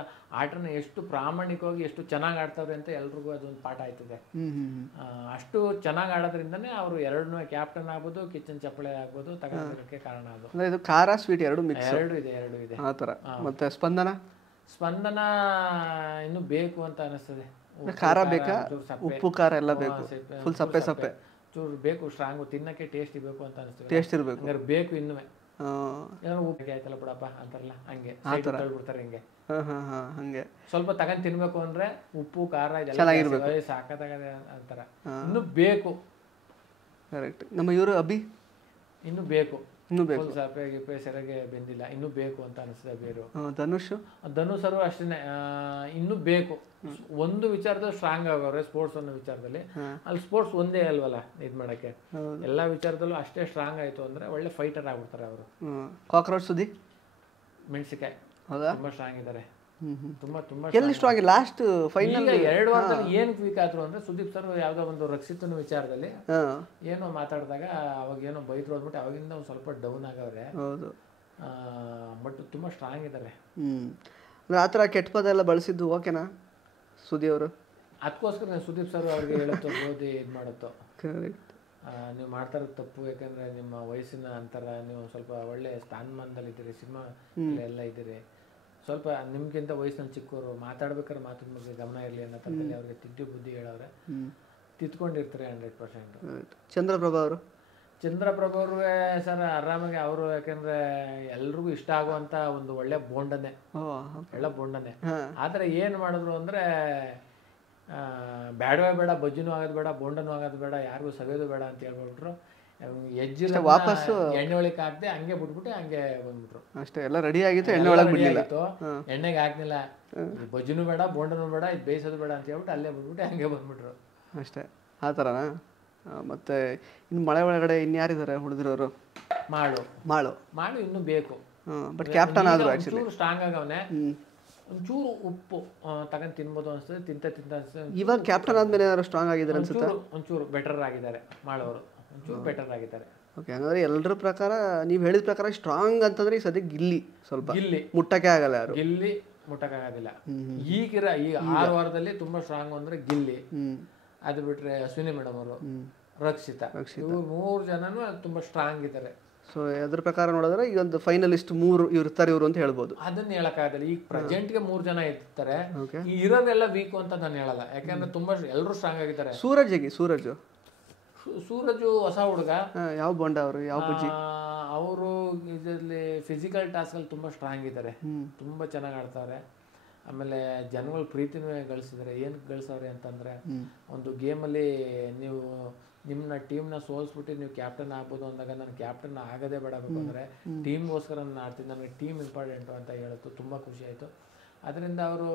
ಆಟನ ಎಷ್ಟು ಪ್ರಾಮಾಣಿಕವಾಗಿ, ಎಷ್ಟು ಚೆನ್ನಾಗಿ ಆಡ್ತಾವ್ರೆ ಅಂತ ಎಲ್ರಿಗೂ ಅದೊಂದು ಪಾಠ ಆಯ್ತದೆ. ಅಷ್ಟು ಚೆನ್ನಾಗಿ ಆಡೋದ್ರಿಂದನೇ ಅವರು ಎರಡನ್ನೂ ಕ್ಯಾಪ್ಟನ್ ಆಗ್ಬೋದು, ಕಿಚನ್ ಚಪ್ಪಳೆ ಆಗ್ಬೋದು ತಗೋಕ್ಕೆ ಕಾರಣ. ಅದು ಖಾರ ಸ್ವೀಟ್ ಎರಡು ಇದೆ ಆ ತರ. ಮತ್ತೆ ಸ್ಪಂದನ ಇನ್ನು ಬೇಕು ಅಂತ ಅನಿಸ್ತದೆ. ಖಾರ ಬೇಕಾ, ಉಪ್ಪು ಖಾರ ಎಲ್ಲ ಬೇಕು, ಫುಲ್ ಸಪ್ಪೆ ಚೂರು ಬೇಕು, ಸ್ಟ್ರಾಂಗು, ತಿನ್ನಕ್ಕೆ ಟೇಸ್ಟ್ ಬೇಕು ಅಂತ ಅನಿಸ್ತದೆ. ಟೇಸ್ಟ್ ಇರಬೇಕು, ಬೇಕು ಇನ್ನೂ. ಏನೋ ಉಪ್ಪು ಆಯ್ತಲ್ಲ ಬಿಡಪ್ಪ ಅಂತಾರಲ್ಲ, ಹಂಗೆ ಬಿಡ್ತಾರೆ ಹಿಂಗೆ. ಹಂಗೆ ಸ್ವಲ್ಪ ತಗೊಂಡ್ ತಿನ್ಬೇಕು ಅಂದ್ರೆ ಉಪ್ಪು ಖಾರ ಇದೆಲ್ಲ ಸಾಕತ್ತಾಗದೆ ಅಂತಾರ. ಇನ್ನು ಬೇಕು. ಕರೆಕ್ಟ್. ನಮ್ಮ ಇವರು ಅಭಿ ಇನ್ನು ಬೇಕು, ಸಪ್ಪೆ ಗಿಪ್ಪೆ ಸೆರಗೆ ಬೆಂದಿಲ್ಲ, ಇನ್ನೂ ಬೇಕು ಅಂತ ಅನಿಸ್ತದೆ. ಬೇರು ಧನುಷರು ಅಷ್ಟೇನೆ, ಇನ್ನೂ ಬೇಕು. ಒಂದು ವಿಚಾರದಲ್ಲಿ ಸ್ಟ್ರಾಂಗ್ ಆಗವ್ರೆ, ಸ್ಪೋರ್ಟ್ಸ್ ಅನ್ನೋ ವಿಚಾರದಲ್ಲಿ. ಅಲ್ಲಿ ಸ್ಪೋರ್ಟ್ಸ್ ಒಂದೇ ಅಲ್ವಲ್ಲ ಇದ್ ಮಾಡಕ್ಕೆ, ಎಲ್ಲಾ ವಿಚಾರದಲ್ಲೂ ಅಷ್ಟೇ ಸ್ಟ್ರಾಂಗ್ ಆಯ್ತು ಅಂದ್ರೆ ಒಳ್ಳೆ ಫೈಟರ್ ಆಗ್ಬಿಡ್ತಾರೆ ಅವರು. ಕಾಕ್ರೋಚ್ ಸುದ್ದಿ ಮೆಣಸಿಕಾಯಿ ತುಂಬಾ ಸ್ಟ್ರಾಂಗ್ ಇದಾರೆ, ತುಂಬಾ ಎಲ್ಲಿ ಸ್ಟ್ರಾಂಗ್. ಲಾಸ್ಟ್ ಫೈನಲ್ 2 ವಾರದಲ್ಲಿ ಏನ್ ವೀಕ್ ಆದ್ರು ಅಂದ್ರೆ ಸುದೀಪ್ ಸರ್ ಯಾವ್ದೋ ಒಂದು ರಕ್ಷಿತನ ವಿಚಾರದಲ್ಲಿ ಏನೋ ಮಾತಾಡಿದಾಗ ಅವಾಗ ಏನೋ ಬೈದ್ರು ಅಂದ್ಬಿಟ್ಟು ಅವಾಗಿಂದ ಒಂದ್ ಸ್ವಲ್ಪ ಡೌನ್ ಆಗವ್ರೆ. ಬಟ್ ತುಂಬಾ ಸ್ಟ್ರಾಂಗ್ ಇದಾರೆ. ಆತರ ಕೆಟ್ಟ ಪದ ಎಲ್ಲ ಬಳಸಿದ್ದು ಓಕೆನಾ ಸುದಿ ಅವರು? ಅದಕ್ಕೋಸ್ಕರ ಸುದೀಪ್ ಸರ್ ಅವ್ರಿಗೆ ಹೇಳುತ್ತೋ ಓದಿ ಇದ್ ಮಾಡುತ್ತೋ, ನೀವು ಮಾಡ್ತಾ ಇರೋದು ತಪ್ಪು. ಯಾಕಂದ್ರೆ ನಿಮ್ಮ ವಯಸ್ಸಿನ ಅಂತರ, ನೀವು ಸ್ವಲ್ಪ ಒಳ್ಳೆ ಸ್ಥಾನಮಾನದಲ್ಲಿ ಇದ್ದೀರಿ, ಸಿನಿಮಾ ಎಲ್ಲ ಇದ್ದೀರಿ, ಸ್ವಲ್ಪ ನಿಮ್ಗಿಂತ ವಯಸ್ಸಿನಲ್ಲಿ ಚಿಕ್ಕವರು, ಮಾತಾಡ್ಬೇಕಾದ್ರೆ ಮಾತಿನ ಬಗ್ಗೆ ಗಮನ ಇರಲಿ ಅನ್ನೋ ಥರದಲ್ಲಿ ಅವ್ರಿಗೆ ತಿದ್ದಿ ಬುದ್ಧಿ ಹೇಳವ್ರೆ. ತಿದ್ಕೊಂಡಿರ್ತಾರೆ 100%. ಚಂದ್ರಪ್ರಭು ಅವರು ಸರ್ ಆರಾಮಾಗಿ ಅವರು, ಯಾಕಂದ್ರೆ ಎಲ್ರಿಗೂ ಇಷ್ಟ ಆಗುವಂತ ಒಂದು ಒಳ್ಳೆ ಬೋಂಡನೆ, ಆದ್ರೆ ಏನ್ ಮಾಡಿದ್ರು ಅಂದ್ರೆ ಬೇಡವೇ ಬೇಡ, ಬಜ್ಜಿನೂ ಆಗೋದು ಬೇಡ, ಬೋಂಡನೂ ಆಗೋದು ಬೇಡ, ಯಾರಿಗೂ ಸವಿಯೋದು ಬೇಡ ಅಂತ ಹೇಳ್ಬಿಟ್ರು. ಹೆಜ್ಜೆ ವಾಪಸ್ ಎಣ್ಣೆ ಒಳಗೆ ಹಾಕ್ದೆ, ಹಂಗೆ ಬಿಟ್ಬಿಟ್ಟು ಹಂಗೆ ಬಂದ್ಬಿಟ್ರು ಅಷ್ಟೇ. ಎಲ್ಲ ರೆಡಿ ಆಗಿತ್ತು, ಎಣ್ಣೆಗೆ ಹಾಕ್ಲಿಲ್ಲ. ಬಜ್ಜಿನೂ ಬೇಡ, ಬೋಂಡನೂ ಬೇಡ, ಇದು ಬೇಯಿಸೋದು ಬೇಡ ಅಂತ ಹೇಳ್ಬಿಟ್ಟು ಅಲ್ಲೇ ಬಂದ್ಬಿಟ್ಟು ಹಂಗೆ ಬಂದ್ಬಿಟ್ರು ಅಷ್ಟೇ. ಆ ಥರನಾ? ಮತ್ತೆ ಇನ್ನು ಮಳೆ ಒಳಗಡೆ ಇನ್ಯಾರಿದ್ದಾರೆ ಉಳಿದಿರೋರು? ಮಾಳು ಇನ್ನೂ ಬೇಕು, ಬಟ್ ಕ್ಯಾಪ್ಟನ್ ಆದ್ರು ಆಕ್ಚುಲಿ ಸ್ಟ್ರಾಂಗ್ ಆಗವನೆ. ಒಂಚೂರು ಉಪ್ಪು ತಗೊಂಡು ತಿನ್ಬೋದು ಅನ್ಸ್ತದೆ, ತಿಂತ ಅನ್ಸ್ತದೆ. ಇವಾಗ ಕ್ಯಾಪ್ಟನ್ ಆದ್ಮೇಲೆ ಏನಾದ್ರು ಸ್ಟ್ರಾಂಗ್ ಆಗಿದ್ದಾರೆ ಅನ್ಸುತ್ತೆ? ಒಂಚೂರು ಬೆಟರ್ ಆಗಿದ್ದಾರೆ ಮಾಳವರು. ಒಂಚೂರು ಬೆಟರ್ ಆಗಿದ್ದಾರೆ. ಓಕೆ, ಹಂಗಂದ್ರೆ ಎಲ್ಲರ ಪ್ರಕಾರ ನೀವು ಹೇಳಿದ ಪ್ರಕಾರ ಸ್ಟ್ರಾಂಗ್ ಅಂತಂದ್ರೆ ಈ ಸದ್ಯ ಗಿಲ್ಲಿ ಸ್ವಲ್ಪ ಗಿಲ್ಲಿ ಮುಟ್ಟಕ್ಕೆ ಆಗಲ್ಲ ಯಾರು, ಗಿಲ್ಲಿ ಮುಟ್ಟಕ್ಕಾಗೋದಿಲ್ಲ. ಈಗ 6 ವಾರದಲ್ಲಿ ತುಂಬಾ ಸ್ಟ್ರಾಂಗ್ ಅಂದ್ರೆ ಗಿಲ್ಲಿ, ಅದು ಬಿಟ್ರೆ ಅಶ್ವಿನಿ ಮೇಡಮ್ ಅವರು, ರಕ್ಷಿತಾ, ಇವ್ರು 3 ಜನನು ತುಂಬಾ ಸ್ಟ್ರಾಂಗ್ ಇದ್ದಾರೆ. ಸೊ ಅದ್ರ ಪ್ರಕಾರ ನೋಡಿದ್ರೆ ಈಗ ಒಂದು ಫೈನಲಿಸ್ಟ್ 3 ಇವ್ರು ಇರ್ತಾರೆ ಇವರು ಅಂತ ಹೇಳ್ಬೋದು. ಅದನ್ನ ಹೇಳಕ್ಕಾಗಲ್ಲ. ಈಗ ಪ್ರೆಸೆಂಟ್ಗೆ 3 ಜನ ಇರ್ತಾರೆ, ಈ ಇರೋದೆಲ್ಲ ವೀಕ್ ಅಂತ ನಾನು ಹೇಳಲ್ಲ, ಯಾಕಂದ್ರೆ ತುಂಬಾ ಎಲ್ಲರೂ ಸ್ಟ್ರಾಂಗ್ ಆಗಿದ್ದಾರೆ. ಸೂರಜು ಹೊಸ ಹುಡುಗ, ಯಾವ ಬೋಂಡ ಅವರು, ಯಾವ ಬುಜ್ಜಿ ಅವರು ಇದರಲ್ಲಿ ಫಿಸಿಕಲ್ ಟಾಸ್ಕ್ ಅಲ್ಲಿ ತುಂಬಾ ಸ್ಟ್ರಾಂಗ್ ಇದ್ದಾರೆ, ತುಂಬಾ ಚೆನ್ನಾಗಿ ಆಡ್ತಾರೆ. ಆಮೇಲೆ ಜನಗಳು ಪ್ರೀತಿನೂ ಗಳಿಸಿದ್ದಾರೆ. ಏನು ಗಳಿಸವ್ರೆ ಅಂತಂದ್ರೆ, ಒಂದು ಗೇಮಲ್ಲಿ ನೀವು ನಿಮ್ಮ ಟೀಮ್ನ ಸೋಲ್ಸ್ಬಿಟ್ಟು ನೀವು ಕ್ಯಾಪ್ಟನ್ ಆಗ್ಬೋದು ಅಂದಾಗ ನಾನು ಕ್ಯಾಪ್ಟನ್ ಆಗೋದೇ ಬೇಡಬೇಕು ಅಂದರೆ ಟೀಮ್ಗೋಸ್ಕರ ನಾನು ಆಡ್ತೀನಿ, ನನಗೆ ಟೀಮ್ ಇಂಪಾರ್ಟೆಂಟು ಅಂತ ಹೇಳಿತು. ತುಂಬ ಖುಷಿ ಆಯಿತು. ಅದರಿಂದ ಅವರು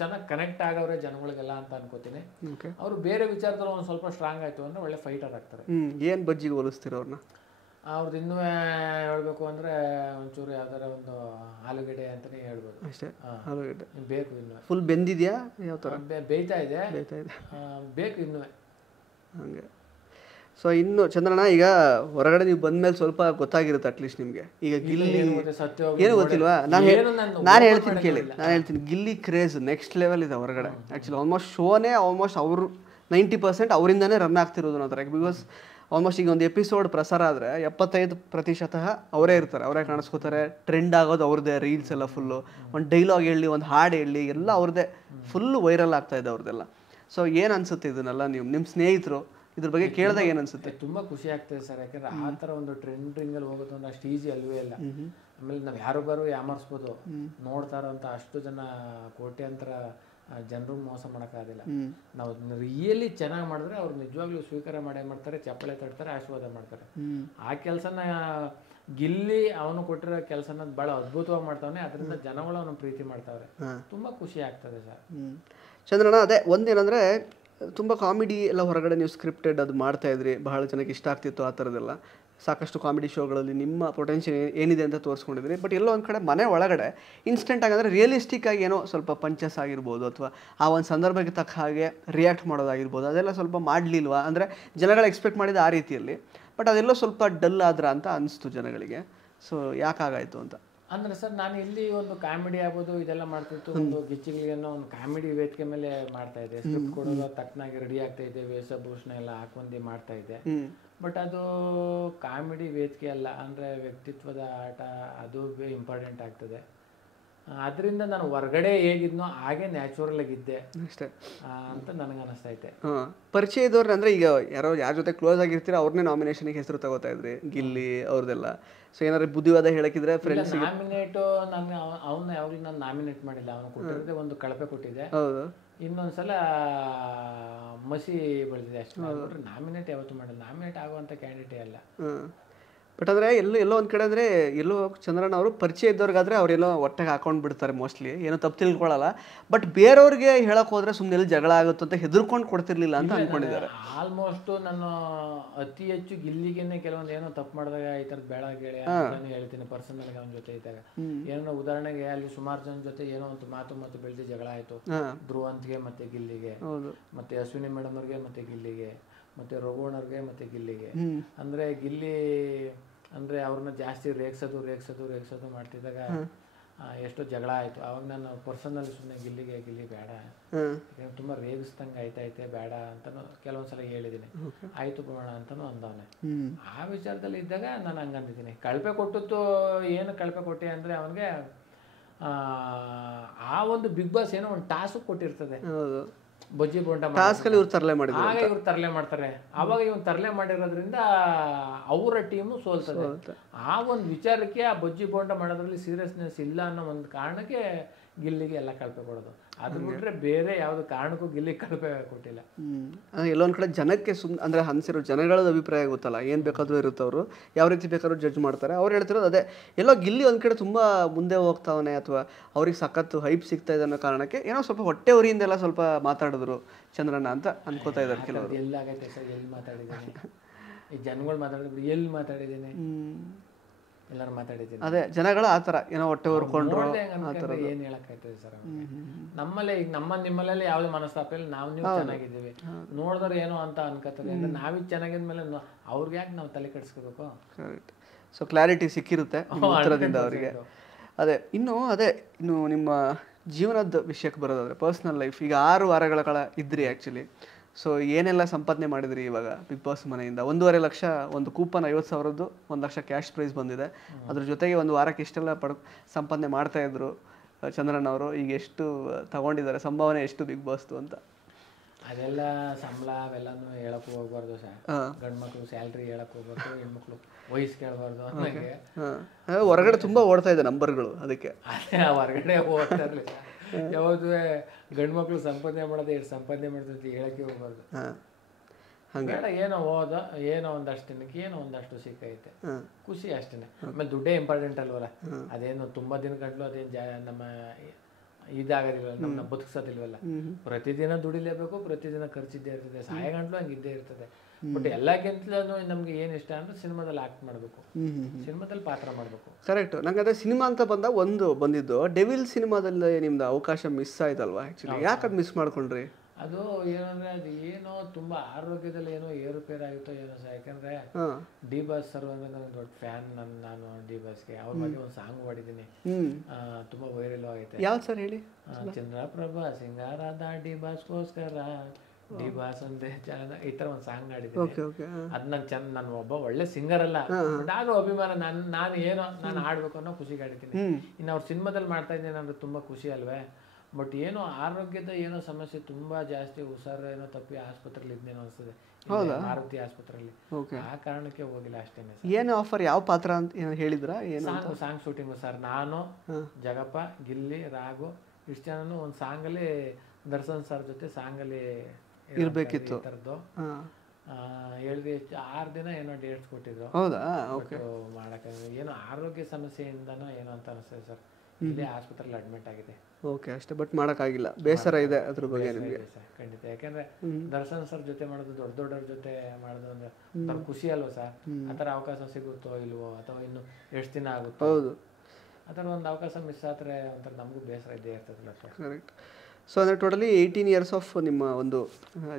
ಚೆನ್ನಾಗಿ ಕನೆಕ್ಟ್ ಆಗವ್ರೆ ಜನಗಳಿಗೆಲ್ಲ ಅಂತ ಅನ್ಕೋತೀನಿ. ಅವರು ಬೇರೆ ವಿಚಾರದಲ್ಲಿ ಒಂದು ಸ್ವಲ್ಪ ಸ್ಟ್ರಾಂಗ್ ಆಯಿತು ಅಂದರೆ ಒಳ್ಳೆ ಫೈಟರ್ ಆಗ್ತಾರೆ. ಏನು ಬಜ್ಜಿಗೆ ಹೋಲಿಸ್ತೀರ ಅವ್ರನ್ನ? ಅವ್ರದ್ದು ಇನ್ನೂ ಹೇಳ್ಬೇಕು ಅಂದರೆ ಒಂಚೂರು ಯಾವ್ದಾರ ಒಂದು ಆಲೂಗಡ್ಡೆ ಅಂತಲೇ ಹೇಳ್ಬೋದು ಅಷ್ಟೇ. ಆಲೂಗಡ್ಡೆ ಬೇಕು, ಇನ್ನು ಫುಲ್ ಬೆಂದಿದೆಯಾ? ಯಾವ ಥರ ಬೇಯ್ತಾ ಇದೆ, ಬೇಕು ಇನ್ನೂ ಹಂಗೆ. ಸೊ ಇನ್ನು ಚಂದ್ರಣ್ಣ, ಈಗ ಹೊರಗಡೆ ನೀವು ಬಂದ್ಮೇಲೆ ಸ್ವಲ್ಪ ಗೊತ್ತಾಗಿರುತ್ತೆ ಅಟ್ಲೀಸ್ಟ್ ನಿಮಗೆ. ಈಗ ಗಿಲ್ಲಿ ಏನು ಗೊತ್ತಿಲ್ವಾ? ನಾನು ಹೇಳ್ತೀನಿ ಕೇಳಿ, ನಾನು ಹೇಳ್ತೀನಿ, ಗಿಲ್ಲಿ ಕ್ರೇಜ್ ನೆಕ್ಸ್ಟ್ ಲೆವೆಲ್ ಇದೆ ಹೊರಗಡೆ. ಆ್ಯಕ್ಚುಲಿ ಆಲ್ಮೋಸ್ಟ್ ಶೋನೇ ಅವರು 90% ಅವರಿಂದನೇ ರನ್ ಆಗ್ತಿರೋದು ಅನ್ನೋ ಥರ. ಬಿಕಾಸ್ ಆಲ್ಮೋಸ್ಟ್ ಈಗ ಒಂದು ಎಪಿಸೋಡ್ ಪ್ರಸಾರ ಆದರೆ 75% ಅವರೇ ಇರ್ತಾರೆ, ಅವರೇ ಕಾಣಿಸ್ಕೋತಾರೆ. ಟ್ರೆಂಡ್ ಆಗೋದು ಅವ್ರದ್ದೇ, ರೀಲ್ಸ್ ಎಲ್ಲ ಫುಲ್ಲು. ಒಂದು ಡೈಲಾಗ್ ಹೇಳಿ, ಒಂದು ಹಾಡು ಹೇಳಿ, ಎಲ್ಲ ಅವ್ರದ್ದೇ ಫುಲ್ಲು ವೈರಲ್ ಆಗ್ತಾ ಇದೆ ಅವ್ರದ್ದೆಲ್ಲ. ಸೊ ಏನು ಅನ್ಸುತ್ತೆ ಇದನ್ನೆಲ್ಲ ನಿಮ್ಮ ಸ್ನೇಹಿತರು ಇದ್ರ ಬಗ್ಗೆ ಕೇಳಿದಾಗ ಏನು ಅನ್ಸುತ್ತೆ? ತುಂಬ ಖುಷಿ ಆಗ್ತದೆ ಸರ್, ಯಾಕಂದ್ರೆ ಆ ಥರ ಒಂದು ಟ್ರೆಂಡಿಂಗಲ್ಲಿ ಹೋಗೋದು ಅಂದ್ರೆ ಅಷ್ಟು ಈಸಿ ಅಲ್ವೇ ಇಲ್ಲ. ಆಮೇಲೆ ನಾವು ಯಾರಿಗಾರು ಯಾಮರ್ಸ್ಬೋದು, ನೋಡ್ತಾ ಇರೋಂಥ ಅಷ್ಟು ಜನ ಕೋಟ್ಯಾಂತರ ಜನರು ಮೋಸ ಮಾಡೋಕ್ಕಾಗಲ್ಲ. ನಾವು ರಿಯಲಿ ಚೆನ್ನಾಗಿ ಮಾಡಿದ್ರೆ ಅವ್ರು ನಿಜವಾಗ್ಲೂ ಸ್ವೀಕಾರ ಮಾಡೇ ಮಾಡ್ತಾರೆ, ಚಪ್ಪಳೆ ತಡ್ತಾರೆ, ಆಶೀರ್ವಾದ ಮಾಡ್ತಾರೆ. ಆ ಕೆಲಸನ ಗಿಲ್ಲಿ ಅವನು ಕೊಟ್ಟಿರೋ ಕೆಲಸನ ಭಾಳ ಅದ್ಭುತವಾಗಿ ಮಾಡ್ತಾವನೆ. ಅದರಿಂದ ಜನಗಳು ಅವನು ಪ್ರೀತಿ ಮಾಡ್ತಾವ್ರೆ. ತುಂಬ ಖುಷಿ ಆಗ್ತದೆ ಸರ್. ಚಂದ್ರಣ್ಣ, ಅದೇ ಒಂದೇನಂದರೆ ತುಂಬ ಕಾಮಿಡಿ ಎಲ್ಲ ಹೊರಗಡೆ ನೀವು ಸ್ಕ್ರಿಪ್ಟೆಡ್ ಅದು ಮಾಡ್ತಾಯಿದ್ರಿ, ಬಹಳ ಜನಕ್ಕೆ ಇಷ್ಟ ಆಗ್ತಿತ್ತು ಆ ಥರದ್ದೆಲ್ಲ. ಸಾಕಷ್ಟು ಕಾಮಿಡಿ ಶೋಗಳಲ್ಲಿ ನಿಮ್ಮ ಪೊಟೆನ್ಷಿಯಲ್ ಏನಿದೆ ಅಂತ ತೋರಿಸ್ಕೊಂಡಿದ್ರಿ. ಬಟ್ ಎಲ್ಲೋ ಒಂದು ಕಡೆ ಮನೆ ಒಳಗಡೆ ಇನ್ಸ್ಟೆಂಟಾಗಿ ಅಂದರೆ ರಿಯಲಿಸ್ಟಿಕ್ಕಾಗಿ ಏನೋ ಸ್ವಲ್ಪ ಪಂಚಸ್ ಆಗಿರ್ಬೋದು, ಅಥವಾ ಆ ಒಂದು ಸಂದರ್ಭಕ್ಕೆ ತಕ್ಕ ಹಾಗೆ ರಿಯಾಕ್ಟ್ ಮಾಡೋದಾಗಿರ್ಬೋದು, ಅದೆಲ್ಲ ಸ್ವಲ್ಪ ಮಾಡಲಿಲ್ವಾ? ಅಂದರೆ ಜನಗಳು ಎಕ್ಸ್ಪೆಕ್ಟ್ ಮಾಡಿದ ಆ ರೀತಿಯಲ್ಲಿ, ಬಟ್ ಅದೆಲ್ಲೋ ಸ್ವಲ್ಪ ಡಲ್ ಆದ್ರ ಅಂತ ಅನಿಸ್ತು ಜನಗಳಿಗೆ. ಸೊ ಯಾಕಾಗಾಯಿತು ಅಂತ ಅಂದರೆ ಸರ್, ನಾನು ಇಲ್ಲಿ ಒಂದು ಕಾಮಿಡಿ ಆಗ್ಬೋದು ಇದೆಲ್ಲ ಮಾಡ್ತಿತ್ತು, ಒಂದು ಗಿಚ್ಚಿಗಳಿಗೆನ್ನೋ ಒಂದು ಕಾಮಿಡಿ ವೇದಿಕೆ ಮೇಲೆ ಮಾಡ್ತಾ ಇದ್ದೆ. ಸ್ಕ್ರಿಪ್ಟ್ ಕೊಡೋದು ತಕ್ಕನಾಗಿ ರೆಡಿ ಆಗ್ತಾ ಇದ್ದೆ, ವೇಷಭೂಷಣ ಎಲ್ಲ ಹಾಕೊಂಡು ಮಾಡ್ತಾ ಇದ್ದೆ. ಬಟ್ ಅದು ಕಾಮಿಡಿ ವೇದಿಕೆ ಅಲ್ಲ, ಅಂದರೆ ವ್ಯಕ್ತಿತ್ವದ ಆಟ, ಅದು ಇಂಪಾರ್ಟೆಂಟ್ ಆಗ್ತದೆ. ಅದರಿಂದ ನಾನು ಹೊರಗಡೆ ಹೇಗಿದ್ನೋ ಹಾಗೆ ನ್ಯಾಚುರಲ್ ಆಗಿದ್ದೆ ಅಷ್ಟೇ ಅಂತ ನನಗೆ ಅನಿಸ್ತೈತೆ. ಪರಿಚಯ ಇದ್ದವ್ರು ಅಂದರೆ ಈಗ ಯಾರ ಜೊತೆ ಕ್ಲೋಸ್ ಆಗಿರ್ತೀರ ಅವ್ರನ್ನೇ ನಾಮಿನೇಷನ್ಗೆ ಹೆಸರು ತಗೋತಾ ಇದ್ರಿ, ಗಿಲ್ಲಿ ಅವ್ರದ್ದೆಲ್ಲ. ಸೊ ಏನಾದ್ರು ಬುದ್ಧಿವಾದ ಹೇಳಕ್ಕಿದ್ರೆ ಫ್ರೆಂಡ್ಸ್ ನಾಮಿನೇಟು ನಾನು ಅವನ್ನ ಯಾವಾಗಲೂ ನಾನು ನಾಮಿನೇಟ್ ಮಾಡಿಲ್ಲ. ಅವನು ಕೊಟ್ಟಿರೋದೇ ಒಂದು ಕಳಪೆ ಕೊಟ್ಟಿದ್ದೆ, ಹೌದು, ಇನ್ನೊಂದ್ಸಲ ಮಸಿ ಬೆಳೆದಿದೆ ಅಷ್ಟೇ. ನಾಮಿನೇಟ್ ಯಾವತ್ತೂ ಮಾಡಿಲ್ಲ, ನಾಮಿನೇಟ್ ಆಗುವಂಥ ಕ್ಯಾಂಡಿಡೇಟೇ ಅಲ್ಲ. ಬಟ್ ಅಂದರೆ ಎಲ್ಲೋ ಒಂದು ಕಡೆ ಅಂದರೆ ಎಲ್ಲೋ ಚಂದ್ರಣ್ಣ ಅವರು ಪರಿಚಯ ಇದ್ದವ್ರಿಗಾದ್ರೆ ಅವರೆಲ್ಲೋ ಹೊಟ್ಟೆಗೆ ಹಾಕೊಂಡು ಬಿಡ್ತಾರೆ ಮೋಸ್ಟ್ಲಿ, ಏನೋ ತಪ್ಪು ತಿಳ್ಕೊಳ್ಳಲ್ಲ. ಬಟ್ ಬೇರೆಯವ್ರಿಗೆ ಹೇಳಕ್ಕೆ ಹೋದ್ರೆ ಸುಮ್ಮನೆ ಎಲ್ಲಿ ಜಗಳ ಆಗುತ್ತೆ ಅಂತ ಹೆದರ್ಕೊಂಡು ಕೊಡ್ತಿರ್ಲಿಲ್ಲ ಅಂತ ಅಂದ್ಕೊಂಡಿದ್ದಾರೆ. ಆಲ್ಮೋಸ್ಟ್ ನಾನು ಅತಿ ಹೆಚ್ಚು ಗಿಲ್ಲಿಗೆನೆ ಕೆಲವೊಂದು ಏನೋ ತಪ್ಪು ಮಾಡಿದಾಗ ಈ ಥರದ್ದು ಬೇಡ ಗೆಳೆಯ ಹೇಳ್ತೀನಿ ಪರ್ಸನಲ್ ಅವನ ಜೊತೆ ಇದ್ದಾಗ. ಏನೋ ಉದಾಹರಣೆಗೆ ಅಲ್ಲಿ ಸುಮಾರು ಜನ ಜೊತೆ ಏನೋ ಒಂದು ಮಾತು ಬೆಳೆದು ಜಗಳ ಆಯಿತು, ಧ್ರುವಂತ್ಗೆ ಮತ್ತೆ ಗಿಲ್ಲಿಗೆ, ಮತ್ತೆ ಅಶ್ವಿನಿ ಮೇಡಮ್ ಅವ್ರಿಗೆ ಮತ್ತೆ ಗಿಲ್ಲಿಗೆ, ಮತ್ತೆ ರಘುವಣ್ಣವ್ರಿಗೆ ಮತ್ತೆ ಗಿಲ್ಲಿಗೆ. ಅಂದರೆ ಗಿಲ್ಲಿ ಅಂದರೆ ಅವ್ರನ್ನ ಜಾಸ್ತಿ ರೇಗ್ಸೋದು ಮಾಡ್ತಿದ್ದಾಗ ಎಷ್ಟೋ ಜಗಳ ಆಯಿತು. ಅವಾಗ ನಾನು ಪರ್ಸನಲಿ ಸುಮ್ಮನೆ ಗಿಲ್ಲಿ ಬೇಡ, ತುಂಬ ರೇಗಿಸ್ದಂಗೆ ಆಯ್ತೈತೆ ಬೇಡ ಅಂತಲೂ ಕೆಲವೊಂದ್ಸಲ ಹೇಳಿದ್ದೀನಿ. ಆಯಿತು ಬಿಡೋಣ ಅಂತಲೂ ಅಂದವನೆ. ಆ ವಿಚಾರದಲ್ಲಿ ಇದ್ದಾಗ ನಾನು ಹಂಗಂದಿದ್ದೀನಿ. ಕಳಪೆ ಕೊಟ್ಟದ್ದು ಏನು ಕಳಪೆ ಕೊಟ್ಟೆ ಅಂದರೆ ಅವನಿಗೆ ಆ ಒಂದು ಬಿಗ್ ಬಾಸ್ ಏನೋ ಒಂದು ಟಾಸ್ಕ್ ಕೊಟ್ಟಿರ್ತದೆ, ಬಜ್ಜಿ ಬೋಂಡ ಇವ್ರು ತರಲೆ ಮಾಡ್ತಾರೆ. ಅವಾಗ ಇವನು ತರಲೆ ಮಾಡಿರೋದ್ರಿಂದ ಅವರ ಟೀಮು ಸೋಲ್ತದೆ. ಆ ಒಂದು ವಿಚಾರಕ್ಕೆ ಆ ಬಜ್ಜಿ ಬೋಂಡ ಮಾಡೋದ್ರಲ್ಲಿ ಸೀರಿಯಸ್ನೆಸ್ ಇಲ್ಲ ಅನ್ನೋ ಒಂದು ಕಾರಣಕ್ಕೆ ಗಿಲ್ಲಿಗೆ ಎಲ್ಲ ಕಳಪೆ ಕೊಡೋದು. ಅದು ಬಿಟ್ರೆ ಬೇರೆ ಯಾವ್ದು ಕಾರಣಕ್ಕೂ ಗಿಲ್ಲಿ ಕಳಪೆ ಕೊಟ್ಟಿಲ್ಲ. ಎಲ್ಲೊಂದ್ ಕಡೆ ಜನಕ್ಕೆ ಅಂದ್ರೆ ಅನ್ಸಿರೋ ಜನಗಳ ಅಭಿಪ್ರಾಯ ಗೊತ್ತಲ್ಲ, ಏನ್ ಬೇಕಾದ್ರೂ ಇರುತ್ತೆ, ಅವರು ಯಾವ ರೀತಿ ಬೇಕಾದ್ರೂ ಜಡ್ಜ್ ಮಾಡ್ತಾರೆ. ಅವ್ರು ಹೇಳ್ತಿರೋದು ಅದೇ, ಎಲ್ಲೋ ಗಿಲ್ಲಿ ಒಂದ್ ಕಡೆ ತುಂಬಾ ಮುಂದೆ ಹೋಗ್ತಾವನೆ ಅಥವಾ ಅವ್ರಿಗೆ ಸಖತ್ತು ಹೈಪ್ ಸಿಗ್ತಾ ಇದೆ ಅನ್ನೋ ಕಾರಣಕ್ಕೆ ಏನೋ ಸ್ವಲ್ಪ ಹೊಟ್ಟೆ ಉರಿಯಿಂದೆಲ್ಲ ಸ್ವಲ್ಪ ಮಾತಾಡಿದ್ರು ಚಂದ್ರಣ್ಣ ಅಂತ ಅನ್ಕೋತಾ ಇದ್ದಾರೆ ಕೆಲವರು. ಎಲ್ಲಾಗೈತೆ ಸರ್, ಎಲ್ಲಿ ಮಾತಾಡಿದ್ದೀನಿ, ಈ ಜನಗಳು ಮಾತಾಡಿದ್ರು ಎಲ್ಲಿ ಮಾತಾಡಿದ್ದೀನಿ? ಎಲ್ಲರೂ ಮಾತಾಡಿದ್ದೀನಿ. ಅದೇ ಜನಗಳ ಆ ಥರ ಏನೋ ಹೊಟ್ಟೆ ಹೊರ್ಕೊಂಡ್ರು ಏನು ಹೇಳಕ್ಕಾಯ್ತದೆ ಸರ್. ನಮ್ಮಲ್ಲೇ ಈಗ ನಿಮ್ಮಲ್ಲಿ ಯಾವುದೇ ಮನಸ್ತಾಪ ಇಲ್ಲ, ನೀವು ಚೆನ್ನಾಗಿದ್ದೀವಿ, ನೋಡಿದ್ರೆ ಏನೋ ಅಂತ ಅನ್ಕೋತಾರೆ ಅಂದ್ರೆ ನಾವೀಗ ಚೆನ್ನಾಗಿದ್ಮೇಲೆ ಅವ್ರಿಗೆ ಯಾಕೆ ನಾವು ತಲೆ ಕೆಡಿಸ್ಕೋಬೇಕು. ಕರೆಕ್ಟ್. ಸೊ ಕ್ಲಾರಿಟಿ ಸಿಕ್ಕಿರುತ್ತೆ ಉತ್ತರದಿಂದ ಅವರಿಗೆ. ಇನ್ನು ನಿಮ್ಮ ಜೀವನದ ವಿಷಯಕ್ಕೆ ಬರೋದಾದ್ರೆ ಪರ್ಸ್ನಲ್ ಲೈಫ್, ಈಗ 6 ವಾರಗಳ ಕಾಲ ಇದ್ರಿ ಆ್ಯಕ್ಚುಲಿ. ಸೊ ಏನೆಲ್ಲ ಸಂಪಾದನೆ ಮಾಡಿದ್ರಿ ಇವಾಗ ಬಿಗ್ ಬಾಸ್ ಮನೆಯಿಂದ? 1.5 ಲಕ್ಷ ಒಂದು ಕೂಪನ್ 50,000ದ್ದು, 1 ಲಕ್ಷ ಕ್ಯಾಶ್ ಪ್ರೈಸ್ ಬಂದಿದೆ. ಅದ್ರ ಜೊತೆಗೆ ಒಂದು ವಾರಕ್ಕೆ ಇಷ್ಟೆಲ್ಲ ಸಂಪಾದನೆ ಮಾಡ್ತಾ ಇದ್ರು ಚಂದ್ರನ್ ಅವರು. ಈಗ ಎಷ್ಟು ತಗೊಂಡಿದ್ದಾರೆ, ಸಂಭಾವನೆ ಎಷ್ಟು ಬಿಗ್ ಬಾಸ್ದು ಅಂತ? ಅದೆಲ್ಲ ಸಂಬಳ ಅವೆಲ್ಲನೂ ಹೇಳಕ್ಕೂ ಹೋಗ್ಬಾರ್ದು ಸರ್. ಗಂಡು ಮಕ್ಳು ಸ್ಯಾಲ್ರಿ ಹೇಳಕ್ ಹೋಗ್ಬಾರ್ದು, ಹೆಣ್ಮಕ್ಳು ವಯಸ್ಸು ಕೇಳಬಾರ್ದು. ನನಗೆ ಹೊರಗಡೆ ತುಂಬಾ ಓಡ್ತಾ ಇದೆ ನಂಬರ್ಗಳು, ಅದಕ್ಕೆ ಅದೇ ಹೊರಗಡೆ ಹೋಗ್ತಾ ಇರಲಿ ಸರ್. ಯಾವುದು ಗಂಡು ಮಕ್ಳು ಸಂಪಾದನೆ ಮಾಡೋದು ಎಷ್ಟು ಸಂಪಾದನೆ ಮಾಡ್ತೈತಿ ಹೇಳಕ್ಕೆ ಹೋಗ್ಬಾರ್ದು. ಬೇಡ, ಏನೋ ಒಂದಷ್ಟು ದಿನಕ್ಕೆ ಏನೋ ಒಂದಷ್ಟು ಸಿಕ್ಕೈತೆ, ಖುಷಿ ಅಷ್ಟೇ. ಆಮೇಲೆ ದುಡ್ಡೇ ಇಂಪಾರ್ಟೆಂಟ್ ಅಲ್ವಲ್ಲ. ಅದೇನು ತುಂಬಾ ದಿನ ಗಂಟ್ಲು ಅದೇನು ನಮ್ಮ ಇದಾಗೋದಿಲ್ವಲ್ಲ, ನಮ್ಮನ್ನ ಬದುಕಿಸೋದಿಲ್ವಲ್ಲ. ಪ್ರತಿದಿನ ದುಡಿಲೇಬೇಕು, ಪ್ರತಿದಿನ ಖರ್ಚಿದ್ದೇ ಇರ್ತದೆ, ಸಹಾಯ ಗಂಟ್ಲು ಹಂಗೆ ಇದ್ದೇ ಇರ್ತದೆ. ಬಟ್ ಎಲ್ಲಕ್ಕಿಂತಲೂ ನಮ್ಗೆ ಏನು ಇಷ್ಟ ಅಂದ್ರೆ ಸಿನಿಮಾದಲ್ಲಿ ಆಕ್ಟ್ ಮಾಡಬೇಕು, ಸಿನಿಮಾದಲ್ಲಿ ಪಾತ್ರ ಮಾಡಬೇಕು. ಕರೆಕ್ಟ್. ನಂಗೆ ಅದೇ ಸಿನಿಮಾ ಅಂತ ಬಂದಿದ್ದು ಡೆವಿಲ್ ಸಿನಿಮಾದಲ್ಲಿ ನಿಮ್ದು ಅವಕಾಶ ಮಿಸ್ ಆಯ್ತಲ್ವಾ ಆ್ಯಕ್ಚುಲಿ? ಯಾಕೆ ಅದು ಮಿಸ್ ಮಾಡ್ಕೊಂಡ್ರಿ? ಅದು ಏನಂದ್ರೆ ಅದು ಏನೋ ತುಂಬಾ ಆರೋಗ್ಯದಲ್ಲಿ ಏನೋ ಏರುಪೇರು ಆಗಿತ್ತೋ ಏನೋ ಸಹ. ಯಾಕಂದ್ರೆ ಡಿ ಬಾಸ್ ಸರ್ ಅಂದ್ರೆ ನನಗೆ ದೊಡ್ಡ ಫ್ಯಾನ್. ನಾನು ಡಿ ಬಾಸ್ಗೆ ಅವ್ರ ಬಗ್ಗೆ ಒಂದು ಸಾಂಗ್ ಮಾಡಿದ್ದೀನಿ, ತುಂಬಾ ವೈರಲ್ ಆಗೈತೆ. ಯಾವ್ದು ಸರ್ ಹೇಳಿ? ಚಂದ್ರಪ್ರಭಾ ಸಿಂಗಾರದ ಡಿ ಬಾಸ್ಗೋಸ್ಕರ, ಡಿ ಬಾಸ್ ಅಂದ್ರೆ ಈ ತರ ಒಂದು ಸಾಂಗ್ ಮಾಡಿದ್ದೀನಿ. ಅದ್ ನಾನು ಒಬ್ಬ ಒಳ್ಳೆ ಸಿಂಗರ್ ಅಲ್ಲ, ನಾನು ಅಭಿಮಾನ, ನಾನು ಆಡ್ಬೇಕು ಅನ್ನೋ ಖುಷಿಗೆ ಆಡಿದ್ದೀನಿ. ಇನ್ನು ಅವ್ರ ಸಿನಿಮಾದಲ್ಲಿ ಮಾಡ್ತಾ ಇದ್ದೀನಿ ಅಂದ್ರೆ ತುಂಬಾ ಖುಷಿ ಅಲ್ವೇ. ಬಟ್ ಏನೋ ಆರೋಗ್ಯದ ಏನೋ ಸಮಸ್ಯೆ ತುಂಬಾ ಜಾಸ್ತಿ, ಹುಷಾರು ಏನೋ ತಪ್ಪಿ ಆಸ್ಪತ್ರೆಯಲ್ಲಿ ಇದ್ನೇನೋ ಅನ್ಸ್ತದೆ, ಮಾರುತಿ ಆಸ್ಪತ್ರೆಯಲ್ಲಿ. ಆ ಕಾರಣಕ್ಕೆ ಹೋಗಿಲ್ಲ ಅಷ್ಟೇನೆ. ಏನು ಆಫರ್, ಯಾವ ಪಾತ್ರ ಅಂತ ಹೇಳಿದ್ರ? Song shooting sir. ನಾನು, ಜಗಪ್ಪ, ಗಿಲ್ಲಿ, ರಾಘು ಇಷ್ಟು ಜನನು ಒಂದು ಸಾಂಗಲ್ಲಿ ದರ್ಶನ್ ಸರ್ ಜೊತೆ ಸಾಂಗಲ್ಲಿ ಇರ್ಬೇಕಿತ್ತು. ಹೇಳಿದ್ರೆ 6 ದಿನ ಏನೋ ಡೇಟ್ಸ್ ಕೊಟ್ಟಿದ್ರು. ಮಾಡಕ್ಕೆ ಏನೋ ಆರೋಗ್ಯ ಸಮಸ್ಯೆಯಿಂದನೋ ಏನೋ ಅಂತ ಅನಿಸ್ತದೆ ಸರ್. ಇಲ್ಲೇ ಆಸ್ಪತ್ರೆಯಲ್ಲಿ ಅಡ್ಮಿಟ್ ಆಗಿದೆ. ಓಕೆ, ಅಷ್ಟೇ. ಬಟ್ ಮಾಡೋಕ್ಕಾಗಿಲ್ಲ, ಬೇಸರ ಇದೆ ಅದ್ರ ಬಗ್ಗೆ ನಿಮಗೆ? ಖಂಡಿತ. ಯಾಕಂದ್ರೆ ದರ್ಶನ್ ಸರ್ ಜೊತೆ ಮಾಡೋದು, ದೊಡ್ಡವ್ರ ಜೊತೆ ಮಾಡೋದು ಅಂದ್ರೆ ನಮ್ಗೆ ಖುಷಿ ಅಲ್ವಾ ಸರ್? ಆ ಥರ ಅವಕಾಶ ಸಿಗುತ್ತೋ ಇಲ್ವೋ, ಅಥವಾ ಇನ್ನು ಎಷ್ಟು ದಿನ ಆಗುತ್ತೋ. ಹೌದು, ಆ ಥರ ಒಂದು ಅವಕಾಶ ಮಿಸ್ ಆದರೆ ಒಂಥರ ನಮಗೂ ಬೇಸರ ಇದ್ದೇ ಇರ್ತದಲ್ಲ ಸರ್. ಕರೆಕ್ಟ್. ಸೊ ಅಂದರೆ ಟೋಟಲಿ 18 ಇಯರ್ಸ್ ಆಫ್ ನಿಮ್ಮ ಒಂದು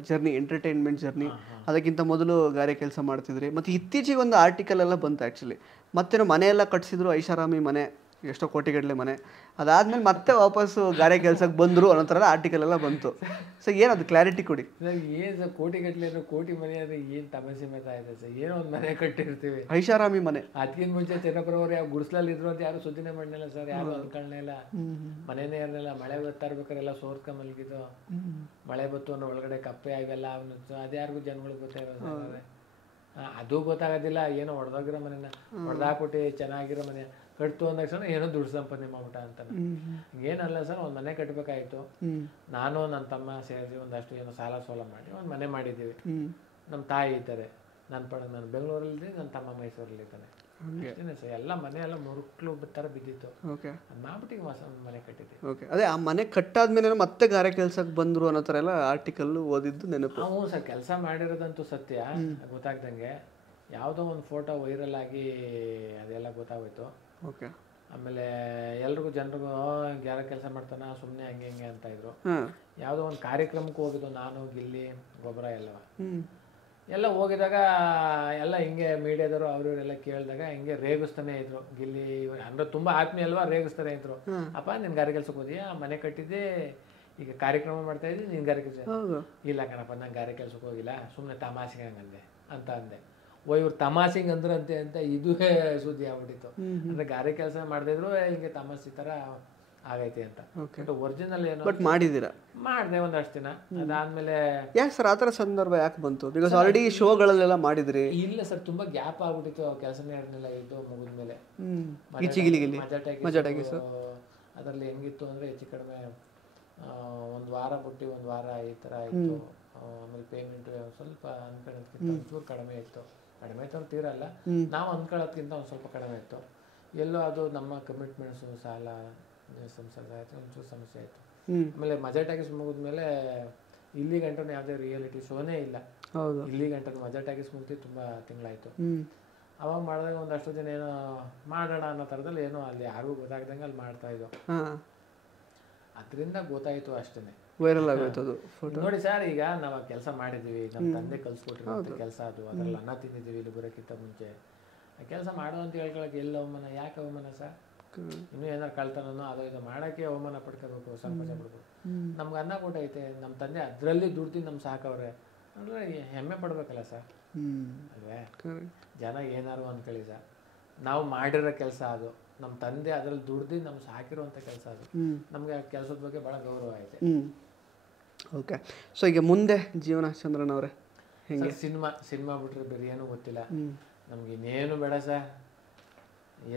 ಜರ್ನಿ, ಎಂಟರ್ಟೈನ್ಮೆಂಟ್ ಜರ್ನಿ. ಅದಕ್ಕಿಂತ ಮೊದಲು ಗಾರೆ ಕೆಲಸ ಮಾಡ್ತಿದ್ರಿ. ಮತ್ತು ಇತ್ತೀಚೆಗೆ ಒಂದು ಆರ್ಟಿಕಲ್ ಎಲ್ಲ ಬಂತು ಆ್ಯಕ್ಚುಲಿ, ಮತ್ತೇನೋ ಮನೆಯೆಲ್ಲ ಕಟ್ಸಿದ್ರು, ಐಷಾರಾಮಿ ಮನೆ, ಎಷ್ಟೋ ಕೋಟಿಗಟ್ಟಲೆ ಮನೆ. ಅದಾದ್ಮೇಲೆ ಮತ್ತೆ ವಾಪಸ್ಸು ಗಾರೆ ಕೆಲ್ಸಕ್ಕೆ ಬಂದರು ಅನ್ನೋ ಥರ ಆರ್ಟಿಕಲ್ ಎಲ್ಲ ಬಂತು. ಸೊ ಏನದು ಕ್ಲಾರಿಟಿ ಕೊಡಿ. ಏನು ಸರ್, ಕೋಟಿಗಟ್ಟಲೆ ಅಂದ್ರೆ ಕೋಟಿ ಮನೆ ಅಂದರೆ ಏನು ತಮಾಷೆ ಮಾತಾ ಇದೆ ಸರ್? ಏನೋ ಒಂದು ಮನೆ ಕಟ್ಟಿರ್ತೀವಿ, ಐಷಾರಾಮಿ ಮನೆ. ಅದಕ್ಕಿಂತ ಮುಂಚೆ ಚನ್ನಪುರವ್ರು ಯಾವ ಗುಡಿಸ್ಲಲ್ಲಿ ಇದ್ರು ಅಂತ ಯಾರು ಸುದ್ದಿನೇ ಮಾಡಲಿಲ್ಲ ಸರ್, ಯಾರು ಅನ್ಕೊಳ್ಳೇ ಇಲ್ಲ. ಮನೆನೇ ಇರಲಿಲ್ಲ, ಮಳೆ ಬರ್ತಾ ಇರ್ಬೇಕಾರೆ ಎಲ್ಲ ಸೋರ್ಕ ಮಲಗಿದ್ದು, ಮಳೆ ಬತ್ತು ಅನ್ನೋ ಒಳಗಡೆ ಕಪ್ಪೆ ಅವೆಲ್ಲ ಅದ್ಯಾರಿಗೂ ಜನಗಳಿಗೆ ಗೊತ್ತಾಗೋದು, ಅದು ಗೊತ್ತಾಗೋದಿಲ್ಲ. ಏನೋ ಹೊಡೆದೋಗಿರೋ ಮನೆನ ಹೊಡೆದಾಕ್ಬಿಟ್ಟು ಚೆನ್ನಾಗಿರೋ ಮನೆ ಕಟ್ತು ಅಂದ ತಕ್ಷಣ ಏನೋ ದುಡ್ಡು ಸಂಪಾದನೆ ಮಾಡ್ಬಿಟ್ಟ ಅಂತಾನೆ. ಏನಲ್ಲ ಸರ್, ಒಂದು ಮನೆ ಕಟ್ಟಬೇಕಾಯ್ತು. ನಾನು ನನ್ನ ತಮ್ಮ ಸೇರಿಸಿ ಒಂದಷ್ಟು ಏನೋ ಸಾಲ ಮಾಡಿ ಒಂದು ಮನೆ ಮಾಡಿದ್ದೀವಿ. ನಮ್ಮ ತಾಯಿ ಇದ್ದಾರೆ, ನಾನು ಬೆಂಗಳೂರಲ್ಲಿ, ನನ್ನ ತಮ್ಮ ಮೈಸೂರಲ್ಲಿ ಇದ್ದಾನೆ. ಅಷ್ಟೇ ಸರ್. ಎಲ್ಲ ಮನೆ ಎಲ್ಲ ಮುರುಕ್ಲು ಥರ ಬಿದ್ದಿತ್ತು, ಅದು ಮಾಡ್ಬಿಟ್ಟು ಒಂದು ಮನೆ ಕಟ್ಟಿದ್ದೆ. ಓಕೆ, ಅದೇ ಆ ಮನೆ ಕಟ್ಟಾದ್ಮೇಲೆ ಮತ್ತೆ ಗಾರೆ ಕೆಲ್ಸಕ್ಕೆ ಬಂದರು ಅನ್ನೋ ಥರ ಎಲ್ಲ ಆರ್ಟಿಕಲ್ ಓದಿದ್ದು ನೆನಪು. ಹ್ಞೂ ಸರ್, ಕೆಲಸ ಮಾಡಿರೋದಂತೂ ಸತ್ಯ. ಗೊತ್ತಾಗ್ದಂಗೆ ಯಾವುದೋ ಒಂದು ಫೋಟೋ ವೈರಲ್ ಆಗಿ ಅದೆಲ್ಲ ಗೊತ್ತಾಗೋಯ್ತು. ಓಕೆ. ಆಮೇಲೆ ಎಲ್ರಿಗೂ ಜನರಿಗೂ ಯಾರ ಕೆಲಸ ಮಾಡ್ತಾನ ಸುಮ್ಮನೆ ಹಂಗೆ ಹಿಂಗೆ ಅಂತ ಇದ್ರು. ಯಾವುದೋ ಒಂದು ಕಾರ್ಯಕ್ರಮಕ್ಕೆ ಹೋಗಿದ್ದು ನಾನು, ಗಿಲ್ಲಿ, ಗೊಬ್ಬರ ಎಲ್ಲ ಹೋಗಿದಾಗ ಎಲ್ಲ ಹಿಂಗೆ ಮೀಡಿಯಾದವರು ಅವರೆಲ್ಲ ಕೇಳಿದಾಗ ಹಿಂಗೆ ರೇಗಿಸ್ತಾನೆ ಇದ್ರು. ಗಿಲ್ಲಿ ಅಂದ್ರೆ ತುಂಬಾ ಆತ್ಮೀಯ ಅಲ್ವಾ, ರೇಗಿಸ್ತಾನೆ ಇದ್ರು. ಅಪ್ಪ ನೀನು ಗಾರೆ ಕೆಲ್ಸಕ್ಕೆ ಹೋದಿಯಾ, ಮನೆ ಕಟ್ಟಿದ್ದೆ, ಈಗ ಕಾರ್ಯಕ್ರಮ ಮಾಡ್ತಾ ಇದ್ದಿ, ನೀನು ಗಾರೆ ಕೆಲಸ? ಇಲ್ಲ ಕಣಪ್ಪ, ನಾನು ಗಾರೆ ಕೆಲ್ಸಕ್ಕೆ ಹೋಗಿಲ್ಲ, ಸುಮ್ಮನೆ ತಮಾಷೆಗೆ ಹಂಗಂದೆ ಅಂತ ಅಂದೆ. ಇವ್ರು ತಮಾಷೆಗೆ ಅಂದ್ರಂತೆ ಅಂತ ಇದುವೇ ಸುದ್ದಿ ಆಗ್ಬಿಟ್ಟಿತ್ತು. ಅಂದ್ರೆ ಗಾರೆ ಕೆಲಸ ಮಾಡದಿದ್ರು ಹಿಂಗೆ ತಮಾಷೆ ತರ ಆಗೈತೆ ಅಂತ. ಒರಿಜಿನಲ್ ಏನೋ ಬಟ್ ಮಾಡಿದ್ದೀರಾ? ಮಾಡಿದೆ ಒಂದಷ್ಟು ದಿನ. ಅದಾದ್ಮೇಲೆ ಯಾಕೆ ಸರ್ ಆ ಥರ ಸಂದರ್ಭ ಯಾಕೆ ಬಂತು? ಬಿಕಾಸ್ ಆಲ್ರೆಡಿ ಶೋಗಳಲ್ಲೆಲ್ಲ ಮಾಡಿದ್ರಿ. ಇಲ್ಲ ಸರ್, ತುಂಬಾ ಗ್ಯಾಪ್ ಆಗ್ಬಿಟ್ಟಿತ್ತು, ಕೆಲಸನೇ ಇರಲಿಲ್ಲ. ಇದು ಮುಗಿದ್ಮೇಲೆ ಮಜಾಟಾಗಿ ಅದರಲ್ಲಿ ಹೆಂಗಿತ್ತು ಅಂದ್ರೆ ಹೆಚ್ಚು ಕಡಿಮೆ 1 ವಾರ ಬಿಟ್ಟು 1 ವಾರ ಈ ತರ ಇತ್ತು. ಆಮೇಲೆ ಪೇಮೆಂಟ್ ಸ್ವಲ್ಪ ಅನ್ಕೊಳ್ಳೋದಕ್ಕಿಂತ ಒಂಚೂರು ಕಡಿಮೆ ಇತ್ತು. ಕಡಿಮೆ ಇತ್ತು ಅಂತ ತೀರಲ್ಲ, ನಾವು ಅಂದ್ಕೊಳ್ಳೋದಕ್ಕಿಂತ ಒಂದು ಸ್ವಲ್ಪ ಕಡಿಮೆ ಇತ್ತು. ಎಲ್ಲೋ ಅದು ನಮ್ಮ ಕಮಿಟ್ಮೆಂಟ್ಸು, ಸಾಲ, ಸಂಸಾರ ಆಯಿತು, ಒಂಚೂರು ಸಮಸ್ಯೆ ಆಯಿತು. ಆಮೇಲೆ ಮಜಾಟಾಗಿಸ್ ಮುಗಿದ್ಮೇಲೆ ಇಲ್ಲಿ ಗಂಟನೂ ಯಾವುದೇ ರಿಯಾಲಿಟಿ ಶೋನೇ ಇಲ್ಲ. ಇಲ್ಲಿ ಗಂಟನು ಮಜಾಟಾಗಿಸ್ ಮುಗಿದು ತುಂಬ ತಿಂಗಳಾಯಿತು. ಅವಾಗ ಮಾಡಿದಾಗ ಒಂದಷ್ಟು ಜನ ಏನೋ ಮಾಡೋಣ ಅನ್ನೋ ಥರದಲ್ಲಿ ಏನೋ ಅಲ್ಲಿ ಯಾರಿಗೂ ಗೊತ್ತಾಗ್ದಂಗೆ ಅಲ್ಲಿ ಮಾಡ್ತಾ ಇದ್ದೋ, ಅದರಿಂದ ಗೊತ್ತಾಯಿತು ಅಷ್ಟೇ. ವೈರಲ್ ಆಗೋಯ್ತು ಅದು. ನೋಡಿ ಸರ್, ಈಗ ನಾವು ಕೆಲಸ ಮಾಡಿದ್ದೀವಿ, ನಮ್ಮ ತಂದೆ ಕಲ್ಸ್ಕೊಟ್ಟಿರೋ ಕೆಲಸ ಅದು, ಅದರಲ್ಲಿ ಅನ್ನ ತಿಂದಿದ್ದೀವಿ ಇಲ್ಲಿ ಬರೋಕ್ಕಿಂತ ಮುಂಚೆ. ಆ ಕೆಲಸ ಮಾಡೋ ಅಂತ ಹೇಳ್ಕೊಳಕ್ಕೆ ಎಲ್ಲ ಅವಮಾನ, ಯಾಕೆ ಅವಮಾನ ಸರ್? ಇನ್ನೂ ಏನಾರು ಕಳ್ತನೋ ಅದೋ ಇದು ಮಾಡೋಕ್ಕೆ ಅವಮಾನ ಪಡ್ಕೋಬೇಕು, ಸಂಕೋಚ ಪಡ್ಬೇಕು. ನಮ್ಗೆ ಅನ್ನ ಕೊಟ್ಟೈತೆ, ನಮ್ಮ ತಂದೆ ಅದರಲ್ಲಿ ದುಡ್ದು ನಮ್ಮ ಸಾಕವ್ರೆ ಅಂದರೆ ಹೆಮ್ಮೆ ಪಡ್ಬೇಕಲ್ಲ ಸರ್, ಅಲ್ವೇ? ಜನ ಏನಾರು ಅಂದ್ಕೊಳ್ಳಿ ಸರ್, ನಾವು ಮಾಡಿರೋ ಕೆಲಸ ಅದು, ನಮ್ಮ ತಂದೆ ಅದರಲ್ಲಿ ದುಡ್ದು ನಮ್ಗೆ ಸಾಕಿರುವಂಥ ಕೆಲಸ ಅದು, ನಮಗೆ ಆ ಕೆಲಸದ ಬಗ್ಗೆ ಭಾಳ ಗೌರವ ಐತೆ. ಓಕೆ. ಸೊ ಈಗ ಮುಂದೆ ಜೀವನ ಚಂದ್ರನ್ ಅವರೇ ಹೆಂಗೆ? ಸಿನಿಮಾ ಬಿಟ್ರೆ ಬೇರೆ ಏನೂ ಗೊತ್ತಿಲ್ಲ ನಮ್ಗೆ, ಇನ್ನೇನು ಬೇಡ ಸರ್.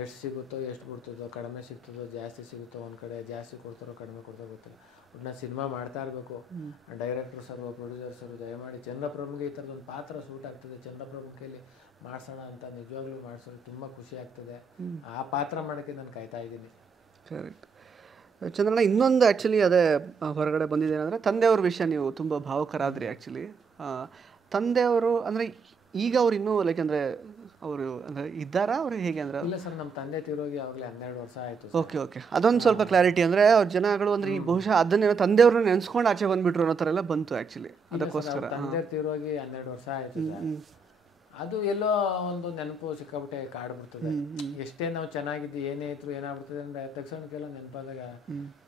ಎಷ್ಟು ಸಿಗುತ್ತೋ, ಎಷ್ಟು ಬಿಡ್ತದೋ, ಕಡಿಮೆ ಸಿಗ್ತದೋ, ಜಾಸ್ತಿ ಸಿಗುತ್ತೋ, ಒಂದು ಕಡೆ ಜಾಸ್ತಿ ಕೊಡ್ತಾರೋ ಕಡಿಮೆ ಕೊಡ್ತಾರೋ ಗೊತ್ತಿಲ್ಲ, ಒಟ್ಟು ನಾನು ಸಿನಿಮಾ ಮಾಡ್ತಾ ಇರಬೇಕು. ಡೈರೆಕ್ಟರ್ ಸರ್, ಪ್ರೊಡ್ಯೂಸರ್ ಸರ್ ದಯಮಾಡಿ ಚಂದ್ರಪ್ರಭುಗೆ ಈ ಥರದೊಂದು ಪಾತ್ರ ಸೂಟ್ ಆಗ್ತದೆ, ಚಂದ್ರಪ್ರಭು ಕೈಲಿ ಮಾಡಿಸೋಣ ಅಂತ ನಿಜವಾಗ್ಲೂ ಮಾಡಿಸೋದು ತುಂಬ ಖುಷಿ ಆಗ್ತದೆ. ಆ ಪಾತ್ರ ಮಾಡೋಕ್ಕೆ ನಾನು ಕಾಯ್ತಾ ಇದ್ದೀನಿ. ಕರೆಕ್ಟ್. ಚಂದ್ರಣ್ಣ, ಇನ್ನೊಂದು ಆ್ಯಕ್ಚುಲಿ ಅದೇ ಹೊರಗಡೆ ಬಂದಿದೆ ಅಂದರೆ ತಂದೆಯವ್ರ ವಿಷಯ ನೀವು ತುಂಬ ಭಾವುಕರಾದ್ರಿ. ಆ್ಯಕ್ಚುಲಿ ತಂದೆಯವರು ಅಂದರೆ ಈಗ ಅವ್ರು ಇನ್ನೂ ಲೈಕ್ ಅಂದರೆ ಅವರು ಅಂದರೆ ಇದ್ದಾರಾ, ಅವರು ಹೇಗೆ ಅಂದರೆ? ಇಲ್ಲ ಸರ್, ನಮ್ಮ ತಂದೆ ತೀರೋಗಿ ಅವಾಗಲೇ 12 ವರ್ಷ ಆಯಿತು. ಓಕೆ ಓಕೆ, ಅದೊಂದು ಸ್ವಲ್ಪ ಕ್ಲಾರಿಟಿ ಅಂದರೆ ಅವ್ರ ಜನಗಳು ಅಂದರೆ ಈ ಬಹುಶಃ ಅದನ್ನೇನೋ ತಂದೆಯವ್ರನ್ನ ನೆನೆಸ್ಕೊಂಡು ಆಚೆ ಬಂದುಬಿಟ್ರು ಅನ್ನೋ ಥರ ಎಲ್ಲ ಬಂತು ಆ್ಯಕ್ಚುಲಿ. ಅದಕ್ಕೋಸ್ಕರ ತಂದೆ ತೀರೋಗಿ 12 ವರ್ಷ ಆಯಿತು. ಅದು ಎಲ್ಲೋ ಒಂದು ನೆನಪು ಸಿಕ್ಕಾಬಿಟ್ಟೆ ಕಾಡ್ಬಿಡ್ತದೆ. ಎಷ್ಟೇ ನಾವು ಚೆನ್ನಾಗಿದ್ದು ಏನೇ ಇದ್ರು ಏನಾಗ್ಬಿಡ್ತದೆ ಅಂದರೆ ತಕ್ಷಣಕ್ಕೆಲ್ಲ ನೆನಪಾದಾಗ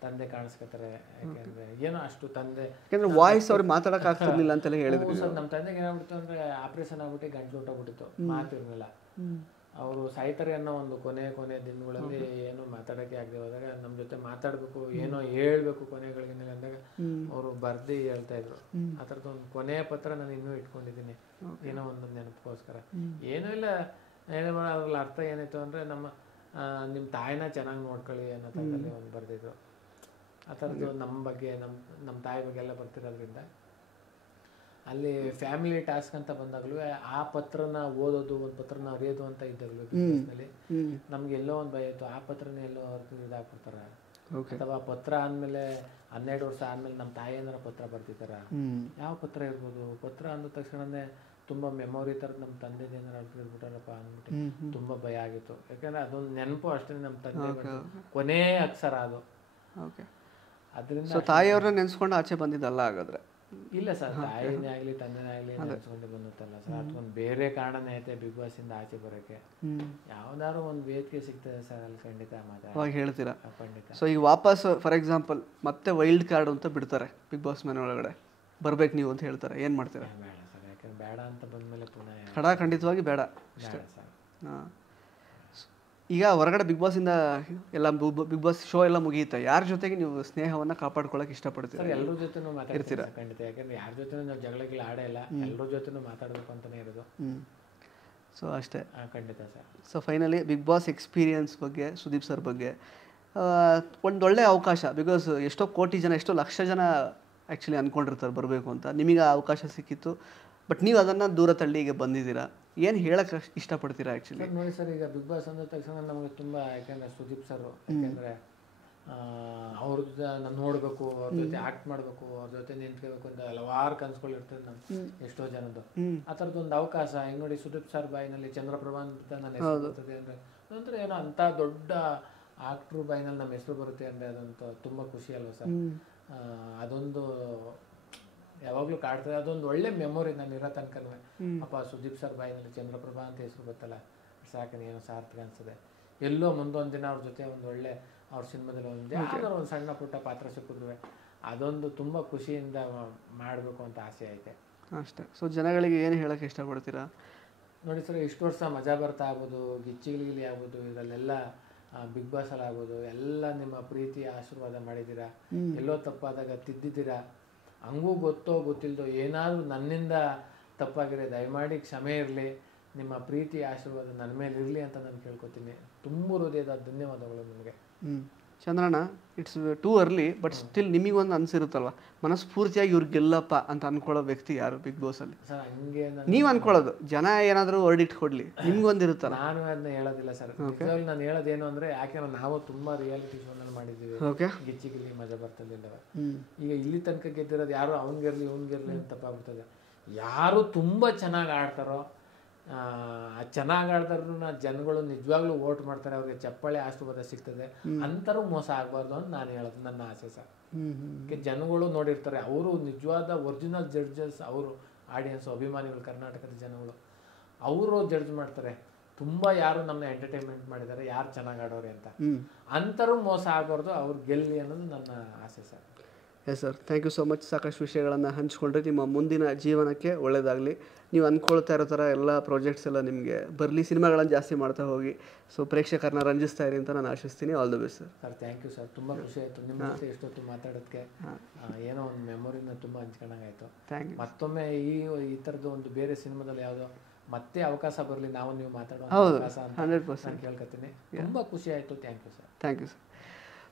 ತಂದೆ ಕಾಣಿಸ್ಕೊತಾರೆ. ಯಾಕೆಂದರೆ ಏನೋ ಅಷ್ಟು ತಂದೆ ಯಾಕೆಂದರೆ ವಾಯ್ಸ್ ಅವ್ರಿಗೆ ಮಾತಾಡೋಕೆ ಆಗ್ತಿರ್ಲಿಲ್ಲ ಅಂತೆಲ್ಲ ಹೇಳಿದ್ರು ಸರ್. ನಮ್ಮ ತಂದೆಗೆ ಏನಾಗ್ಬಿಡ್ತು ಅಂದರೆ ಆಪ್ರೇಷನ್ ಆಗ್ಬಿಟ್ಟು ಗಂಟ್ಲು ಹೊಟ್ಟೋಗ್ಬಿಟ್ಟಿತ್ತು, ಮಾತಿರ್ಲಿಲ್ಲ. ಅವರು ಸಾಯ್ತಾರೆ ಅನ್ನೋ ಒಂದು ಕೊನೆ ದಿನಗಳಲ್ಲಿ ಏನು ಮಾತಾಡೋಕ್ಕೆ ಆಗದೆ ಹೋದಾಗ ನಮ್ಮ ಜೊತೆ ಮಾತಾಡಬೇಕು, ಏನೋ ಹೇಳ್ಬೇಕು ಕೊನೆಗಳಿಗೆ ಅಂದಾಗ ಅವರು ಬರ್ದು ಹೇಳ್ತಾ ಇದ್ರು. ಆ ಥರದ್ದು ಒಂದು ಕೊನೆಯ ಪತ್ರ ನಾನು ಇನ್ನೂ ಇಟ್ಕೊಂಡಿದ್ದೀನಿ, ಏನೋ ಒಂದು ನೆನಪಕ್ಕೋಸ್ಕರ. ಏನೂ ಇಲ್ಲ, ಅದ್ರಲ್ಲಿ ಅರ್ಥ ಏನಾಯ್ತು ಅಂದರೆ ನಿಮ್ಮ ತಾಯಿನ ಚೆನ್ನಾಗಿ ನೋಡ್ಕೊಳ್ಳಿ ಅನ್ನೋ ಥರದಲ್ಲಿ ಒಂದು ಬರೆದಿದ್ರು. ಆ ಥರದ್ದು ನಮ್ಮ ಬಗ್ಗೆ, ನಮ್ಮ ತಾಯಿ ಬಗ್ಗೆ ಎಲ್ಲ ಬರ್ತಿರೋದ್ರಿಂದ ಅಲ್ಲಿ ಫ್ಯಾಮಿಲಿ ಟಾಸ್ಕ್ ಅಂತ ಬಂದಾಗಲೂ ಆ ಪತ್ರನ ಓದೋದು, ಒಂದು ಪತ್ರನ ಅರಿಯೋದು ಅಂತ ಇದ್ದಾಗಲೂ ನಮ್ಗೆ ಎಲ್ಲೋ ಒಂದು ಭಯ ಇತ್ತು, ಆ ಪತ್ರನ ಎಲ್ಲೋ ಇದಾಗ್ಬಿಡ್ತಾರ, ಅಥವಾ ಪತ್ರ ಆದಮೇಲೆ 12 ವರ್ಷ ಆದಮೇಲೆ ನಮ್ಮ ತಾಯಿ ಏನಾರ ಪತ್ರ ಬರ್ತಿದ್ದಾರ, ಯಾವ ಪತ್ರ ಇರ್ಬೋದು? ಪತ್ರ ಅಂದ ತಕ್ಷಣನೇ ತುಂಬ ಮೆಮೊರಿ ಥರದ್ದು ನಮ್ಮ ತಂದೆದು ಏನಾರು ಅಳ್ತಿರ್ಬಿಟ್ಟಾರಪ್ಪ ಅಂದ್ಬಿಟ್ಟು ತುಂಬ ಭಯ ಆಗಿತ್ತು. ಯಾಕಂದರೆ ಅದೊಂದು ನೆನಪು ಅಷ್ಟೇ, ನಮ್ಮ ತಂದೆ ಕೊನೇ ಅಕ್ಷರ ಅದು. ಅದರಿಂದ ತಾಯಿಯವ್ರನ್ನ ನೆನೆಸ್ಕೊಂಡು ಆಚೆ ಬಂದಿದ್ದಲ್ಲ ಹಾಗಾದ್ರೆ? ಇಲ್ಲ ಸರ್, ತಾಯಿನೇ ಆಗಲಿ ತಂದೆನೇ ಆಗಲಿ ನೆನೆಸ್ಕೊಂಡು ಬಂದಿತ್ತಲ್ಲ ಸರ್. ಅದಕ್ಕೊಂದು ಬೇರೆ ಕಾರಣನೇ ಐತೆ ಬಿಗ್ ಬಾಸ್ ಇಂದ ಆಚೆ ಬರೋಕ್ಕೆ. ಯಾವ್ದಾದ್ರು ಒಂದು ವೇದಿಕೆ ಸಿಗ್ತದೆ ಸರ್, ಅಲ್ಲಿ ಖಂಡಿತ ಅವಾಗ ಹೇಳ್ತೀರಾ? ಖಂಡಿತ. ಸೊ ಈಗ ವಾಪಸ್ ಫಾರ್ ಎಕ್ಸಾಂಪಲ್ ಮತ್ತೆ ವೈಲ್ಡ್ ಕಾರ್ಡ್ ಅಂತ ಬಿಡ್ತಾರೆ ಬಿಗ್ ಬಾಸ್ ಮನೆ ಒಳಗಡೆ, ಬರ್ಬೇಕು ನೀವು ಅಂತ ಹೇಳ್ತಾರೆ, ಏನು ಮಾಡ್ತೀರಾ? ಬೇಡ ಸರ್, ಯಾಕಂದ್ರೆ ಬೇಡ ಅಂತ ಬಂದಮೇಲೆ ಪುನಃ ಖಂಡಿತವಾಗಿ ಬೇಡ ಸರ್. ಹಾಂ, ಈಗ ಹೊರಗಡೆ ಬಿಗ್ ಬಾಸಿಂದ ಎಲ್ಲ ಬಿಗ್ ಬಾಸ್ ಶೋ ಎಲ್ಲ ಮುಗಿಯುತ್ತೆ, ಯಾರ ಜೊತೆಗೆ ನೀವು ಸ್ನೇಹವನ್ನು ಕಾಪಾಡ್ಕೊಳ್ಳೋಕೆ ಇಷ್ಟಪಡ್ತೀರಾ? ಎಲ್ಲರ ಜೊತೆನೂ ಮಾತಾಡ್ತೀರಾ? ಖಂಡಿತ. ಯಾಕಂದ್ರೆ ಯಾರ ಜೊತೆ ನಾವು ಜಗಳಗಿಲ್ಲ ಆಡೇ ಇಲ್ಲ, ಎಲ್ಲರ ಜೊತೆನೂ ಮಾತಾಡಬೇಕು ಅಂತಲೇ ಇರೋದು. ಸೊ ಅಷ್ಟೇ. ಖಂಡಿತ ಸರ್. So finally Bigg Boss experience ಬಗ್ಗೆ, ಸುದೀಪ್ ಸರ್ ಬಗ್ಗೆ ಒಂದೊಳ್ಳೆ ಅವಕಾಶ. ಬಿಕಾಸ್ ಎಷ್ಟೋ ಕೋಟಿ ಜನ, ಎಷ್ಟೋ ಲಕ್ಷ ಜನ ಆ್ಯಕ್ಚುಲಿ ಅಂದ್ಕೊಂಡಿರ್ತಾರೆ ಬರಬೇಕು ಅಂತ, ನಿಮಗೆ ಆ ಅವಕಾಶ ಸಿಕ್ಕಿತ್ತು. ಬಟ್ ನೀವು ಅದನ್ನು ದೂರ ತಳ್ಳಿಗೆ ಬಂದಿದ್ದೀರಾ, ಏನು ಹೇಳಕ್ಕೆ ಇಷ್ಟಪಡ್ತೀರಾ ಆ್ಯಕ್ಚುಲಿ? ನೋಡಿ ಸರ್, ಈಗ ಬಿಗ್ ಬಾಸ್ ಅಂದ ತಕ್ಷಣ ನಮಗೆ ತುಂಬ, ಯಾಕೆಂದರೆ ಸುದೀಪ್ ಸರ್, ಯಾಕೆಂದರೆ ಅವ್ರ ಜೊತೆ ನಾನು ನೋಡಬೇಕು, ಅವ್ರ ಜೊತೆ ಆ್ಯಕ್ಟ್ ಮಾಡಬೇಕು, ಅವ್ರ ಜೊತೆ ನಿಂತ್ಕೋಬೇಕು ಅಂತ ಹಲವಾರು ಕನ್ಸ್ಕೊಂಡಿರ್ತದೆ ನಮ್ಮ ಎಷ್ಟೋ ಜನದ್ದು. ಆ ಥರದ್ದೊಂದು ಅವಕಾಶ. ಈಗ ನೋಡಿ, ಸುದೀಪ್ ಸರ್ ಬಾಯಿನಲ್ಲಿ ಚಂದ್ರಪ್ರಭಾ ಅಂತ ನನ್ನ ಹೆಸರು ಬರ್ತದೆ ಅಂದರೆ ನಂತರ ಏನೋ ಅಂಥ ದೊಡ್ಡ ಆಕ್ಟ್ರು ಬಾಯಿನಲ್ಲಿ ನಮ್ಮ ಹೆಸರು ಬರುತ್ತೆ ಅಂದರೆ ಅದಂತೂ ತುಂಬ ಖುಷಿ ಅಲ್ವಾ ಸರ್? ಅದೊಂದು ಯಾವಾಗಲೂ ಕಾಡ್ತದೆ, ಅದೊಂದು ಒಳ್ಳೆ ಮೆಮೊರಿ ನಾನು ಇರೋ ತನಕನೂ. ಅಪ್ಪ ಸುದೀಪ್ ಸರ್ ಬಾಯಿನಲ್ಲಿ ಚಂದ್ರಪ್ರಭಾ ಅಂತ ಹೆಸರು ಗೊತ್ತಲ್ಲ, ಸಾಕನೆ ಏನೋ ಸಾರ್ಥಕ ಅನಿಸ್ತದೆ. ಎಲ್ಲೋ ಮುಂದೊಂದು ದಿನ ಅವ್ರ ಜೊತೆ ಒಂದು ಒಳ್ಳೆ ಅವ್ರ ಸಿನಿಮಾದಲ್ಲಿ ಯಾವ್ದಾದ್ರು ಒಂದು ಸಣ್ಣ ಪುಟ್ಟ ಪಾತ್ರ ಸಿಕ್ಕಿದ್ವಿ, ಅದೊಂದು ತುಂಬ ಖುಷಿಯಿಂದ ಮಾಡಬೇಕು ಅಂತ ಆಸೆ ಐತೆ ಅಷ್ಟೇ. ಸೊ ಜನಗಳಿಗೆ ಏನು ಹೇಳೋಕ್ಕೆ ಇಷ್ಟಪಡ್ತೀರಾ? ನೋಡಿ ಸರ್, ಇಷ್ಟು ವರ್ಷ ಮಜಾ ಬರ್ತಾ ಆಗ್ಬೋದು, ಗಿಚ್ಚಿಗಿಲಿ ಆಗ್ಬೋದು, ಇದರಲ್ಲೆಲ್ಲ ಬಿಗ್ ಬಾಸಲ್ಲಿ ಆಗ್ಬೋದು, ಎಲ್ಲ ನಿಮ್ಮ ಪ್ರೀತಿ ಆಶೀರ್ವಾದ ಮಾಡಿದ್ದೀರಾ. ಎಲ್ಲೋ ತಪ್ಪಾದಾಗ ತಿದ್ದಿದ್ದೀರಾ. ಹಂಗೂ ಗೊತ್ತೋ ಗೊತ್ತಿಲ್ಲದೋ ಏನಾದರೂ ನನ್ನಿಂದ ತಪ್ಪಾಗಿರೋ ದಯಮಾಡಿ ಕ್ಷಮೆ ಇರಲಿ. ನಿಮ್ಮ ಪ್ರೀತಿ ಆಶೀರ್ವಾದ ನನ್ನ ಮೇಲೆ ಇರಲಿ ಅಂತ ನಾನು ಕೇಳ್ಕೊತೀನಿ. ತುಂಬ ಹೃದಯದ ಧನ್ಯವಾದಗಳು ನಿಮಗೆ. Chandranna, it's too early, but still ನಿಮಗೊಂದು ಅನ್ಸಿರುತ್ತಲ್ವ, ಮನಸ್ಫೂರ್ತಿಯಾಗಿ ಇವ್ರು ಗೆಲ್ಲಪ್ಪ ಅಂತ ಅನ್ಕೊಳ್ಳೋ ವ್ಯಕ್ತಿ ಯಾರು ಬಿಗ್ ಬಾಸಲ್ಲಿ? ಸರ್ ಹಂಗೆ ನೀವು ಅನ್ಕೊಳ್ಳೋದು, ಜನ ಏನಾದರೂ ವರ್ಡಿಟ್ ಕೊಡಲಿ, ನಿಮ್ಗೊಂದಿರುತ್ತಲ್ಲ. ನಾನು ಅದನ್ನ ಹೇಳೋದಿಲ್ಲ ಸರ್. ನಿಜವಾಗ್ಲೂ ನಾನು ಹೇಳೋದೇನು ಅಂದರೆ, ಯಾಕೆಂದ್ರೆ ನಾವು ತುಂಬ ರಿಯಾಲಿಟಿ ಶೋನಲ್ಲಿ ಮಾಡಿದ್ದೀವಿ. ಗಿಚ್ಚಿಗಿಲ್ಲಿ ಮಜಾ ಬರ್ತದಿಲ್ಲ. ಈಗ ಇಲ್ಲಿ ತನಕ ಗೆದ್ದಿರೋದು ಯಾರು ಅವ್ನಿಗಿರಲಿ ಇವ್ನಿಗಿರಲಿ ಅಂತ ತಪ್ಪಾಗ್ಬಿಡ್ತದೆ. ಯಾರು ತುಂಬ ಚೆನ್ನಾಗಿ ಆಡ್ತಾರೋ, ಚೆನ್ನಾಗಿ ಆಡ್ದಾರನ್ನ ಜನಗಳು ನಿಜವಾಗ್ಲೂ ವೋಟ್ ಮಾಡ್ತಾರೆ, ಅವ್ರಿಗೆ ಚಪ್ಪಾಳೆ ಆಶೀರ್ವಾದ ಸಿಗ್ತದೆ, ಅಂಥರೂ ಮೋಸ ಆಗಬಾರ್ದು ಅಂತ ನಾನು ಹೇಳೋದು ನನ್ನ ಆಸೆ ಸರ್. ಜನಗಳು ನೋಡಿರ್ತಾರೆ, ಅವರು ನಿಜವಾದ ಒರಿಜಿನಲ್ ಜಡ್ಜಸ್, ಅವರು ಆಡಿಯನ್ಸ್ ಅಭಿಮಾನಿಗಳು, ಕರ್ನಾಟಕದ ಜನಗಳು ಅವರು ಜಡ್ಜ್ ಮಾಡ್ತಾರೆ ತುಂಬ ಯಾರು ನಮ್ಮನ್ನ ಎಂಟರ್ಟೈನ್ಮೆಂಟ್ ಮಾಡಿದ್ದಾರೆ, ಯಾರು ಚೆನ್ನಾಗಿ ಆಡೋರೆ ಅಂತ. ಅಂಥರೂ ಮೋಸ ಆಗಬಾರ್ದು, ಅವ್ರು ಗೆಲ್ಲಿ ಅನ್ನೋದು ನನ್ನ ಆಸೆ ಸರ್. Yes sir, thank you so much. ಸಾಕಷ್ಟು ವಿಷಯಗಳನ್ನು ಹಂಚ್ಕೊಂಡ್ರೆ. ನಿಮ್ಮ ಮುಂದಿನ ಜೀವನಕ್ಕೆ ಒಳ್ಳೆಯದಾಗಲಿ. ನೀವು ಅಂದ್ಕೊಳ್ತಾ ಇರೋ ಥರ ಎಲ್ಲ ಪ್ರಾಜೆಕ್ಟ್ಸ್ ಎಲ್ಲ ನಿಮಗೆ ಬರಲಿ, ಸಿನಿಮಾಗಳನ್ನು ಜಾಸ್ತಿ ಮಾಡ್ತಾ ಹೋಗಿ, ಸೊ ಪ್ರೇಕ್ಷಕರನ್ನ ರಂಜಿಸ್ತಾ ಇರಿ ಅಂತ ನಾನು ಆಶಿಸ್ತೀನಿ. All the best sir. Sir thank you sir, ತುಂಬ ಖುಷಿ ಆಯಿತು ನಿಮ್ಮ ಜೊತೆ ಎಷ್ಟೊತ್ತು ಮಾತಾಡೋದಕ್ಕೆ. ಏನೋ ಒಂದು ಮೆಮೊರಿನ ತುಂಬ ಹಂಚ್ಕೊಂಡಾಗಾಯಿತು. Thank you. ಮತ್ತೊಮ್ಮೆ ಈ ಥರದ್ದು ಒಂದು ಬೇರೆ ಸಿನಿಮಾದಲ್ಲಿ ಯಾವುದೋ ಮತ್ತೆ ಅವಕಾಶ ಬರಲಿ, ನಾವು ನೀವು ಮಾತಾಡೋ ಅವಕಾಶ ಅಂತ 100% ನಾನು ಕೇಳ್ಕೊತೀನಿ. ತುಂಬ ಖುಷಿ ಆಯಿತು. Thank you sir. Thank you sir.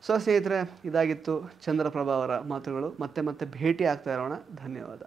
So ಸ್ನೇಹಿತರೆ, ಇದಾಗಿತ್ತು ಚಂದ್ರಪ್ರಭಾ ಅವರ ಮಾತುಗಳು. ಮತ್ತೆ ಭೇಟಿ ಆಗ್ತಾ ಇರೋಣ. ಧನ್ಯವಾದ.